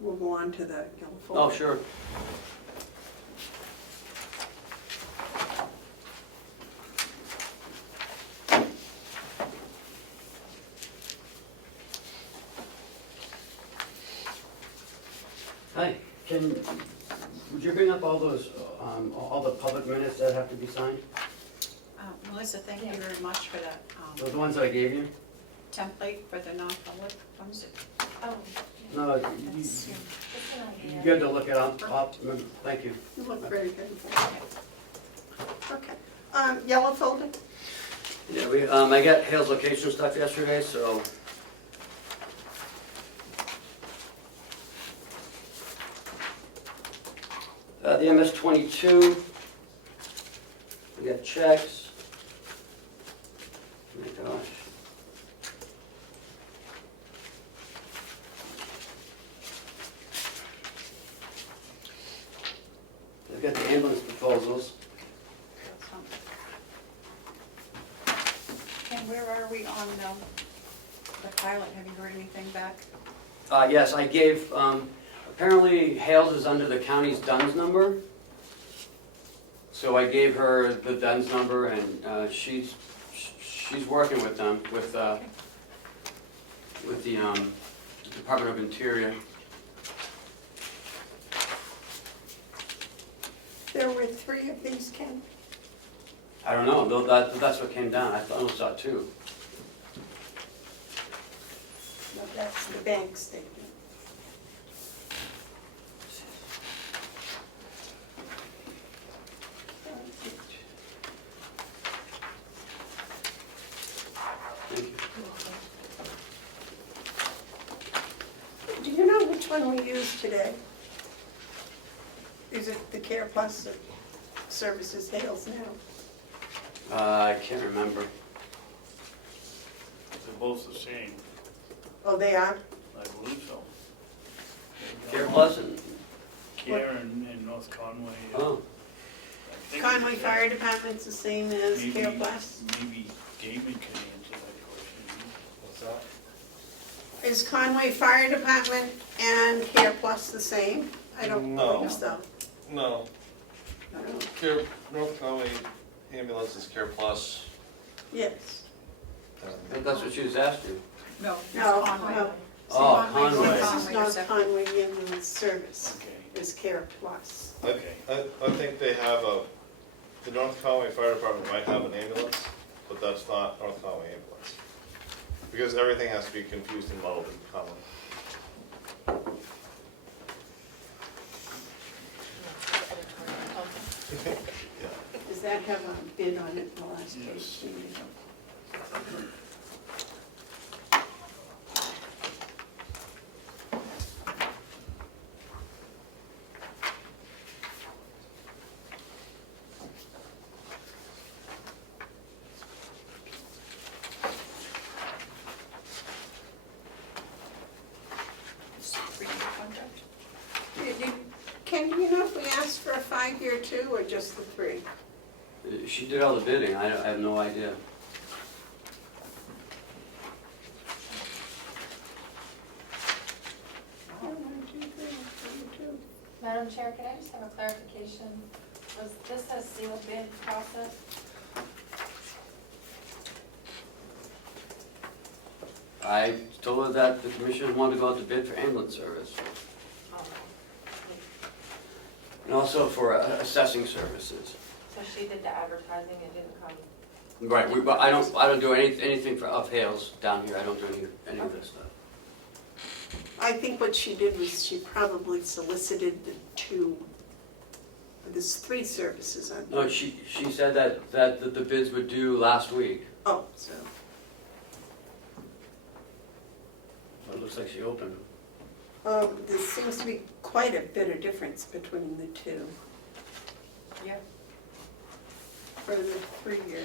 We'll go on to the yellow folder. Oh, sure. Hi, would you bring up all those, all the public minutes that have to be signed? Melissa, thank you very much for that The ones that I gave you? template for the non-public ones. Oh, No, That's- just an you idea. good to look it up, thank you. You look very good. Okay. Yellow folder? Yeah, I got Hale's location stuff yesterday, so. The MS-22, we got checks. Oh my gosh. We've got the ambulance proposals. And where are we on the pilot? Have you heard anything back? Yes, I gave, apparently Hales is under the county's DUNS number. So I gave her the DUNS number and she's working with them, with the Department of Interior. There were 3 of these, Ken? I don't know, though that's what came down, I only saw 2. No, that's the bank statement. Thank you. Do you know which one we used today? Is it the Care Plus Services Hales now? I can't remember. They're both the same, Oh, they are? I believe so. Care Plus and, Care in North Conway. oh, I think Conway it's- Fire Department's the same as Care maybe- Plus? Maybe Damon can answer that question. What's that? Is Conway Fire Department and Care Plus the same? I don't No. believe so. No, I don't- Care, North County Ambulance is Care Plus. Yes. that's what she was asking. No, No, Conway. no. Oh, Conway. Conway. This is Conway not is Conway Ambulance Service, Okay, it's Care Plus. okay. I think they have the North Conway Fire Department might have an ambulance, but that's not North Conway Ambulance. Because everything has to be confused and muddled in Conway. Does that have a bid on it, the last Yes. page? It's a 3-year contract. Ken, do you know if we asked for a 5-year too, or just the 3? She did all the bidding, I have no idea. Madam Chair, can I just have a clarification? Was this a sealed bid process? I told her that the commission wanted to go out to bid for ambulance service, Oh, and also for assessing services. so she did the advertising and didn't come? Right, but I don't do anything of Hales down here, I don't do any of this stuff. I think what she did was she probably solicited the 2, there's 3 services on No, here. she said that the bids were due last week. Oh, so, It looks like she opened them. there seems to be quite a bit of difference between the 2 Yep. for the 3-year.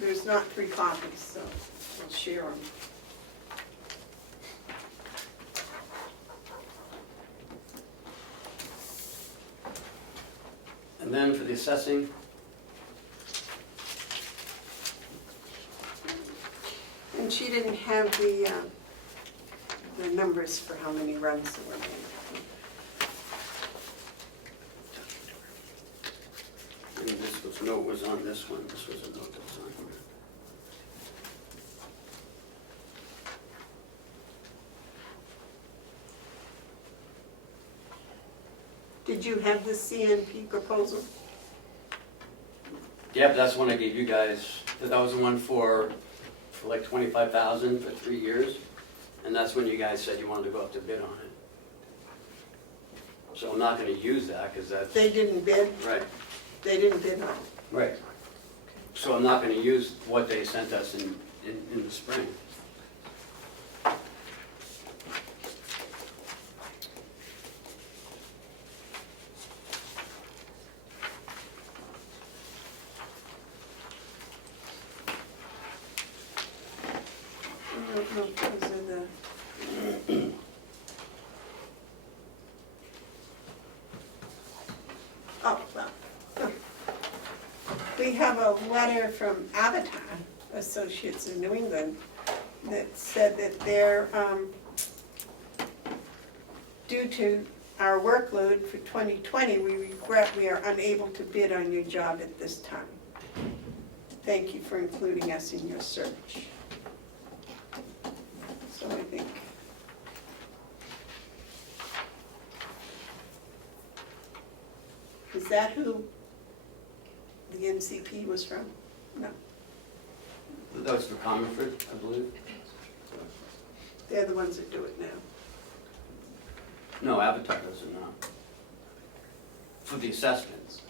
There's not 3 copies, so we'll share them. And then for the assessing, And she didn't have the numbers for how many runs there were made. and this note was on this one, this was a note that was on here. Did you have the CNP proposal? Yeah, but that's the one I gave you guys. That was the one for like 25,000 for 3 years. And that's when you guys said you wanted to go up to bid on it. So I'm not gonna use that, because that's. They didn't bid, Right, they didn't bid on it. right. So I'm not gonna use what they sent us in the spring. I don't know if those are the. Oh, well. Huh. We have a letter from Avatar Associates in New England that said that they're, due to our workload for 2020, we regret we are unable to bid on your job at this time. Thank you for including us in your search. So I think. Is that who the NCP was from? No, That was for Comerford, I believe. they're the ones that do it now. No, Avatar doesn't know. For the assessments.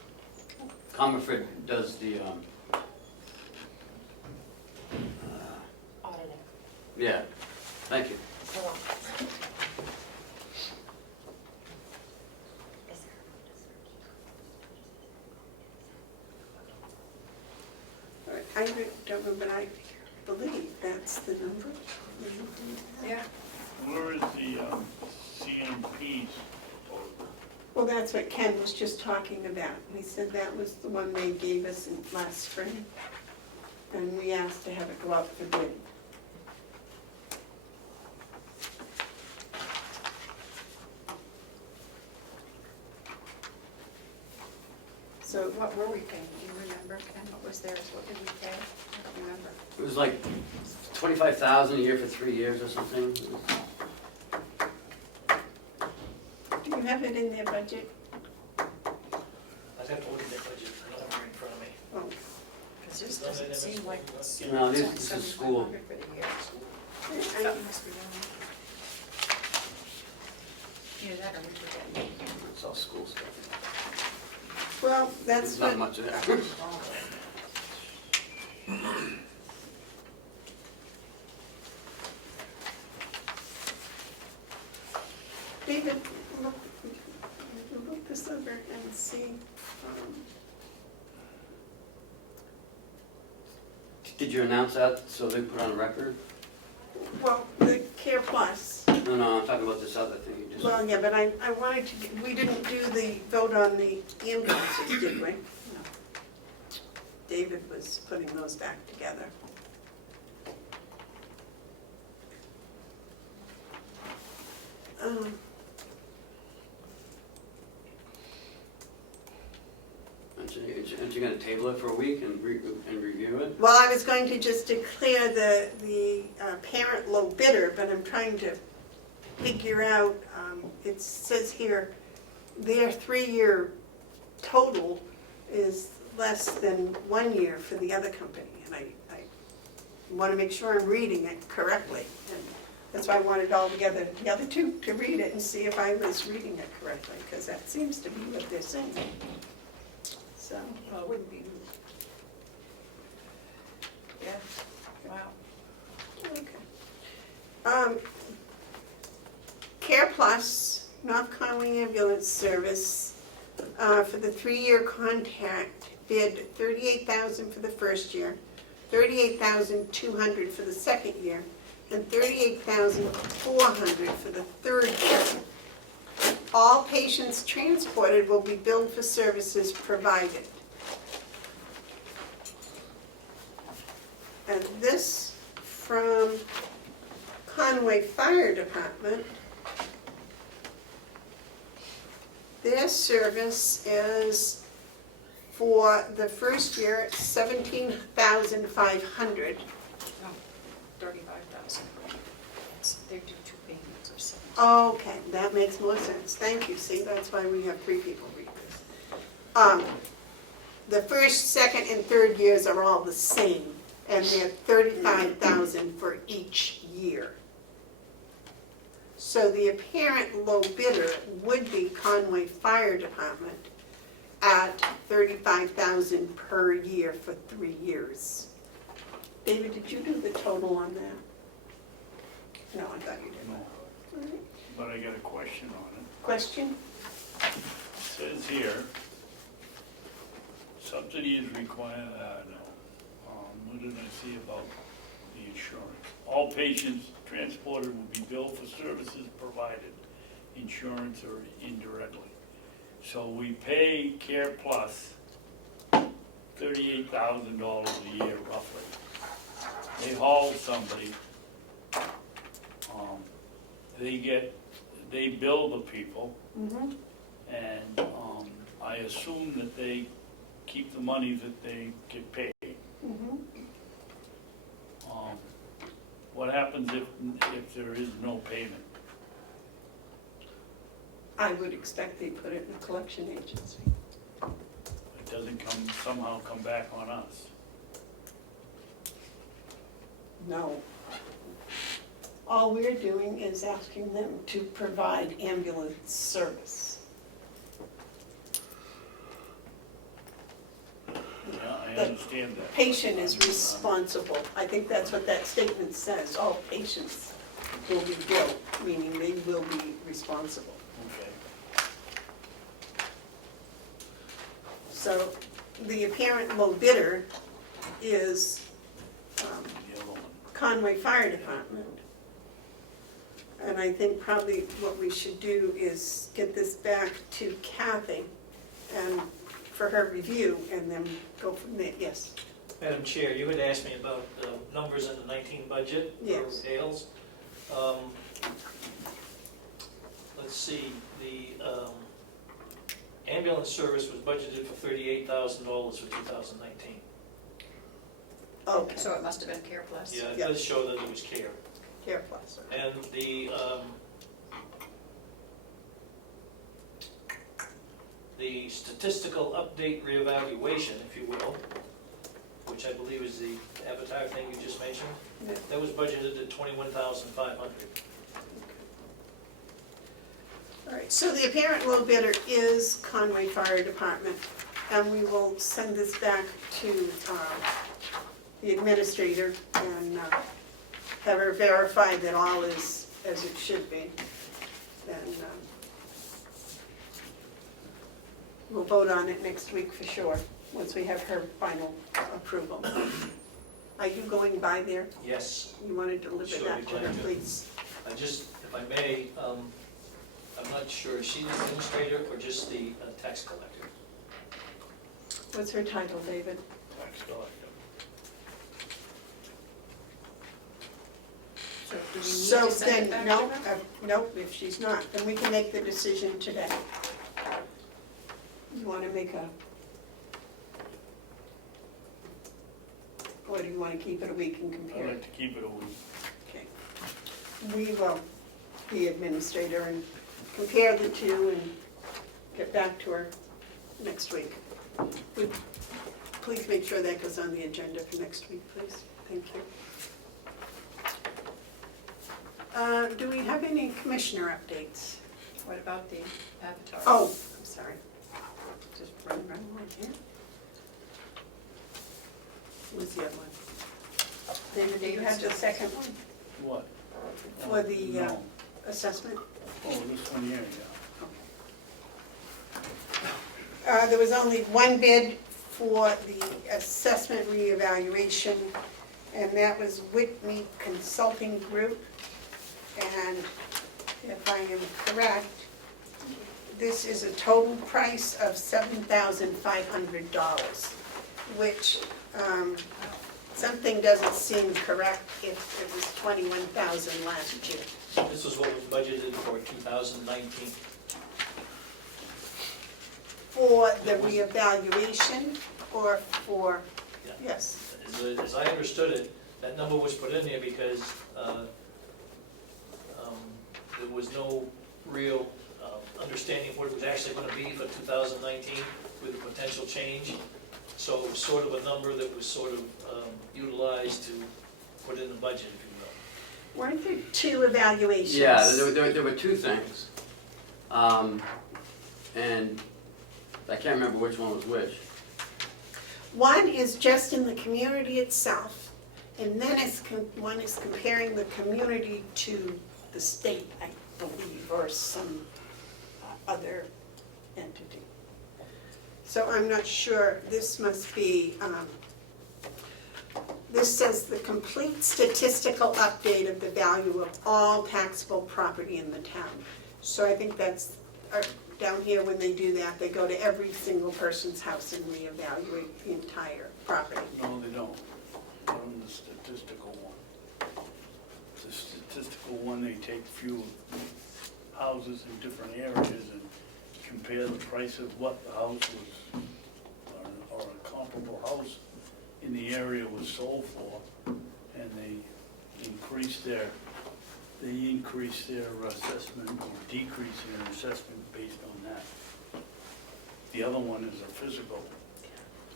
Comerford does the, Auditing. yeah, thank you. Hold on. All right, I don't know, but I believe that's the number. Yeah. Where is the CNP's? Well, that's what Ken was just talking about. He said that was the one they gave us in last spring. And we asked to have it go out for bid. So What were we paying? Do you remember, Ken? What was theirs? What did we pay? I don't remember. It was like 25,000 a year for 3 years or something. do you have it in their budget? I'd have to look at that budget, I don't have it in front of me. Oh, Because this doesn't seem like it's. No, this it's is only the school. 7,500 for the year. I- Something must be wrong. Either that or we forget. It's all school stuff. well, that's There's not what, much there. David, look this over and see. Did you announce that so they put on record? Well, the Care Plus. No, I'm talking about this other thing you just. Well, yeah, but I wanted to, we didn't do the vote on the ambulances, did we? No. David was putting those back together. Aren't you gonna table it for a week and review it? Well, I was going to just declare the parent low bidder, but I'm trying to figure out, it says here, their 3-year total is less than 1 year for the other company, and I want to make sure I'm reading it correctly. And that's why I wanted all together, the other two, to read it and see if I was reading it correctly, because that seems to be what they're saying. So, Well, it wouldn't be. Yeah, wow. okay. Care Plus, North Conway Ambulance Service, for the 3-year contract, bid $38,000 for the first year, $38,200 for the second year, and $38,400 for the third year. All patients transported will be billed for services provided. And this from Conway Fire Department. Their service is, for the first year, $17,500. No, 35,000. They do 2 payments or something. Okay, that makes more sense. Thank you. See, that's why we have 3 people read this. The first, second, and third years are all the same, and they're $35,000 for each year. So the apparent low bidder would be Conway Fire Department at $35,000 per year for 3 years. David, did you do the total on that? No, I thought you did. No, All right. but I got a question on it. Question? It says here, subsidy is required, what did I see about the insurance? All patients transported will be billed for services provided, insurance or indirectly. So we pay Care Plus $38,000 a year roughly. They haul somebody, they bill the people, and I assume that they keep the money that they get paid. What happens if there is no payment? I would expect they put it in a collection agency. It doesn't somehow come back on us. No. All we're doing is asking them to provide ambulance service. Yeah, I The understand that. Patient is responsible. I think that's what that statement says. All patients will be billed, meaning they will be responsible. Okay. So the apparent low bidder is The other one. Conway Fire Department. And I think probably what we should do is get this back to Kathy and for her review and then go from there. Yes? Madam Chair, you had asked me about the numbers in the 19 budget Yes. for Ailes. Let's see, the ambulance service was budgeted for $38,000 for 2019. Okay. So it must have been Care Plus. Yeah, it Yeah. does show that it was Care. Care Plus. And the statistical update reevaluation, if you will, which I believe is the Avatar thing you just mentioned, Yeah. that was budgeted at $21,500. All right, so the apparent low bidder is Conway Fire Department, and we will send this back to the administrator and have her verify that all is as it should be. And we'll vote on it next week for sure, once we have her final approval. Are you going by there? Yes, You want to deliver Sure, that to her, glad to. please? I just, if I may, I'm not sure, is she the administrator or just the tax collector? What's her title, David? Tax collector. So do we need So to send it then, back no, to her? no, if she's not, then we can make the decision today. You want to make a, or do you want to keep it a week and I'd compare like it? to keep it a week. Okay. We will, the administrator, and compare the two and get back to her next week. Please make sure that goes on the agenda for next week, please. Thank you. Do we have any commissioner updates? What about the Avatar? Oh, I'm sorry. Just run along here. What's the other one? David, do you have the second one What? for the No. assessment? Oh, this one here, yeah. There was only one bid for the assessment reevaluation, and that was Whitney Consulting Group. And if I am correct, this is a total price of $7,500, which something doesn't seem correct if it was $21,000 last year. This was what was budgeted for 2019. For the reevaluation or for, Yeah. yes, As I understood it, that number was put in there because there was no real understanding of what it was actually going to be for 2019 with a potential change. So it was sort of a number that was sort of utilized to put in the budget, if you will. Weren't there two evaluations? Yeah, there were two things. And I can't remember which one was which. One is just in the community itself, and then one is comparing the community to the state, I believe, or some other entity. So I'm not sure, this must be, this says the complete statistical update of the value of all taxable property in the town. So I think that's, down here when they do that, they go to every single person's house and reevaluate the entire property. No, they don't. On the statistical one. The statistical one, they take few houses in different areas and compare the price of what the house was, or a comparable house in the area was sold for, and they increase their assessment or decrease their assessment based on that. The other one is a physical,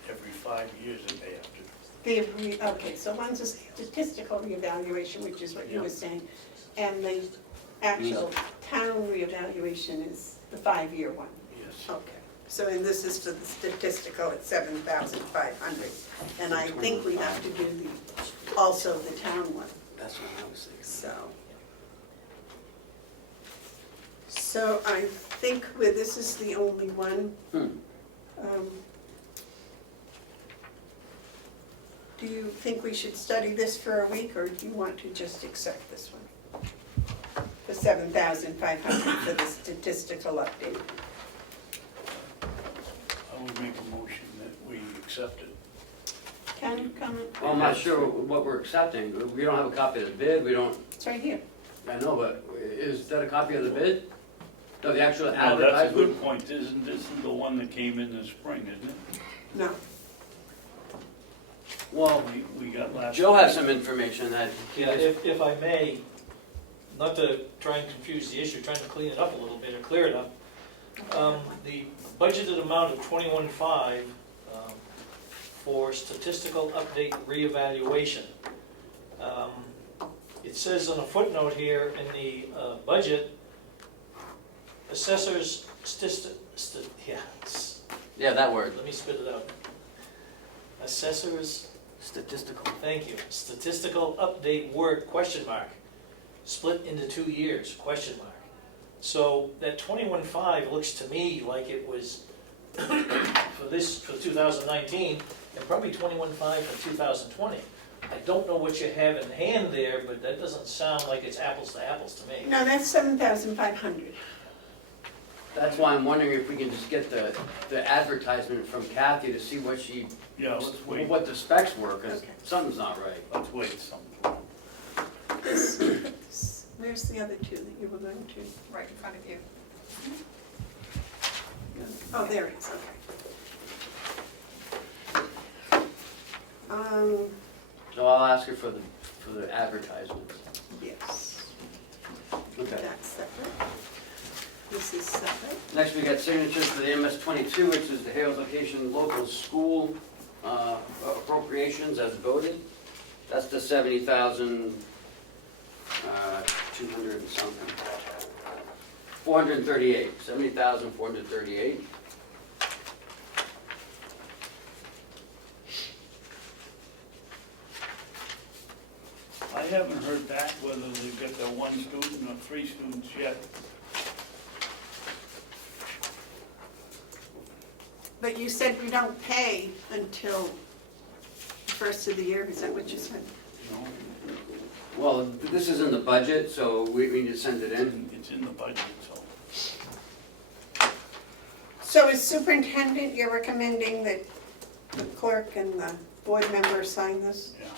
every 5 years that they have to. Okay, so one's a statistical reevaluation, which is what you were saying, and the actual town reevaluation is the 5-year one. Yes. Okay, so and this is for the statistical at 7,500, and I think we have to do also the town one, That's what I was thinking. So I think this is the only one. Do you think we should study this for a week, or do you want to just accept this one? The 7,500 for the statistical update. I would make a motion that we accept it. Can you come? Well, I'm not sure what we're accepting. We don't have a copy of the bid, we don't, It's right here. I know, but is that a copy of the bid? No, the actual No, that's a advertisement? good point. This isn't the one that came in the spring, isn't it? No. Well, We got last. Joe has some information that. Yeah, if I may, not to try and confuse the issue, trying to clean it up a little bit or clear it up. The budgeted amount of 21.5 for statistical update reevaluation. It says on a footnote here in the budget, assessors Yeah, that word. let me spit it out. Assessors, Statistical. thank you, statistical update work, question mark, split into 2 years, question mark. So that 21.5 looks to me like it was for 2019, and probably 21.5 for 2020. I don't know what you have in hand there, but that doesn't sound like it's apples to apples to me. No, that's 7,500. That's why I'm wondering if we can just get the advertisement from Kathy to see what Yeah, let's wait. what the specs were, because Okay. something's not right. Let's wait some. Where's the other two that you were going to? Right in front of you. Oh, there it is, okay. So I'll ask her for the advertisements. Yes, Okay. that's separate. This is separate. Next, we got signatures for the MS-22, which is the Hales Location Local School appropriations as voted. That's the 70,200 and something. 438, 70,438. I haven't heard back whether they get their 1 student or 3 students yet. But you said we don't pay until the first of the year, is that what you said? No, Well, this is in the budget, so we need to send it in. it's in the budget, so. So as superintendent, you're recommending that the clerk and the board member sign this? Yeah.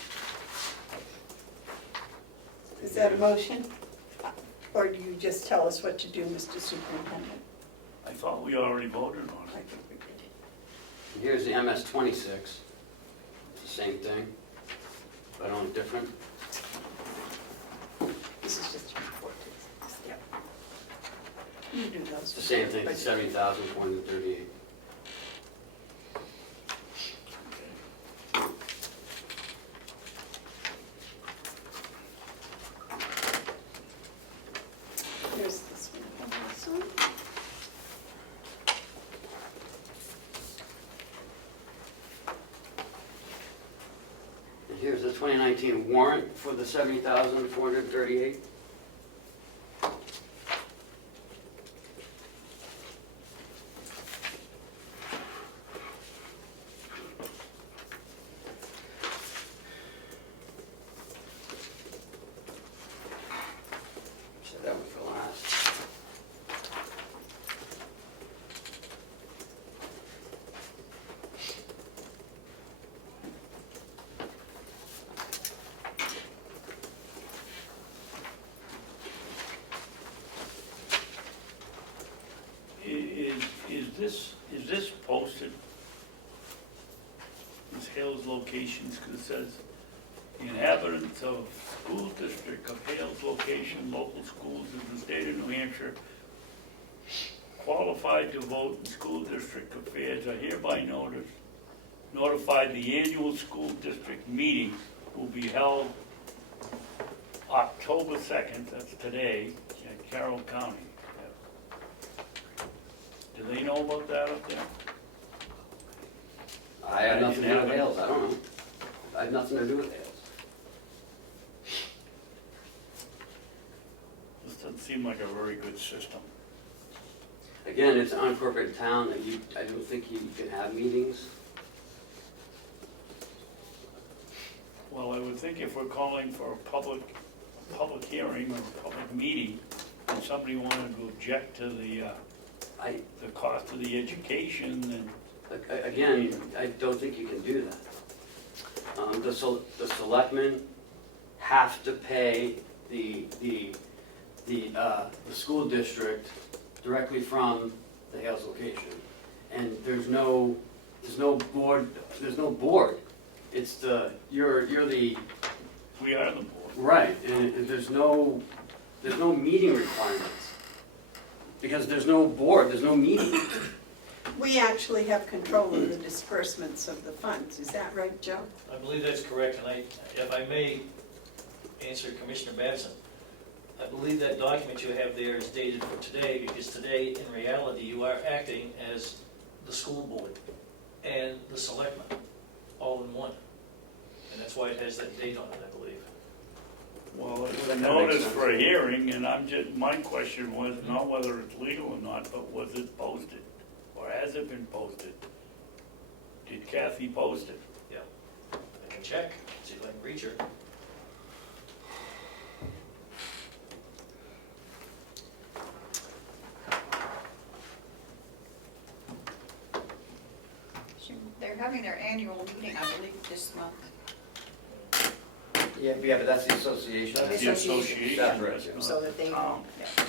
Is that a motion? Or do you just tell us what to do, Mr. Superintendent? I thought we already voted on I it. think we did. Here's the MS-26. It's the same thing, but only different. This is just a report. Yep. You do those. It's the same thing, it's 70,438. Here's this one. This one. And here's the 2019 warrant for the 70,438. So that one for last. Is this posted? This Hales locations, because it says, the inhabitants of school district of Hales location, local schools in the state of New Hampshire, qualified to vote in school district affairs are hereby notified the annual school district meeting will be held October 2nd, that's today, in Carroll County. Do they know about that up there? I have nothing to do with Hales, I don't know. I have nothing to do with Hales. This doesn't seem like a very good system. Again, it's an unincorporated town that I don't think you can have meetings. Well, I would think if we're calling for a public hearing or a public meeting, and somebody wanted to object to the cost of the education, then Again, I don't think you can do that. The selectmen have to pay the school district directly from the Hales location. And there's no board, It's you're the, we are the board. right, and there's no meeting requirements. Because there's no board, there's no meeting. We actually have control of the disbursements of the funds, is that right, Joe? I believe that's correct, and if I may answer Commissioner Babson, I believe that document you have there is dated for today, because today, in reality, you are acting as the school board and the selectmen, all in one. And that's why it has that date on it, I believe. Well, it was notice for a hearing, and my question was not whether it's legal or not, but was it posted? Or has it been posted? Did Kathy post it? Yeah. I can check, see if I can reach her. They're having their annual meeting, I believe, this month. Yeah, but that's the association. That's the association. Separate. That's So that they know. Yeah.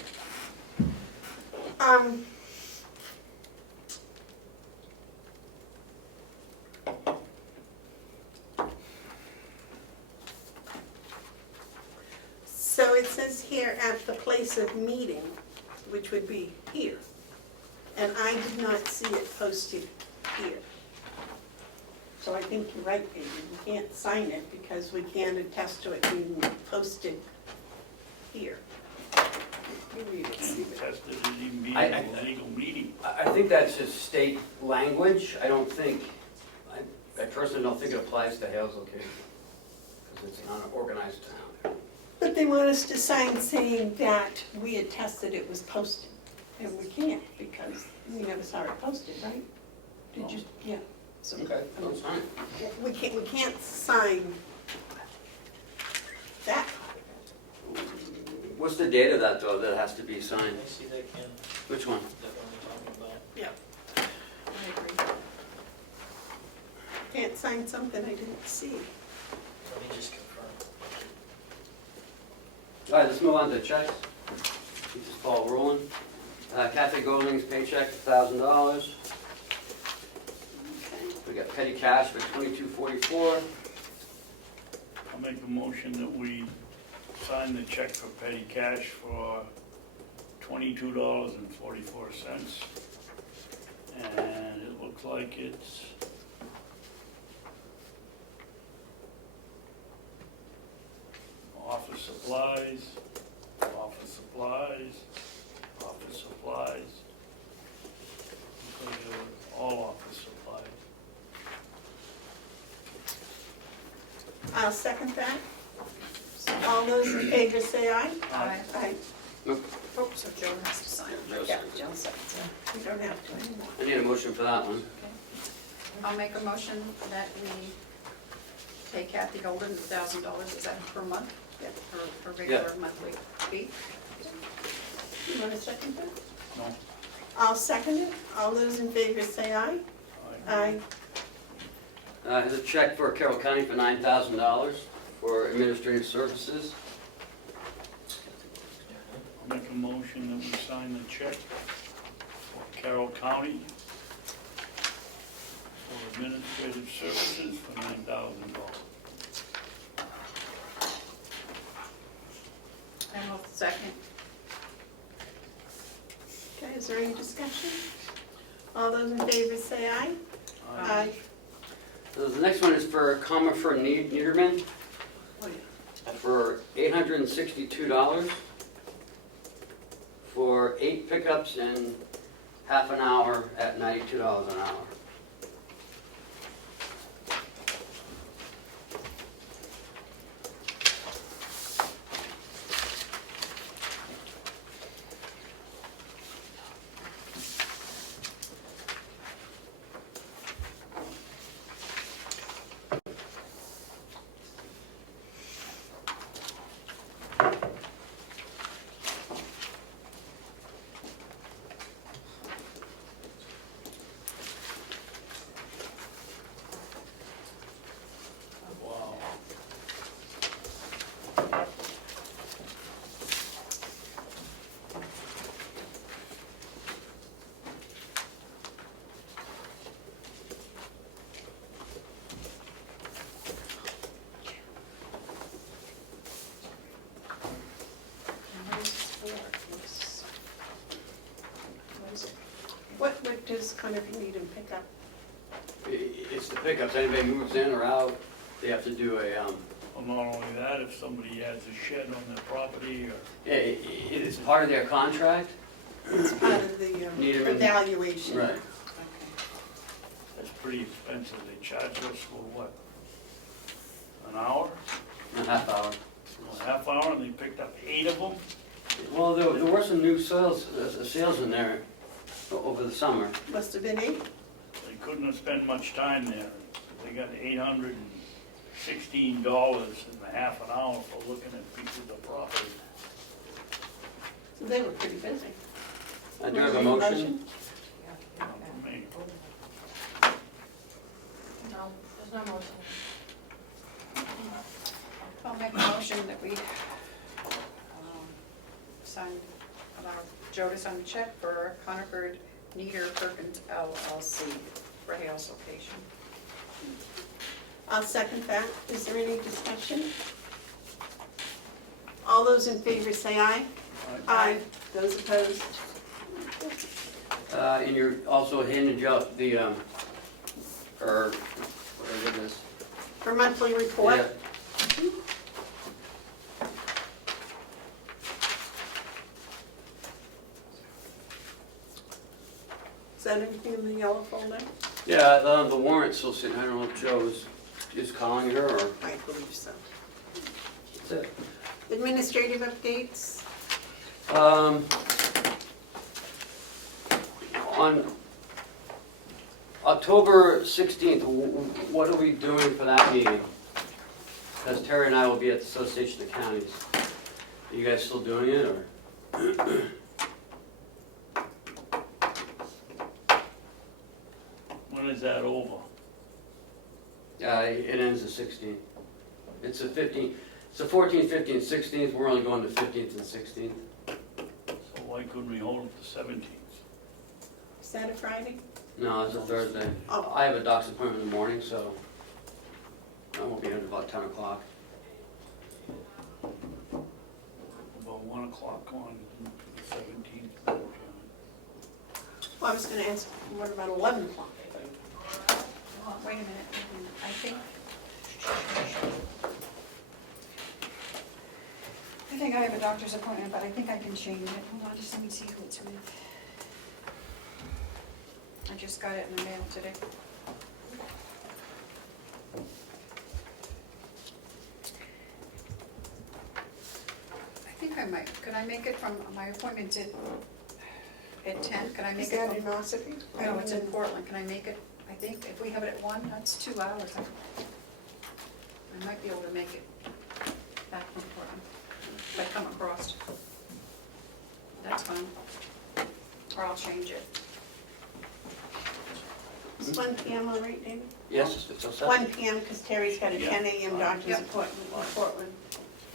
So it says here at the place of meeting, which would be here. And I did not see it posted here. So I think you're right, David, we can't sign it because we can't attest to it being posted here. You read it, see what- Tested it in being I- a legal meeting. I think that's just state language. I personally don't think it applies to Hales location. Because it's not an organized town. But they want us to sign saying that we attested it was posted. And we can't because we never saw it posted, right? Did you, yeah. So Okay, that's fine. we can't sign that. What's the date of that, though, that has to be Can signed? I see that, Ken? Which one? That one we're talking about? Yeah. I agree. Can't sign something I didn't see. Let me just confirm. All right, let's move on to checks. This is Paul rolling. Kathy Golding's paycheck, $1,000. We got petty cash for $22.44. I'll make a motion that we sign the check for petty cash for $22.44. And it looks like it's office supplies, office supplies, office supplies. Because they're all office supplies. I'll second that. All those in favor say aye. Aye. Aye. Oh, so Joe has to sign. Joe Yeah, signs. Joe seconds it. You don't have to anymore. I need a motion for that one. I'll make a motion that we pay Kathy Golden $1,000, is that per month? Yeah. For regular monthly fee? You want to second that? No? I'll second it. All those in favor say aye. Aye. Here's a check for Carroll County for $9,000 for administrative services. I'll make a motion that we sign the check for Carroll County for administrative services for $9,000. And I'll second. Okay, is there any discussion? All those in favor say aye. Aye. So the next one is for Comeau for Niederman for $862 for 8 pickups in half an hour at $92 an hour. Wow. And what is this for? What is it? What does Conover need and pick up? It's the pickups. Anybody moves in or out, they have to do a, Well, not only that, if somebody adds a shed on their property or it's part of their contract. It's part of the Niederman. evaluation. Right. that's pretty expensive. They charge us for what? An hour? A half hour. A half hour and they picked up 8 of them? Well, there were some new sales in there over the summer. Must have been 8. They couldn't have spent much time there. They got $816 in a half an hour for looking at pieces of property. So they were pretty busy. I do have a motion. Not for me. No, there's no motion. I'll make a motion that we sign, allow Joe to sign the check for Coniford Nieder Perkins LLC for Hales location. I'll second that. Is there any discussion? All those in favor say aye. Aye. Those opposed? And you're also handing you the, or whatever it is. For monthly report? Yeah. Is that everything in the yellow folder? Yeah, the warrant's still sitting, I don't know if Joe is calling her or, I believe so. that's it. Administrative updates? On October 16th, what are we doing for that meeting? Because Terry and I will be at the Association of Counties. Are you guys still doing it, or? When is that over? It ends the 16th. It's the 15th, it's the 14th, 15th, 16th, we're only going to 15th and 16th. So why couldn't we hold it the 17th? Is that a Friday? No, it's a Thursday. Oh. I have a doctor's appointment in the morning, so I won't be in until about 10 o'clock. About 1 o'clock on 17th. Well, I was gonna ask, what about 11 o'clock? Wait a minute, I think I have a doctor's appointment, but I think I can change it. Hold on, just let me see who it's with. I just got it in the mail today. I think I might, could I make it from, my appointment's at 10, can I Is make it that from? in Ossipee? No, it's in Portland, can I make it, I think, if we have it at 1, that's 2 hours. I might be able to make it back from Portland, if I come across. That's fine. Or I'll change it. Is 1 PM all right, David? Yes, it's all set. 1 PM, because Terry's got a Yeah. 10 AM doctor's Yep. appointment in Portland.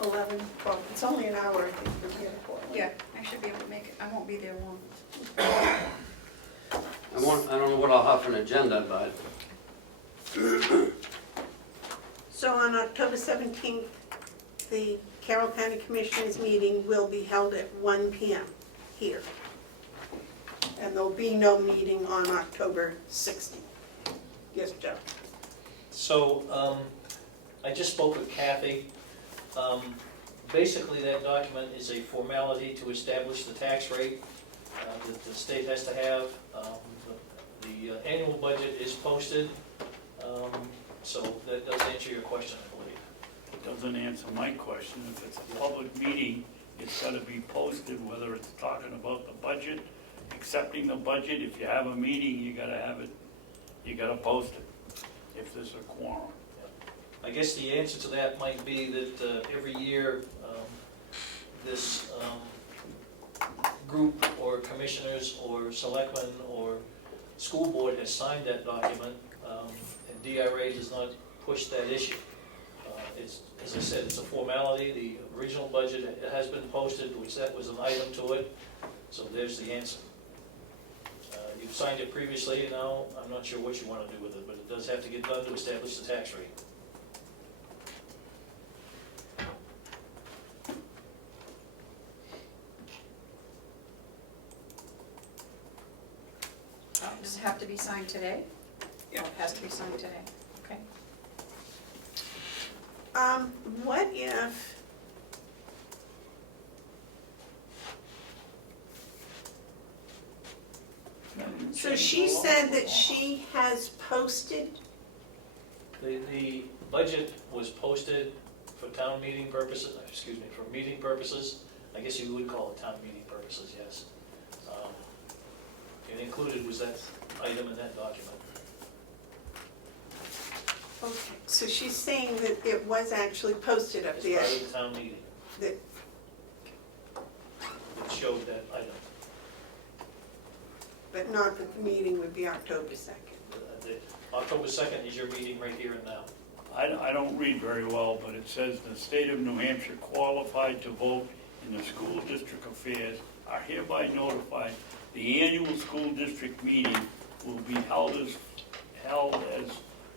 11, 12, it's only an hour, I think, from here to Portland. Yeah, I should be able to make it, I won't be there long. I don't know what I'll have for an agenda, but So on October 17th, the Carroll County Commissioners meeting will be held at 1 PM here. And there'll be no meeting on October 16th. Yes, Joe? So, I just spoke with Kathy. Basically, that document is a formality to establish the tax rate that the state has to have. The annual budget is posted, so that does answer your question, I believe. It doesn't answer my question. If it's a public meeting, it's gotta be posted, whether it's talking about the budget, accepting the budget. If you have a meeting, you gotta have it, you gotta post it, if there's a quorum. I guess the answer to that might be that every year, this group or commissioners or selectmen or school board has signed that document, and DRA does not push that issue. It's, as I said, it's a formality. The original budget has been posted, which that was an item to it, so there's the answer. You've signed it previously, and now I'm not sure what you want to do with it, but it does have to get done to establish the tax rate. Does it have to be signed today? Yeah. It has to be signed today, okay. What if, so she said that she has posted, The budget was posted for town meeting purposes, excuse me, for meeting purposes. I guess you would call it town meeting purposes, yes. And included was that item in that document. okay, so she's saying that it was actually posted up As there. part of the town meeting, That, it showed that item. but not that the meeting would be October 2nd. October 2nd is your meeting right here and now. I don't read very well, but it says the state of New Hampshire qualified to vote in the school district affairs are hereby notified the annual school district meeting will be held as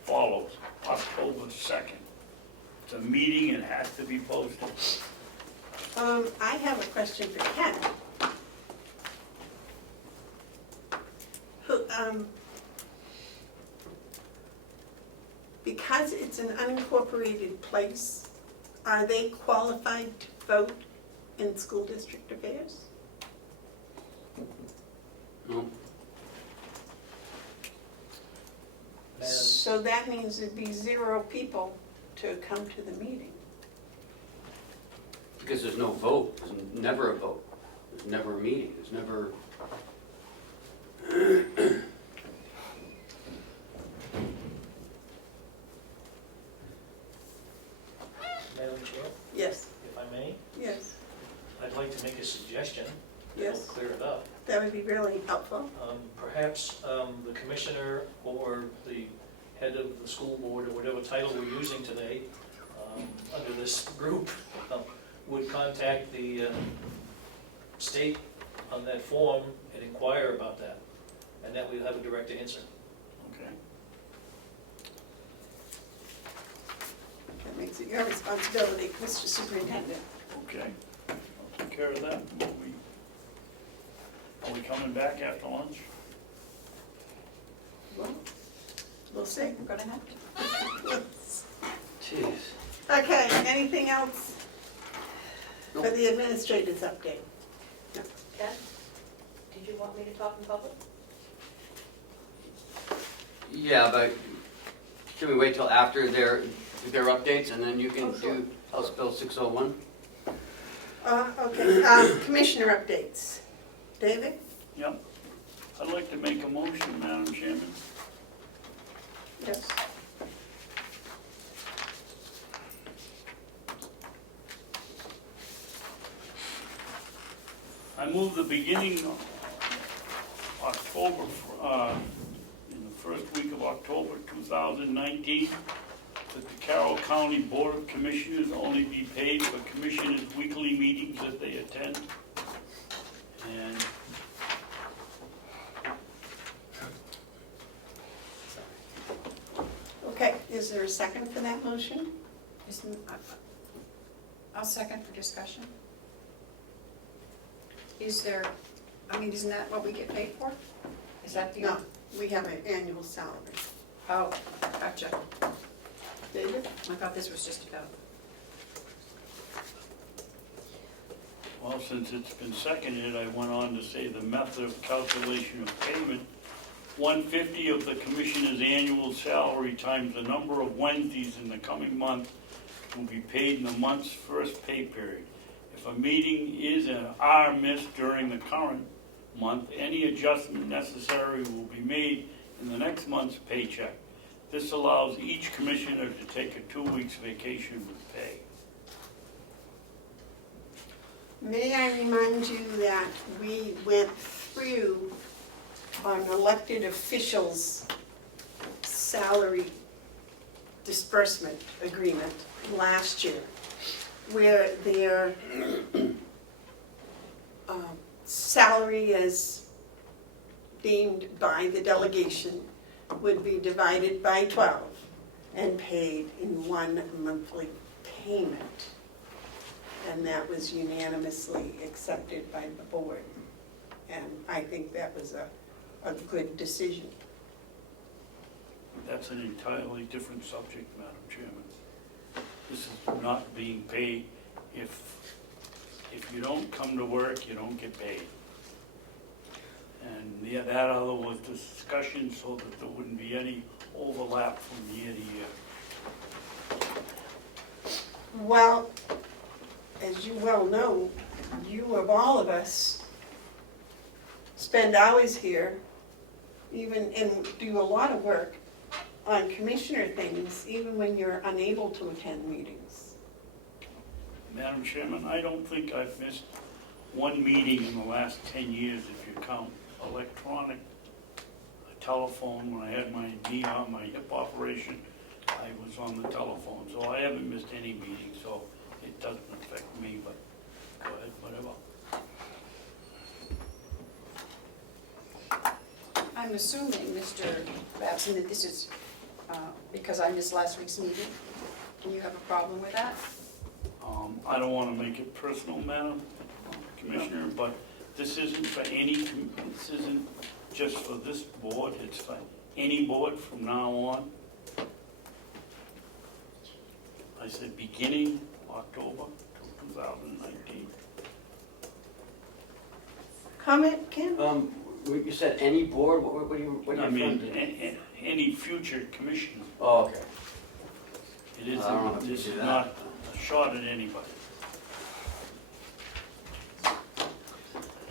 follows, October 2nd. It's a meeting, it has to be posted. I have a question for Ken. Who, because it's an unincorporated place, are they qualified to vote in school district affairs? no. So that means there'd be 0 people to come to the meeting. Because there's no vote, there's never a vote, there's never a meeting, there's never. Madam Chair, Yes, if I may, yes, I'd like to make a suggestion that will yes, clear it up. that would be really helpful. Perhaps the commissioner or the head of the school board, or whatever title we're using today, under this group, would contact the state on that form and inquire about that, and that we'll have a direct answer. Okay. That makes it your responsibility, Mr. Superintendent. Okay. I'll take care of that. Are we coming back after lunch? Well, we'll see. We're gonna have to. Jeez. Okay, anything else for the administrator's update? Ken, did you want me to talk in public? Yeah, but can we wait till after their updates and then you can Oh, sure. do House Bill 601? Okay, commissioner updates. David? Yep. I'd like to make a motion, Madam Chairman. Yes. I move the beginning of October, in the first week of October 2019, that the Carroll County Board of Commissioners only be paid for commissioners' weekly meetings that they attend. And Okay, is there a second for that motion? I'll second for discussion. Is there, isn't that what we get paid for? Is that the? No, we have an annual salary. Oh, gotcha. David? I thought this was just about. well, since it's been seconded, I went on to say the method of calculation of payment, 150 of the commissioner's annual salary times the number of Wednesdays in the coming month will be paid in the month's first pay period. If a meeting is and are missed during the current month, any adjustment necessary will be made in the next month's paycheck. This allows each commissioner to take a 2 weeks vacation with pay. May I remind you that we went through an elected officials' salary disbursement agreement last year, where their salary as deemed by the delegation would be divided by 12 and paid in one monthly payment. And that was unanimously accepted by the board. And I think that was a good decision. That's an entirely different subject, Madam Chairman. This is not being paid. If you don't come to work, you don't get paid. And that other was discussion so that there wouldn't be any overlap from year to year. Well, as you well know, you of all of us spend hours here, even, and do a lot of work on commissioner things, even when you're unable to attend meetings. Madam Chairman, I don't think I've missed one meeting in the last 10 years, if you count electronic, telephone. When I had my knee on my hip operation, I was on the telephone, so I haven't missed any meetings, so it doesn't affect me, but go ahead, whatever. I'm assuming, Mr. Babson, that this is because I missed last week's meeting, and you have a problem with that? I don't want to make it personal, Madam Commissioner, but this isn't for this isn't just for this board, it's for any board from now on. I said beginning October 2019. Comment, Ken? You said any board, what do you I mean, any future commissioner. Oh, okay. It I don't know isn't, if this you is do that. not a shot at anybody.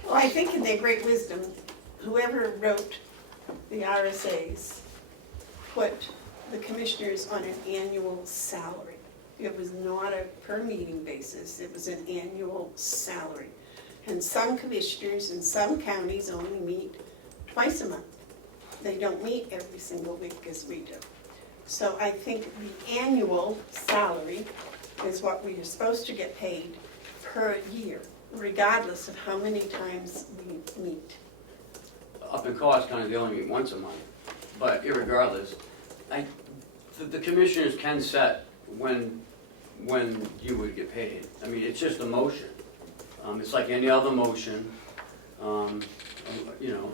Well, I think in their great wisdom, whoever wrote the RSAs put the commissioners on an annual salary. It was not a per meeting basis, it was an annual salary. And some commissioners in some counties only meet twice a month. They don't meet every single week as we do. So I think the annual salary is what we are supposed to get paid per year, regardless of how many times we meet. Up in Carroll County, they only meet once a month, but irregardless, the commissioners can set when you would get paid. I mean, it's just a motion. It's like any other motion. You know,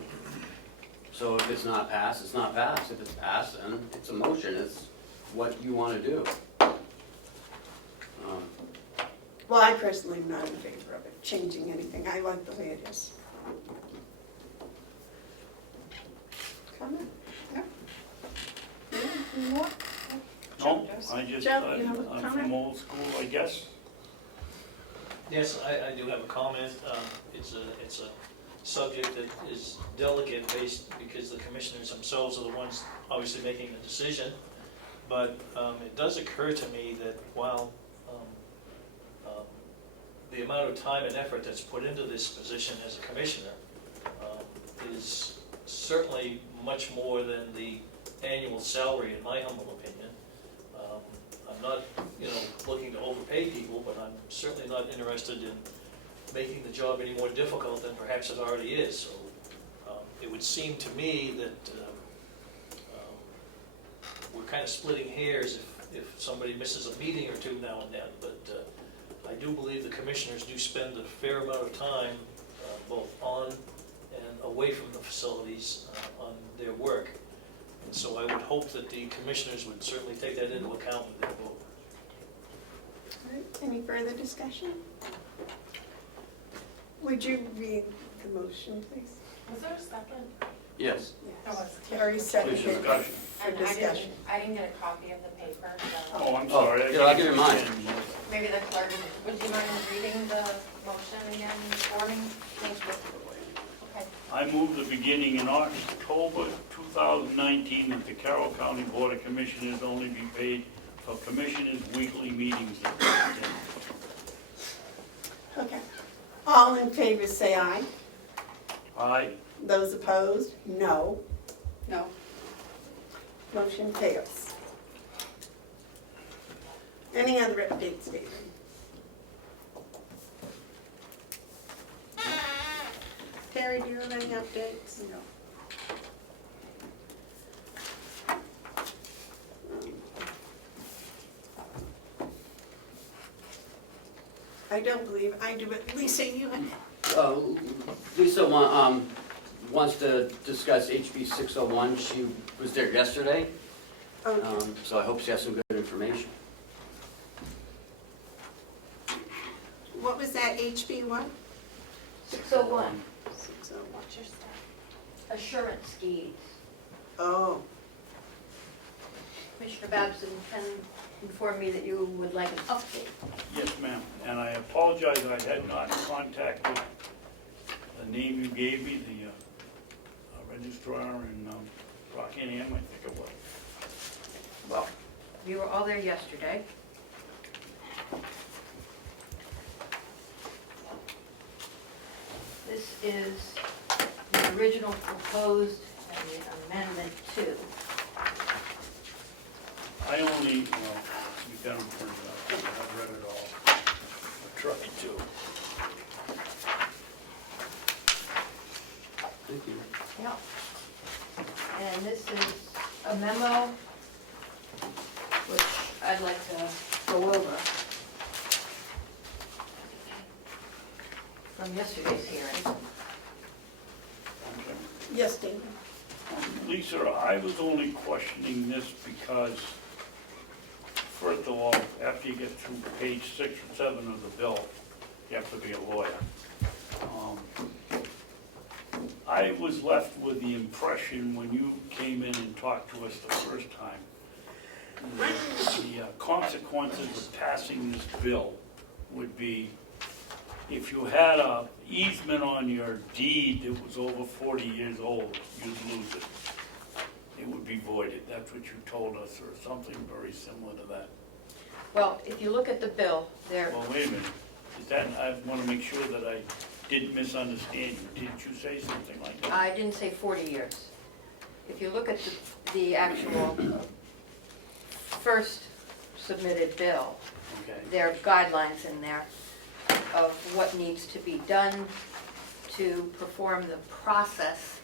so if it's not passed, it's not passed. If it's passed, then it's a motion, it's what you wanna do. Well, I personally am not in favor of it, changing anything. I like the way it is. Comment? Anything more? No, I just, Joe, you have a I'm comment? from old school, I guess. Yes, I do have a comment. It's a subject that is delicate based because the commissioners themselves are the ones obviously making the decision. But it does occur to me that while the amount of time and effort that's put into this position as a commissioner is certainly much more than the annual salary, in my humble opinion. I'm not, looking to overpay people, but I'm certainly not interested in making the job any more difficult than perhaps it already is. So it would seem to me that we're kind of splitting hairs if somebody misses a meeting or two now and then. But I do believe the commissioners do spend a fair amount of time both on and away from the facilities on their work. And so I would hope that the commissioners would certainly take that into account with their vote. All right, any further discussion? Would you read the motion, please? Was there a second? Yes. Terry seconded Please it discussion. for discussion. I didn't get a copy of the paper, so Oh, I'm sorry. Oh, yeah, I'll give you mine. maybe the clerk, would you mind reading the motion again for me? Thank you. Okay. I move the beginning in October 2019 that the Carroll County Board of Commissioners only be paid for commissioners' weekly meetings. Okay. All in favor say aye. Aye. Those opposed, no. No. Motion fails. Any other updates, David? Terry, do you have any updates? No. I don't believe I do, but Lisa, you have. Lisa wants to discuss HB 601. She was there yesterday, Okay. so I hope she has some good information. What was that, HB what? 601, 601. what's your stuff? Assurance deeds. Oh, Commissioner Babson informed me that you would like an update. Yes, ma'am. And I apologize, I had not contacted the name you gave me, the registrar in Rockingham, I think it was. Well, we were all there yesterday. This is the original proposed and the amendment to. I only, well, you got them printed out, I've read it all. I tried to. Thank you. Yeah. And this is a memo which I'd like to go over from yesterday's hearing. Okay. yes, David. Lisa, I was only questioning this because, first of all, after you get through page 6 or 7 of the bill, you have to be a lawyer. I was left with the impression when you came in and talked to us the first time, that the consequences of passing this bill would be if you had a easement on your deed that was over 40 years old, you'd lose it. It would be voided. That's what you told us, or something very similar to that. Well, if you look at the bill, there, Well, wait a minute. Is that, I want to make sure that I didn't misunderstand you. Didn't you say something like that? I didn't say 40 years. If you look at the actual first submitted bill, Okay. there are guidelines in there of what needs to be done to perform the process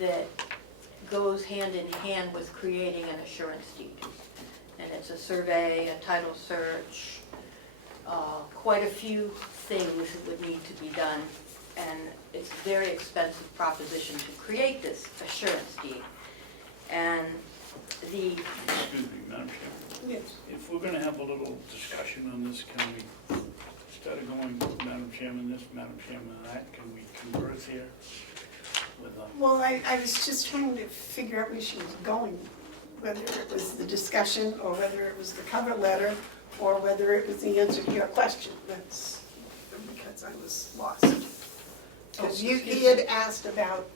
that goes hand in hand with creating an assurance deed. And it's a survey, a title search, quite a few things that would need to be done and it's a very expensive proposition to create this assurance deed. And the, Excuse me, Madam Chairman. Yes. If we're gonna have a little discussion on this, can we, instead of going, Madam Chairman, this, Madam Chairman, that, can we converse here with, Well, I was just trying to figure out where she was going, whether it was the discussion, or whether it was the cover letter, or whether it was the answer to your question. That's because I was lost. Because he had asked about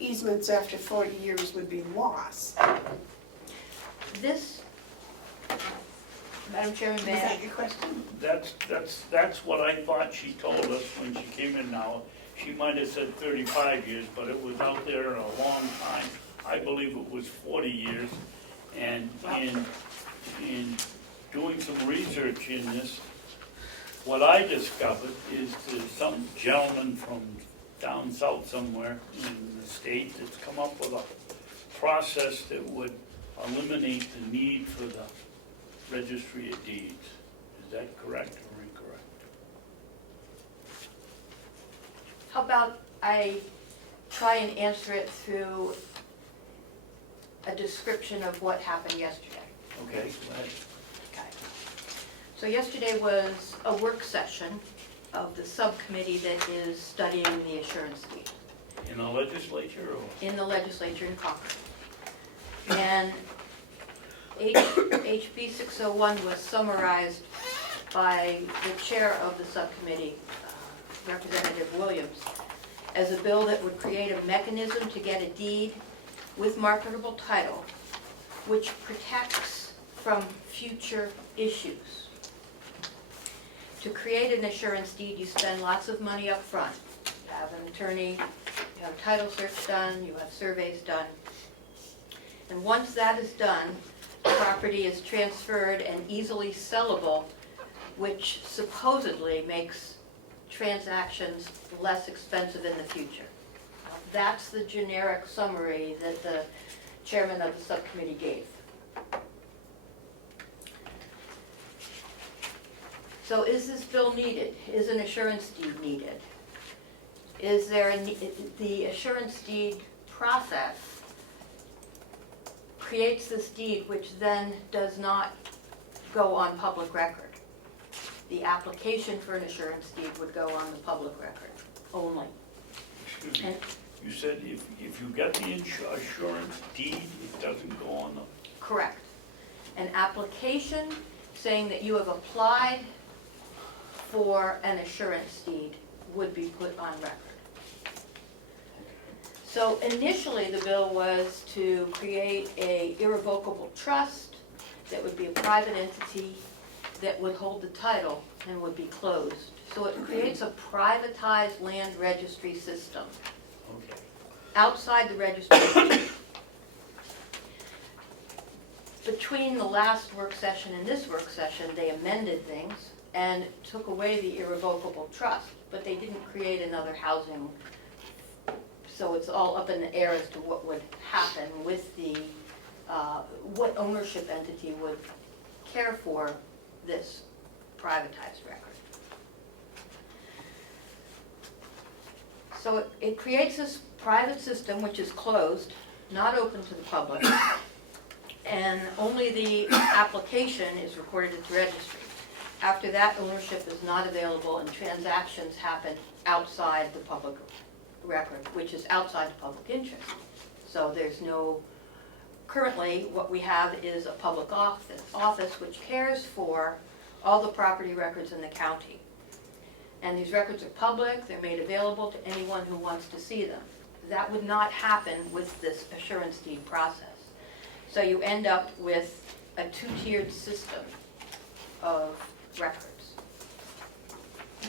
easements after 40 years would be lost. this, Madam Chairman, Was may I? that your question? that's what I thought she told us when she came in now. She might have said 35 years, but it was out there a long time. I believe it was 40 years. And in doing some research in this, what I discovered is there's some gentleman from down south somewhere in the state that's come up with a process that would eliminate the need for the registry of deeds. Is that correct or incorrect? How about I try and answer it through a description of what happened yesterday? Okay, go ahead. Okay. So yesterday was a work session of the subcommittee that is studying the assurance deed In the legislature or? in the legislature in Congress. And HB 601 was summarized by the chair of the subcommittee, Representative Williams, as a bill that would create a mechanism to get a deed with marketable title, which protects from future issues. To create an assurance deed, you spend lots of money up front. You have an attorney, you have title search done, you have surveys done. And once that is done, the property is transferred and easily sellable, which supposedly makes transactions less expensive in the future. Now, that's the generic summary that the chairman of the subcommittee gave. So is this bill needed? Is an assurance deed needed? Is there the assurance deed process creates this deed which then does not go on public record. The application for an assurance deed would go on the public record only. Excuse me, And you said if you get the assurance deed, it doesn't go on the, correct. An application saying that you have applied for an assurance deed would be put on record. So initially, the bill was to create a irrevocable trust that would be a private entity that would hold the title and would be closed. So it creates a privatized land registry system okay. outside the registry. Between the last work session and this work session, they amended things and took away the irrevocable trust, but they didn't create another housing. So it's all up in the air as to what would happen with the, what ownership entity would care for this privatized record. So it creates this private system which is closed, not open to the public, and only the application is recorded at the registry. After that, ownership is not available and transactions happen outside the public record, which is outside the public interest. So there's no, currently what we have is a public office which cares for all the property records in the county. And these records are public, they're made available to anyone who wants to see them. That would not happen with this assurance deed process. So you end up with a two-tiered system of records.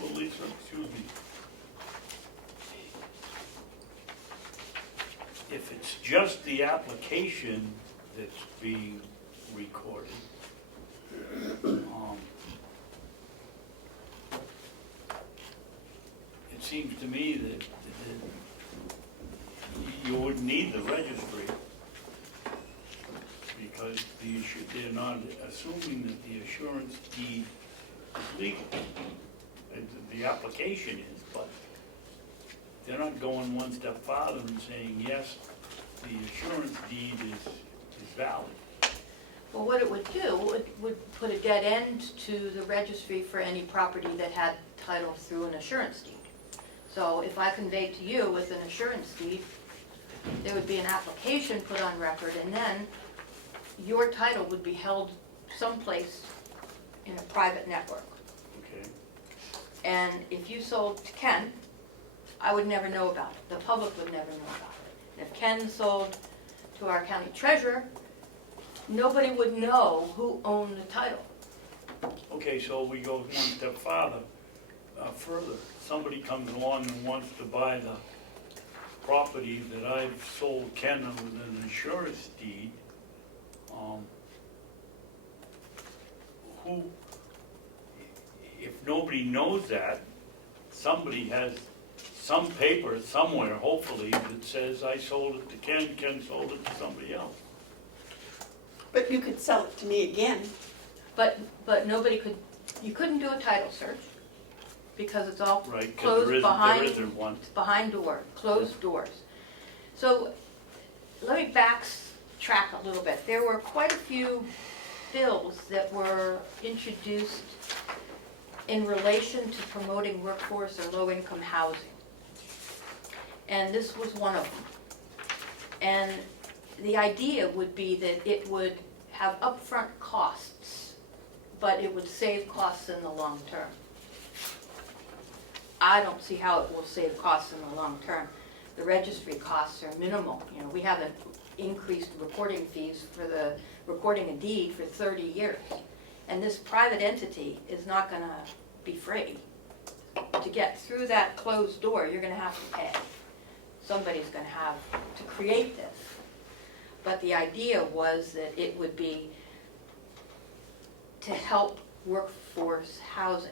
Well, Lisa, excuse me. If it's just the application that's being recorded, it seems to me that you wouldn't need the registry because they're not assuming that the assurance deed is legal. the application is, but they're not going one step farther and saying, yes, the insurance deed is valid. Well, what it would do, it would put a dead end to the registry for any property that had title through an assurance deed. So if I conveyed to you with an assurance deed, there would be an application put on record, and then your title would be held someplace in a private network. Okay. And if you sold to Ken, I would never know about it. The public would never know about it. And if Ken sold to our county treasurer, nobody would know who owned the title. Okay, so we go one step further. Somebody comes along and wants to buy the property that I've sold Ken with an insurance deed. Who, if nobody knows that, somebody has some paper somewhere, hopefully, that says I sold it to Ken, Ken sold it to somebody else. But you could sell it to me again. But nobody could, you couldn't do a title search because it's all Right, because closed there behind, isn't one. behind closed doors. So let me backtrack a little bit. There were quite a few bills that were introduced in relation to promoting workforce or low-income housing. And this was one of them. And the idea would be that it would have upfront costs, but it would save costs in the long term. I don't see how it will save costs in the long term. The registry costs are minimal. You know, we haven't increased recording fees for the recording a deed for 30 years. And this private entity is not going to be free. To get through that closed door, you're going to have to pay. Somebody's going to have to create this. But the idea was that it would be to help workforce housing.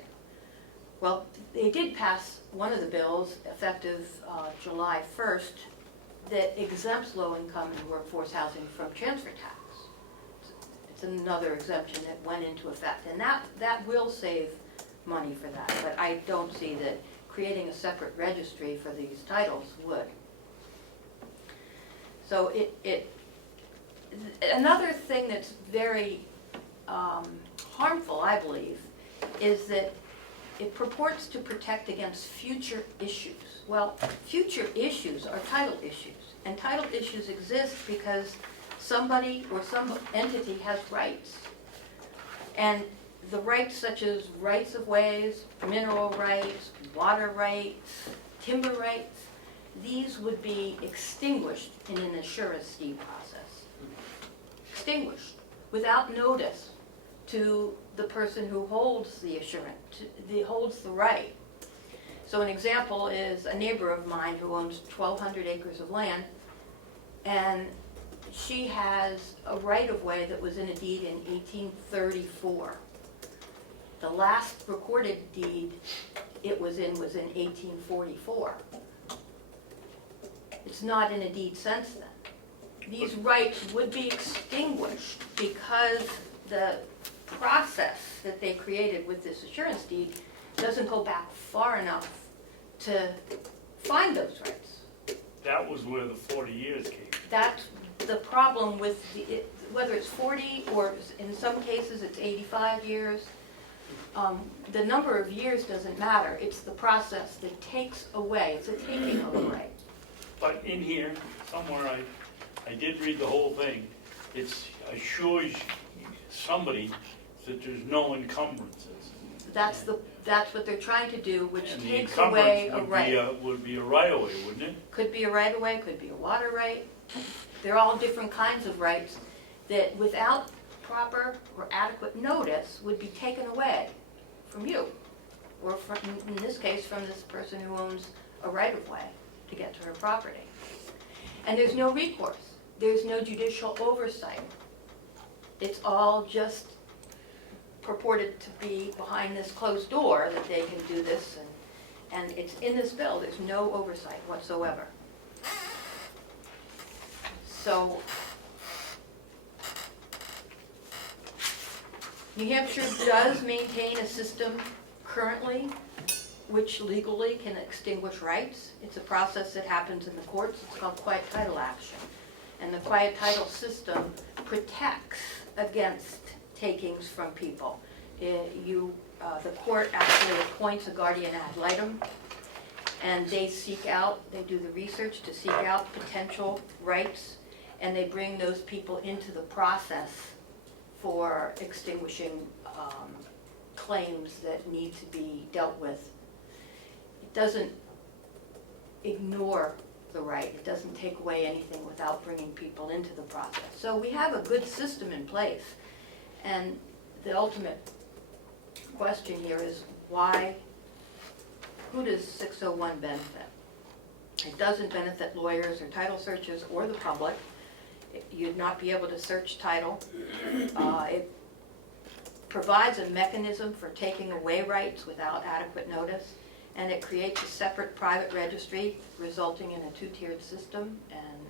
Well, they did pass one of the bills effective July 1st that exempts low-income and workforce housing from transfer tax. It's another exemption that went into effect, and that will save money for that. But I don't see that creating a separate registry for these titles would. So another thing that's very harmful, I believe, is that it purports to protect against future issues. Well, future issues are title issues, and title issues exist because somebody or some entity has rights. And the rights such as rights of ways, mineral rights, water rights, timber rights, these would be extinguished in an assurance deed process. Extinguished, without notice to the person who holds the assurance, holds the right. So an example is a neighbor of mine who owns 1,200 acres of land, and she has a right-of-way that was in a deed in 1834. The last recorded deed it was in 1844. It's not in a deed since then. These rights would be extinguished because the process that they created with this assurance deed doesn't go back far enough to find those rights. That was where the 40 years came. That's the problem with whether it's 40 or in some cases it's 85 years. The number of years doesn't matter. It's the process that takes away. It's a taking of a right. But in here, somewhere I did read the whole thing. It assures somebody that there's no encumbrances. That's what they're trying to do, which And takes the away a encumbrance right. would be a right-of-way, wouldn't it? Could be a right-of-way, could be a water right. They're all different kinds of rights that without proper or adequate notice would be taken away from you. Or from, in this case, from this person who owns a right-of-way to get to her property. And there's no recourse. There's no judicial oversight. It's all just purported to be behind this closed door that they can do this, and it's in this bill. There's no oversight whatsoever. So New Hampshire does maintain a system currently which legally can extinguish rights. It's a process that happens in the courts. It's called quiet title action. And the quiet title system protects against takings from people. The court actually appoints a guardian ad litem, and they do the research to seek out potential rights, and they bring those people into the process for extinguishing claims that need to be dealt with. It doesn't ignore the right, it doesn't take away anything without bringing people into the process. So we have a good system in place, and the ultimate question here is who does 601 benefit? It doesn't benefit lawyers or title searchers or the public. You'd not be able to search title. It provides a mechanism for taking away rights without adequate notice, and it creates a separate private registry resulting in a two-tiered system, and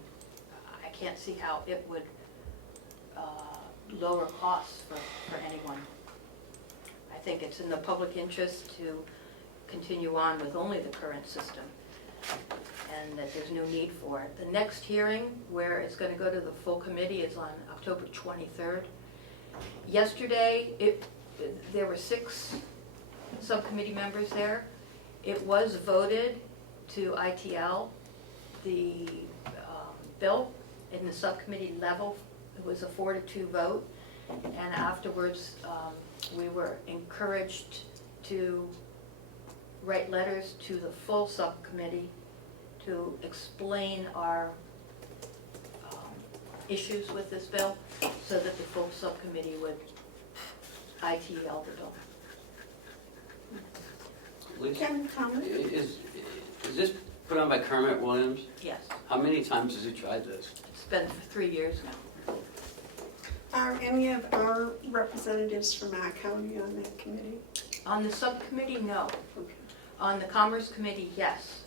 I can't see how it would lower costs for anyone. I think it's in the public interest to continue on with only the current system, and that there's no need for it. The next hearing, where it's going to go to the full committee, is on October 23rd. Yesterday, there were 6 subcommittee members there. It was voted to ITL the bill in the subcommittee level. It was a 4-2 vote, and afterwards we were encouraged to write letters to the full subcommittee to explain our issues with this bill, so that the full subcommittee would ITL the bill. Lisa, Can comment? is this put on by Kermit Williams? Yes, How many times has he tried this? it's been 3 years now. Are any of our representatives from our county on that committee? On the subcommittee, no. Okay. On the Commerce Committee, yes.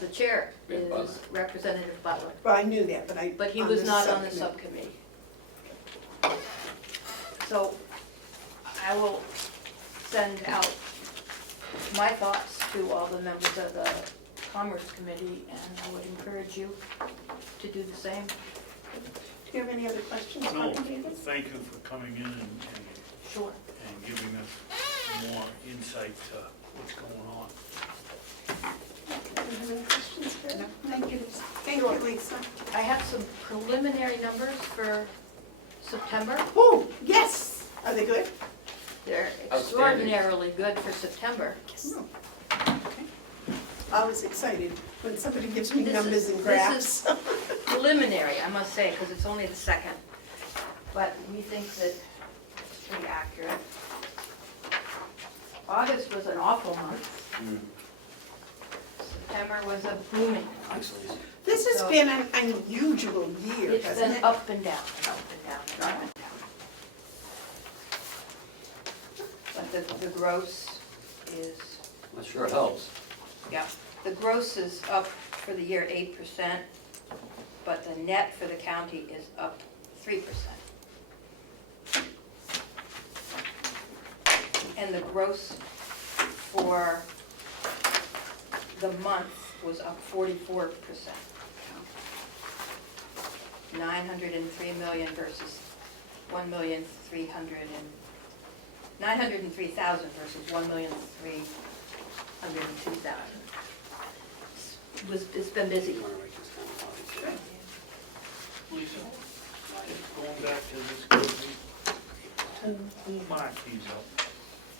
The chair Rick Butler. is Representative Butler, Well, I knew that, but he was not on the subcommittee. So I will send out my thoughts to all the members of the Commerce Committee, and I would encourage you to do the same. Do you have any other questions, No, Dr. Davis? thank you for coming in and Sure. giving us more insight to what's going on. Do you have any questions, Fred? No, thank you. Thank you, Lisa. I have some preliminary numbers for September. Oh, yes! Are they good? They're Outstanding. extraordinarily good for September. Yes. I was excited when somebody gives me This numbers is- and this graphs. Preliminary, I must say, because it's only the second, but we think that it's pretty accurate. August was an awful month. September was a booming month. Thanks, Lisa. This has So- been an unusual year, It's hasn't been it? up and down, and up and down, and up and down. But the gross is, That sure helps. yeah, the gross is up for the year 8%, but the net for the county is up 3%. And the gross for the month was up 44%. 903 million versus 903,000 versus 1,302,000. It's been busy. You wanna write this down, obviously? Lisa, going back to this committee, who marked these up?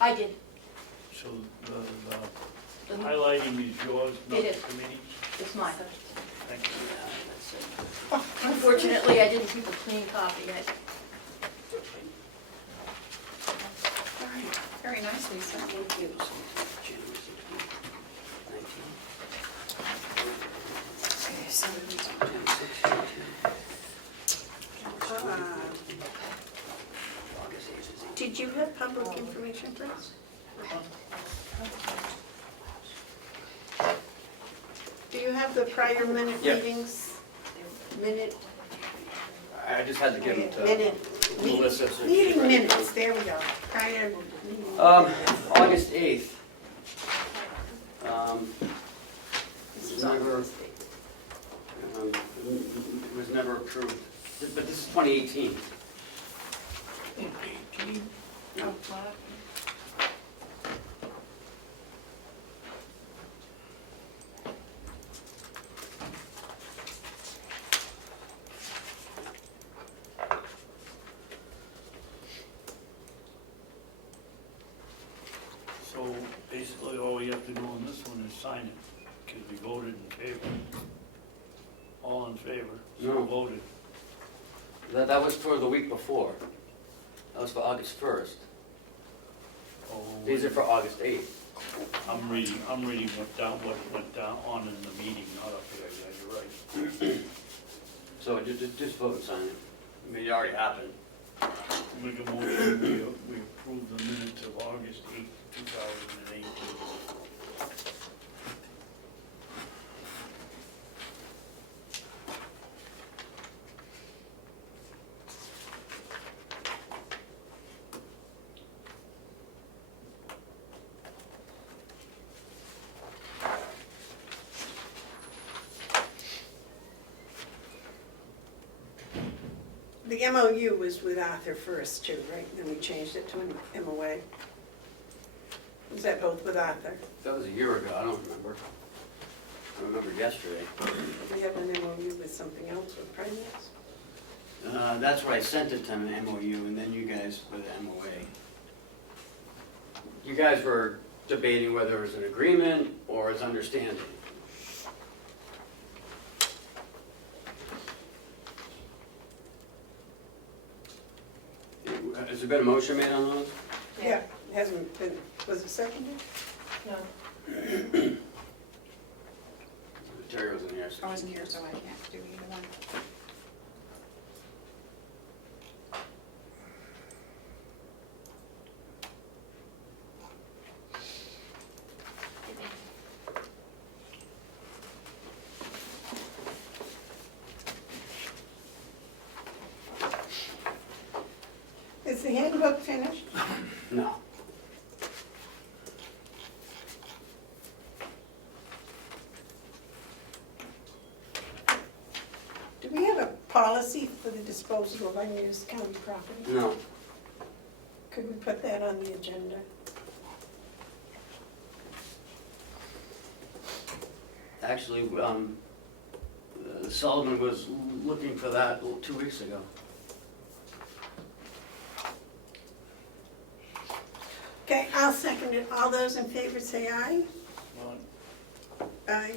I did. So the highlighting is yours, not It the is. committee? It's mine. Thank you. Yeah, that's it. Unfortunately, I didn't keep a clean copy. Very nice, Lisa. Thank you. January 16th, 19th. August 8th is Did you have public information for us? Do you have the prior minute Yeah. meetings? Minute, I just had to give it to minute, Melissa. so she's meeting ready. minutes, there we go. Prior meeting. August 8th. never, it was never approved, but this is 2018. 18? No. So basically, all we have to do on this one is sign it, because we voted in favor. All in favor, so No. voted. That was for the week before. That was for August 1st. Oh, These are for August 8th. I'm reading what went down on in the meeting, not up here, yeah, you're right. So just vote and sign it. I mean, it already happened. Make a motion, we approve the minutes of August 8th, 2018. The MOU was with Arthur first too, right? Then we changed it to an MOA. Was that both with Arthur? That was a year ago, I don't remember. I remember yesterday. We have an MOU with something else with Primex? That's where I sent it to an MOU, and then you guys with the MOA. You guys were debating whether it was an agreement or as understanding. Has there been a motion made on those? Yeah, it hasn't been, was it seconded? No, Terry wasn't here. So I wasn't here, so I can't do either one. Is the handbook finished? No. Do we have a policy for the disposal of unused county property? No. Could we put that on the agenda? Actually, Sullivan was looking for that 2 weeks ago. Okay, I'll second it. All those in favor say aye. Well, Aye.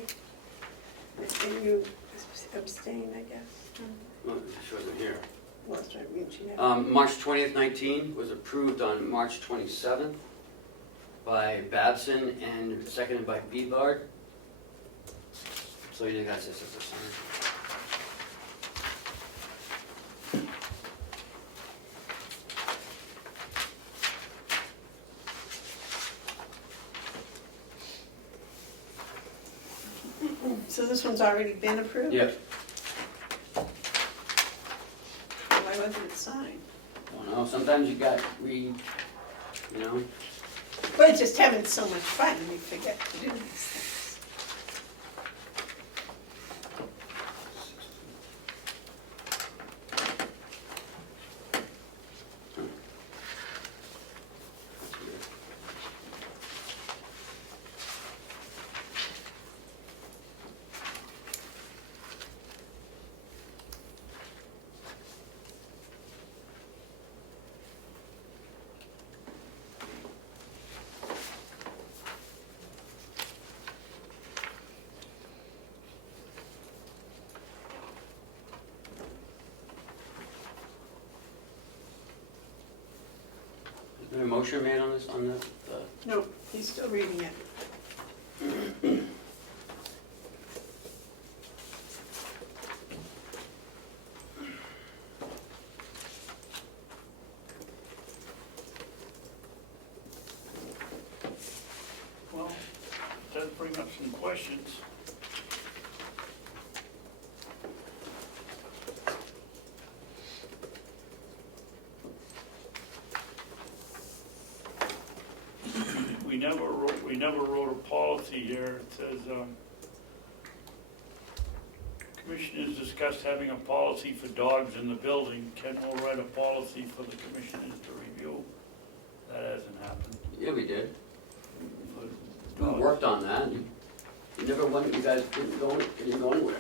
And you abstain, I guess? Well, she wasn't here. Well, that's what I mean, she had. March 20th, 19 was approved on March 27th by Babson and seconded by Beadbard. So you guys just have to sign. So this one's already been approved? Yep. Why wasn't it signed? I don't know, sometimes you got, you know, We're just having so much fun, we forget to do these things. Is there a motion made on this, on the, No, he's still reading it. well, it does bring up some questions. We never wrote a policy here. It says, Commissioners discussed having a policy for dogs in the building. Ken will write a policy for the commissioners to review. That hasn't happened. Yeah, we did. For We dogs. worked on that. You never went, you guys didn't go anywhere.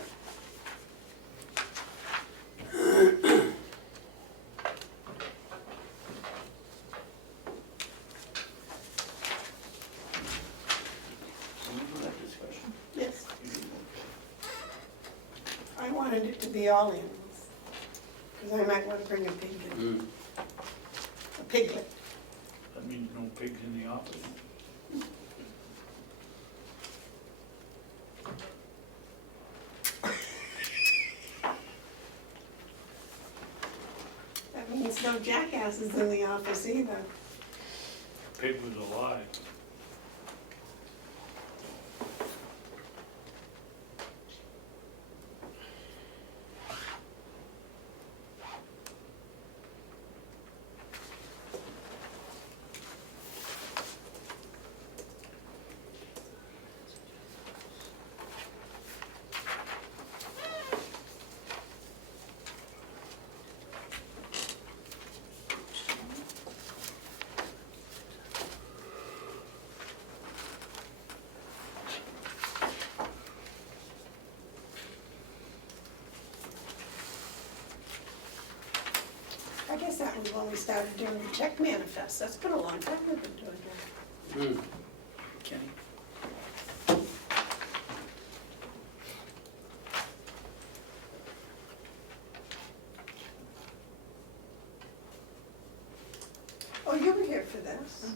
Yes. I wanted it to be all animals, because I might want to bring a pig in, Mm. a piglet. That means no pigs in the office. That means no jackasses in the office either. Pig was alive. I guess that was when we started doing the check manifest. That's been a long time we've been doing that. Mm. Kenny? Oh, you were here for this.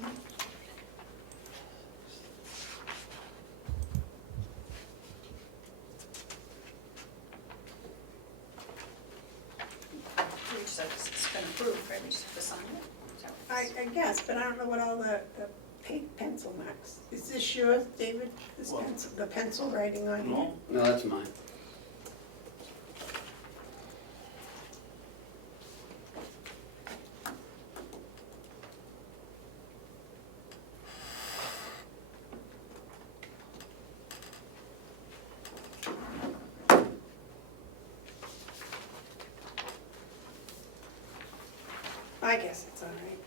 We just have to, it's been approved, right, we just have to sign it? Is that what I guess, but I don't know what all the pink pencil marks. Is this yours, David? This What? pencil, the pencil writing on here? No? No, that's mine. I guess it's all right.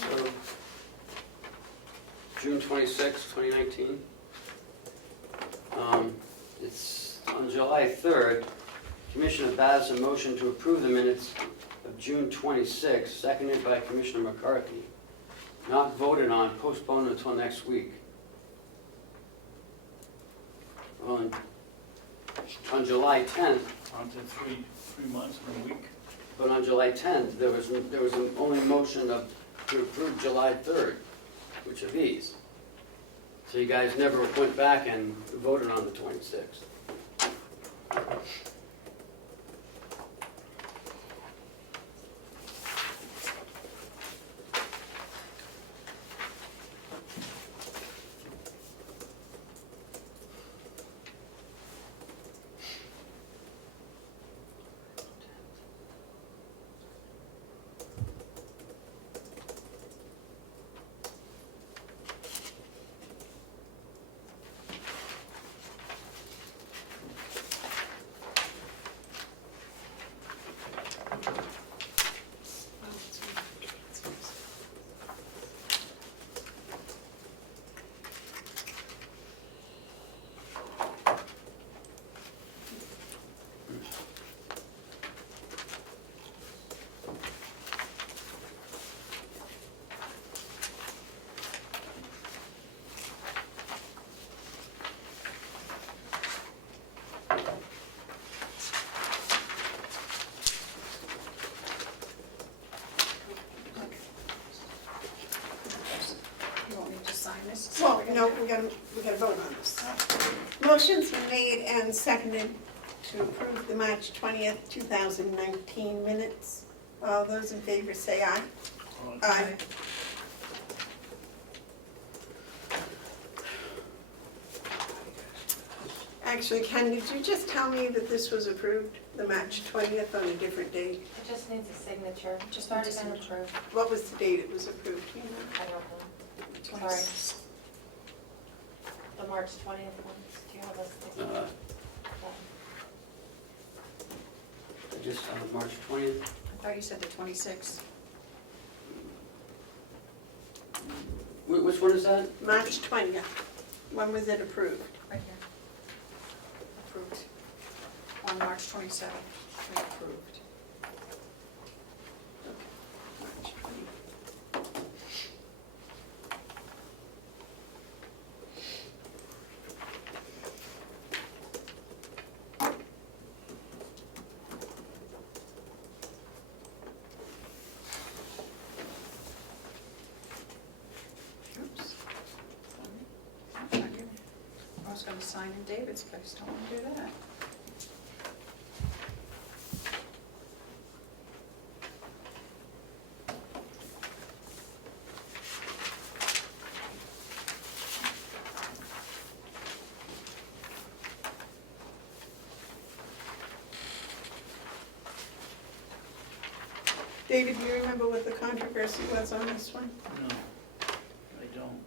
So, June 26, 2019. It's on July 3rd, Commissioner Baz a motion to approve the minutes of June 26, seconded by Commissioner McCarthy. Not voted on, postponed until next week. On July 10th, On to three months and a week. but on July 10th, there was only a motion to approve July 3rd, which are these. So you guys never went back and voted on the 26th. You want me to sign this? Well, no, we gotta vote on this. Motion's been made and seconded to approve the March 20th, 2019 minutes. All those in favor say aye. Aye. Actually, Ken, did you just tell me that this was approved, the March 20th on a different date? It just needs a signature. Just It's already needs a been signature. approved. What was the date it was approved, do you know? I don't know. Sorry. The March 20th ones, do you have a signature? Just March 20th. I thought you said the 26th. Which one is that? March 20th. When was it approved? Right here. Approved. On March 27th, we approved. March 20th. Oops. I was gonna sign in David's place, don't want to do that. David, do you remember what the controversy was on this one? No, I don't.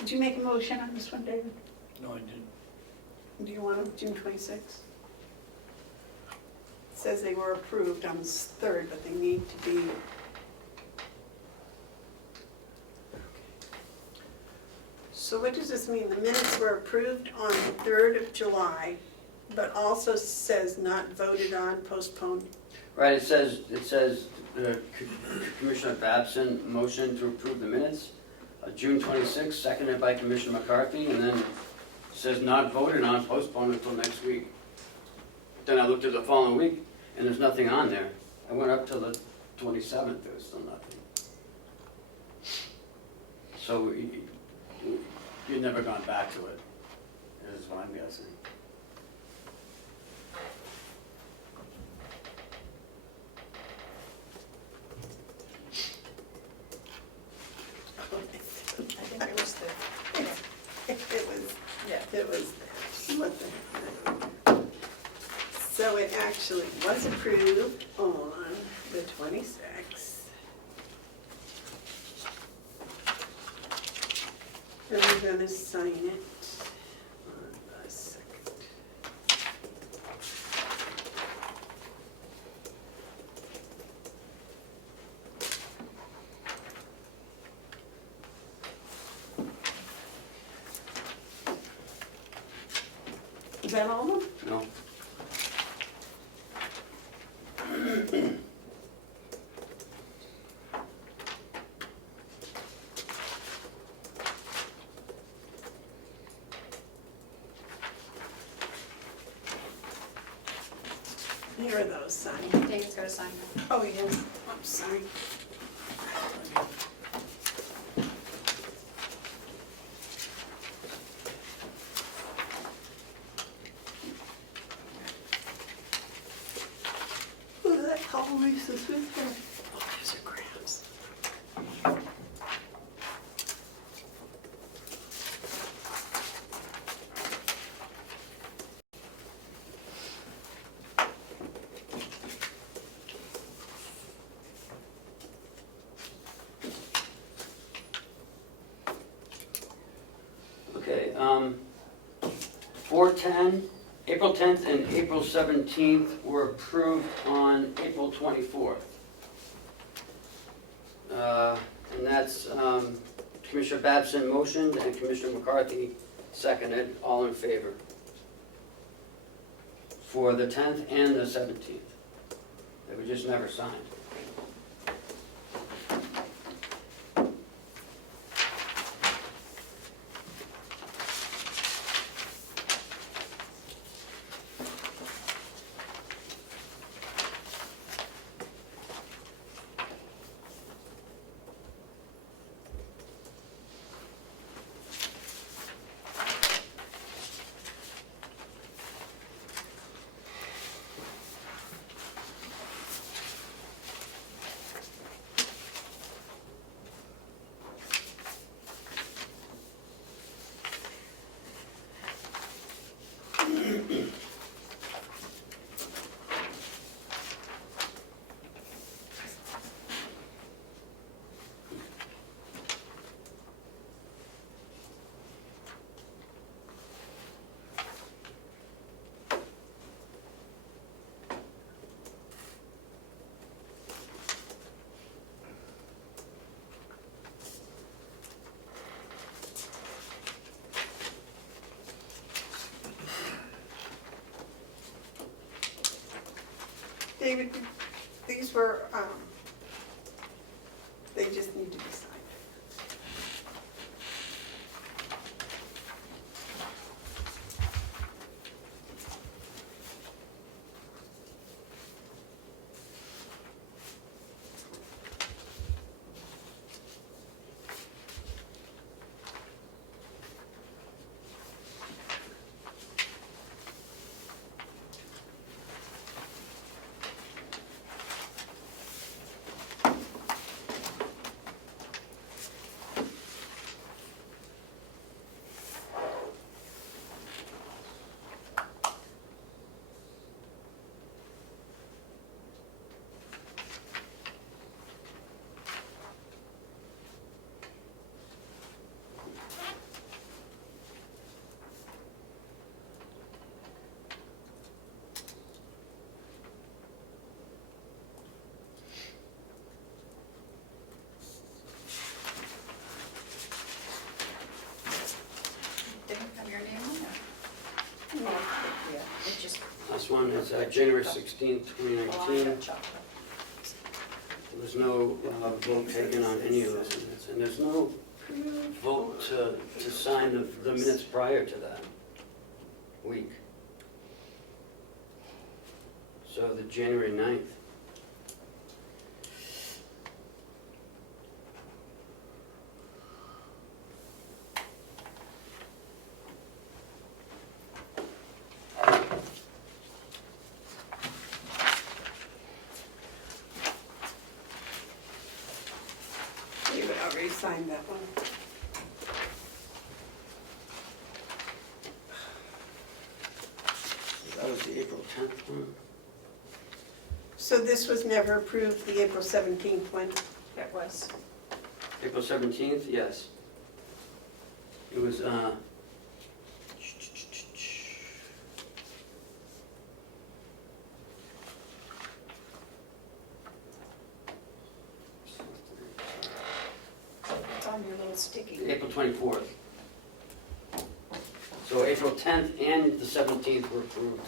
Did you make a motion on this one, David? No, I didn't. Do you want it June 26th? It says they were approved on the 3rd, but they need to be. So what does this mean? The minutes were approved on the 3rd of July, but also says not voted on, postponed. Right, it says, Commissioner Babson motion to approve the minutes, June 26th, seconded by Commissioner McCarthy, and then it says not voted on, postponed until next week. Then I looked at the following week, and there's nothing on there. I went up to the 27th, there was still nothing. So you've never gone back to it, is what I'm guessing. I think it was the, yeah. It was, what the heck. So it actually was approved on the 26th. And we're gonna sign it on the 2nd. Is that all of them? No? Here are those signed. David's got to sign them. Oh, yes, I'm sorry. Who the hell is this with her? Oh, there's her crabs. Okay, 4/10, April 10th and April 17th were approved on April 24th. And that's Commissioner Babson motioned and Commissioner McCarthy seconded, all in favor. For the 10th and the 17th. They were just never signed. David, these were, they just need to be signed. Didn't have your name on there. No. Yeah, it just, Last one is January 16th, well, I 2019. got chocolate. There was no vote taken on any of those minutes, and there's no vote to sign the minutes prior to that week. So the January 9th. David already signed that one. That was the April 10th one. So this was never approved, the April 17th one? It was. April 17th, yes. It was, It's on your little sticky. April 24th. So April 10th and the 17th were approved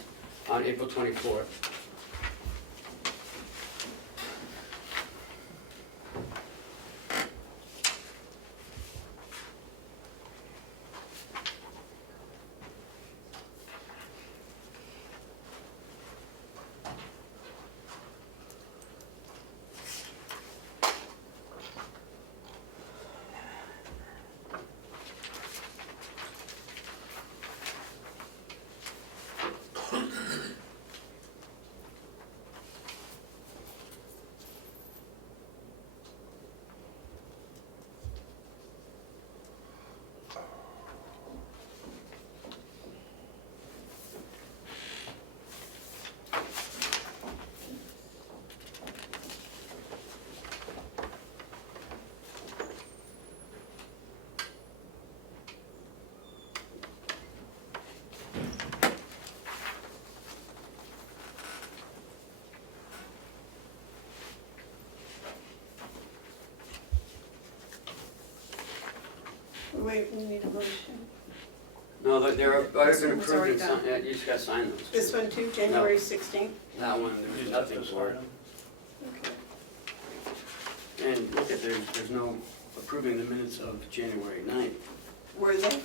on April 24th. Wait, we need a motion. No, they're already This been one was approved already and signed, yeah, you just gotta sign those. This one too, January 16th? That one, there was nothing for it. Okay. And look at, there's no approving the minutes of January 9th. Were they?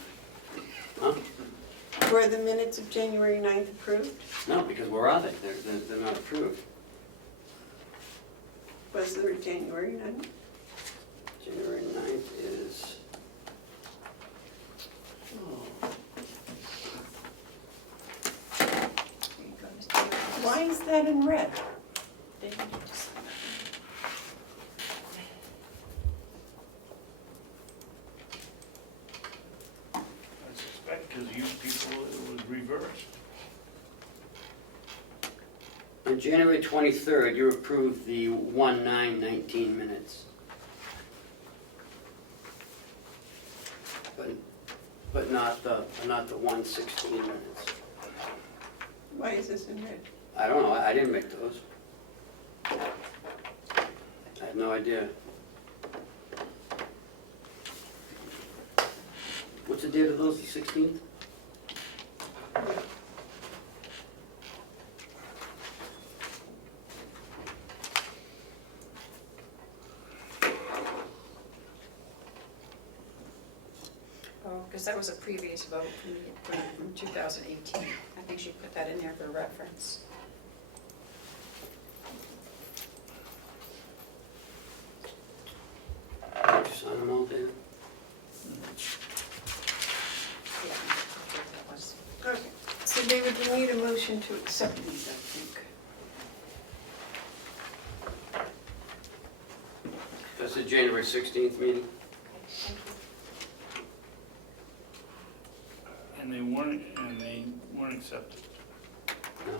Huh? Were the minutes of January 9th approved? No, because where are they? They're not approved. Was there a January 9th? January 9th is, Here you go, Mr. Davis. Why is that in red? David, you just sign I suspect because you people, it was reversed. on January 23rd, you approved the 1/9/19 minutes. But not the 1/16 minutes. Why is this in red? I don't know, I didn't make those. I have no idea. What's the date of those, the 16th? because that was a previous vote from 2018. I think she put that in there for reference. Did you sign them all, Dan? Yeah, I think that was. Okay, so David, you need a motion to accept these, I think. That's the January 16th meeting? And they weren't accepted. No.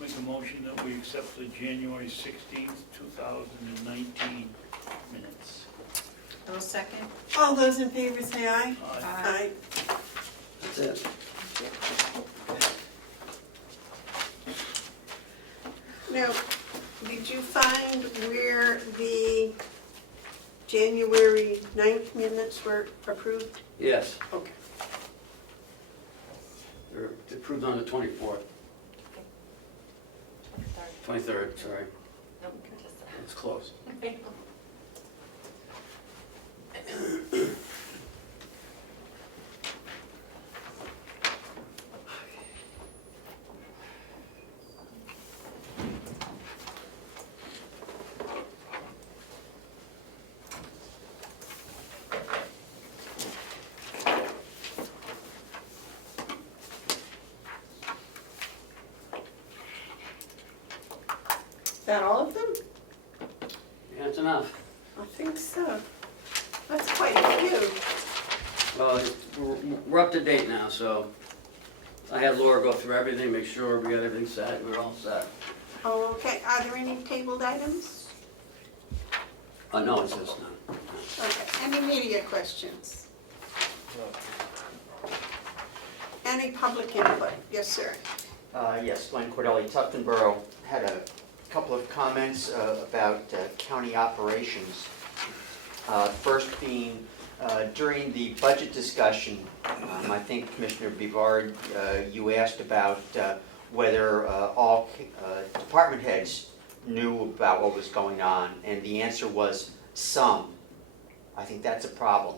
Make a motion that we accept the January 16th, 2019 minutes. I'll second. All those in favor say aye. Aye. That's it. Now, did you find where the January 9th minutes were approved? Yes, Okay. they're approved on the 24th, 23rd, sorry. It's close. Is that all of them? Yeah, it's enough. I think so. That's quite a few. Well, we're up to date now, so I had Laura go through everything, make sure we got everything set, we're all set. Oh, okay. Are there any tabled items? No, it says no. Okay. Any media questions? Any public input? Yes, sir. Yes, Glenn Cordelli, Tufton Borough, had a couple of comments about county operations. First being, during the budget discussion, I think Commissioner Bivard, you asked about whether all department heads knew about what was going on, and the answer was some. I think that's a problem.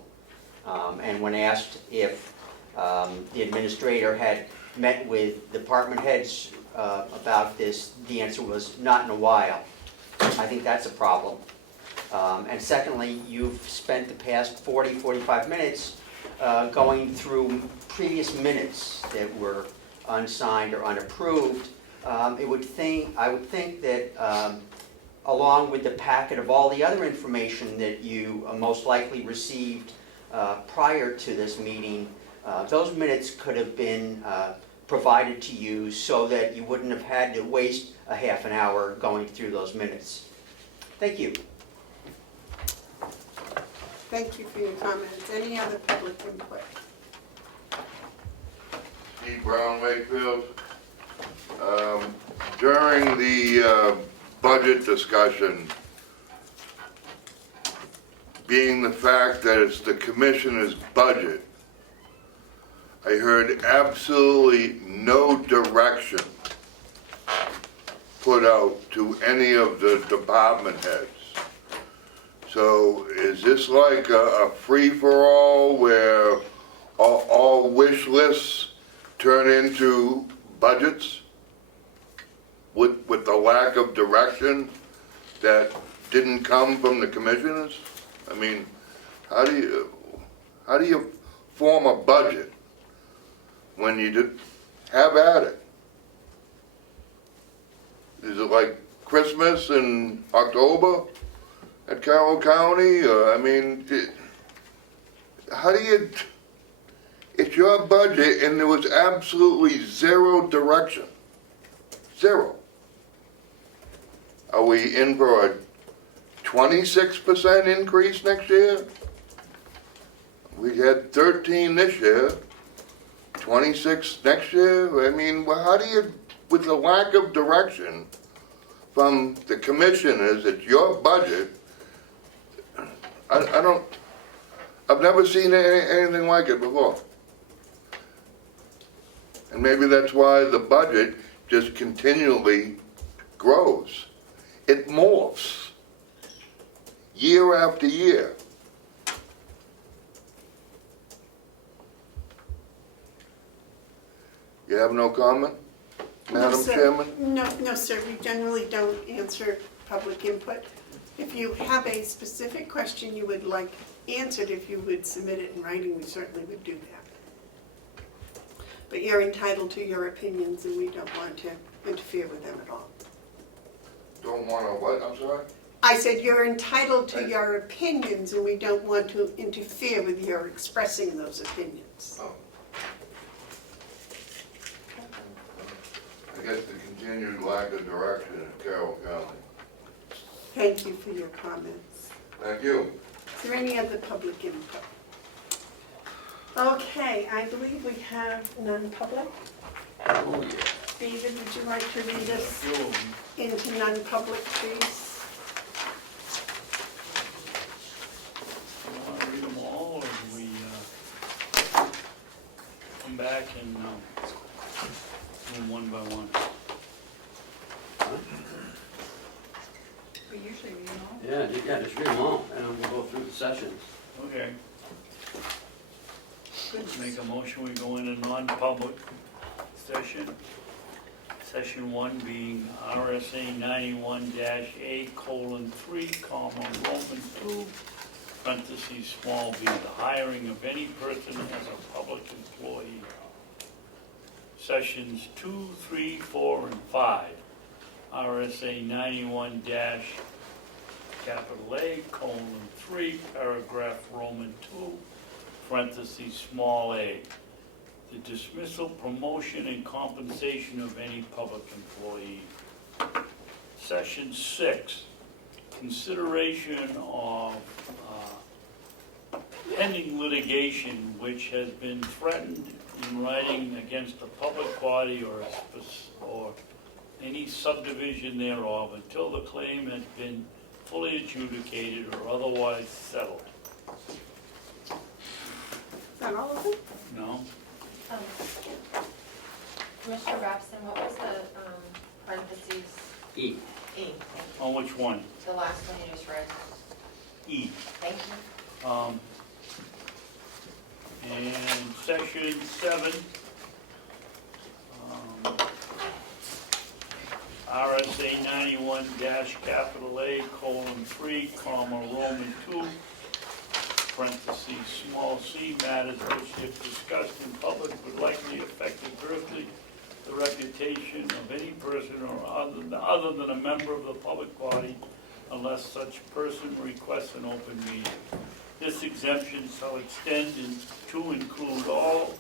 And when asked if the administrator had met with department heads about this, the answer was not in a while. I think that's a problem. And secondly, you've spent the past 45 minutes going through previous minutes that were unsigned or unapproved. I would think that along with the packet of all the other information that you most likely received prior to this meeting, those minutes could have been provided to you so that you wouldn't have had to waste a half an hour going through those minutes. Thank you. Thank you for your comments. Any other public input? Steve Brown, Wakefield. During the budget discussion, being the fact that it's the commissioner's budget, I heard absolutely no direction put out to any of the department heads. So is this like a free-for-all where all wish lists turn into budgets with the lack of direction that didn't come from the commissioners? I mean, how do you form a budget when you did have at it? Is it like Christmas in October at Carroll County? I mean, how do you, it's your budget and there was absolutely zero direction. Zero. Are we in for a 26% increase next year? We had 13 this year, 26 next year. I mean, well, how do you, with the lack of direction from the commissioners, it's your budget. I've never seen anything like it before. And maybe that's why the budget just continually grows. It morphs year after year. You have no comment, No, Madam sir. Chairman? No, sir, we generally don't answer public input. If you have a specific question you would like answered, if you would submit it in writing, we certainly would do that. But you're entitled to your opinions, and we don't want to interfere with them at all. Don't wanna what, I'm sorry? I said you're entitled to your opinions, and we don't want to interfere with your expressing those opinions. Oh. I guess the continued lack of direction in Carroll County. Thank you for your comments. Thank you. Is there any other public input? Okay, I believe we have non-public. Oh, yeah. David, would you like to read us Few of them. into non-public, please? You want to read them all, or do we come back and do them one by one? We usually read them all. Yeah, just read them all, and then we'll go through the sessions. Okay. Make a motion, we go into non-public session. Session 1 being RSA 91-A:3, Roman 2, parentheses, small b, the hiring of any person as a public employee. Sessions 2, 3, 4, and 5, RSA 91-A:3, paragraph Roman 2, parentheses, small a, the dismissal, promotion, and compensation of any public employee. Session 6, consideration of pending litigation which has been threatened in writing against a public body or any subdivision thereof until the claim has been fully adjudicated or otherwise settled. Is that all of them? No? Commissioner Rapson, what was the parentheses? E. E, thank you. On which one? The last one you just read. E. Thank you. And section 7, RSA 91-A:3, Roman 2, parentheses, small c, matters which if discussed in public would likely affect adversely the reputation of any person or other than a member of the public body unless such person requests an open meeting. This exemption shall extend to include all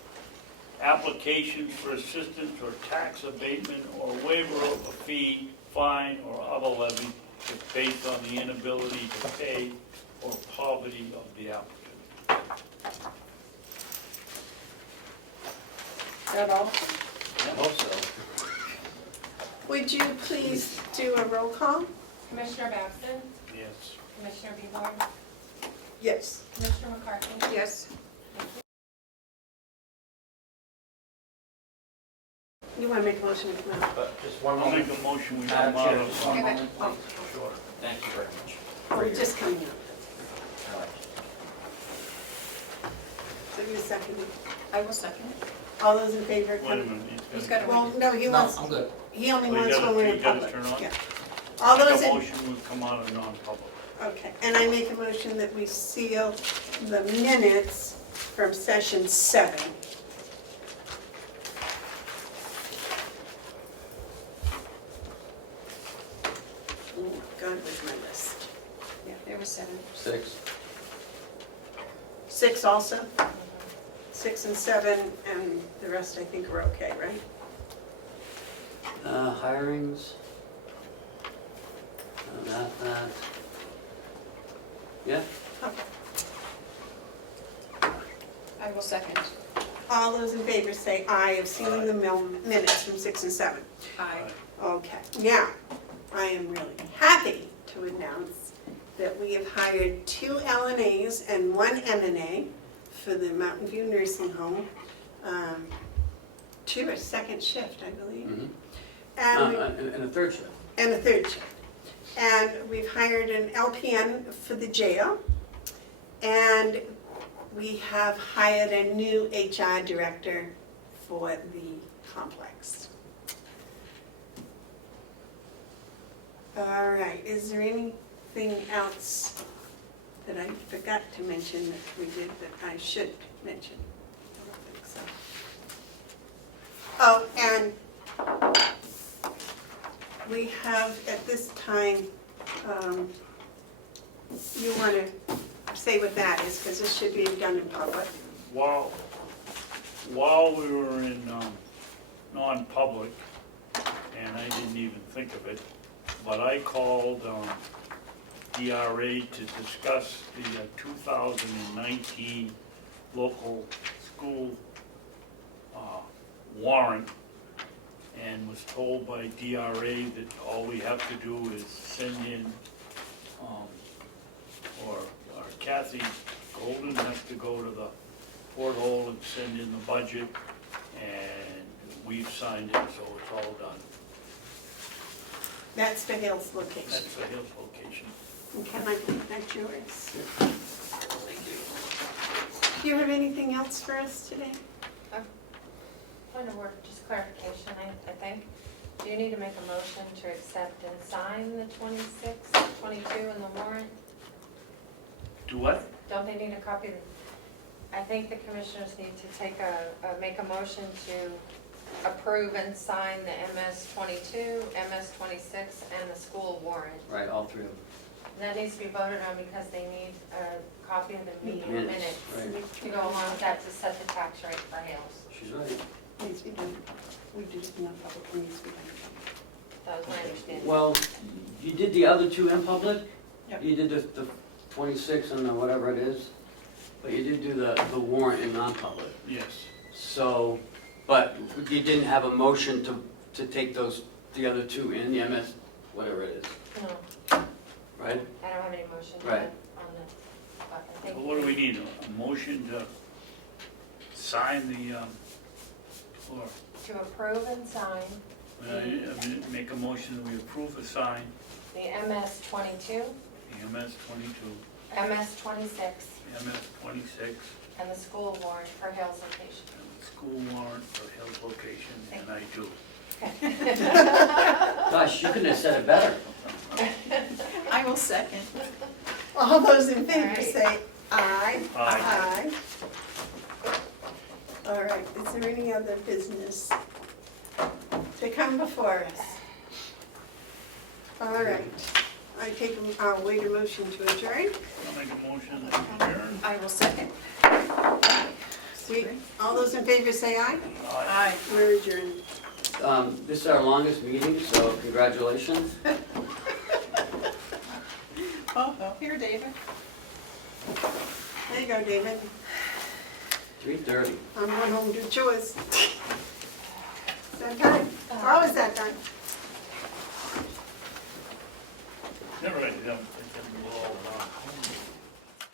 applications for assistance or tax abatement or waiver of a fee, fine, or other levy if based on the inability to pay or poverty of the applicant. Is that all? I hope so. Would you please do a roll call? Commissioner Babson, Yes. Commissioner Bieber, Yes. Commissioner McCarthy. Yes. You want to make a motion to come out? Just one I'll moment. make a motion, we Madam come out Chair, just one of. moment. Oh, Sure. Thank you very much. we're just coming out. All right. So you second it. I will second it. All those in favor? Wait a minute. He's got to Well, no, he No, wants, I'm good. he only Oh, you wants gotta- when we're in you gotta public. turn on? Yeah. All those Make a in, motion, we come out of non-public. okay, and I make a motion that we seal the minutes from session 7. Oh, God, where's my list? Yeah, there was 7. 6. 6 also? 6 and 7, and the rest I think are okay, right? Hirings. That. Yeah, Okay. I will second. All those in favor say aye of sealing the minutes from 6 and 7. Aye. Okay, now, I am really happy to announce that we have hired 2 LNAs and 1 MNA for the Mountain View Nursing Home, to a second shift, I believe. mhm. And we- And a third shift. and a third shift. And we've hired an LPN for the jail, and we have hired a new HR director for the complex. All right, is there anything else that I forgot to mention that we did that I should mention? I don't think so. Oh, and we have at this time, you want to say what that is, because this should be done in public. While we were in non-public, and I didn't even think of it, but I called DRA to discuss the 2019 local school warrant, and was told by DRA that all we have to do is send in, or Kathy Golden has to go to the porthole and send in the budget, and we've signed it, so it's all done. That's the Hills location. That's the Hills location. Okay, I think that's yours. Do you have anything else for us today? Point of order, just clarification, I think. Do you need to make a motion to accept and sign the 26, 22 in the warrant? Do what? Don't they need a copy? I think the commissioners need to make a motion to approve and sign the MS 22, MS 26, and the school warrant. Right, all three of them. And that needs to be voted on because they need a copy of the meeting Minutes, minutes right. to go along with that to set the tax rate for Hales. She's right. Needs to be done. We did it in non-public, it needs to be done. That was my understanding. Well, you did the other two in public? Yep. You did the 26 and the whatever it is, but you did do the warrant in non-public. Yes. So, but you didn't have a motion to take the other two in, the MS, whatever it is, No, right? I don't have any motion Right. yet on this. But I think Well, what do we need? A motion to sign the, or, to approve and sign I make a motion that we approve or sign the MS 22, the MS 22, MS 26, MS 26, and the school warrant for Hales location. and the school warrant for Hills location, and I do. Gosh, you couldn't have said it better. I will second. All those in favor All right. say aye. Aye. All right, is there any other business to come before us? All right, I'll wait a motion to adjourn. I'll make a motion that we adjourn. I will second. All those in favor say aye. Aye. We're adjourned. This is our longest meeting, so congratulations. Oh, here, David. There you go, David. 3:30. I'm going home to chores. Is that time? Or is that time? Never write it down.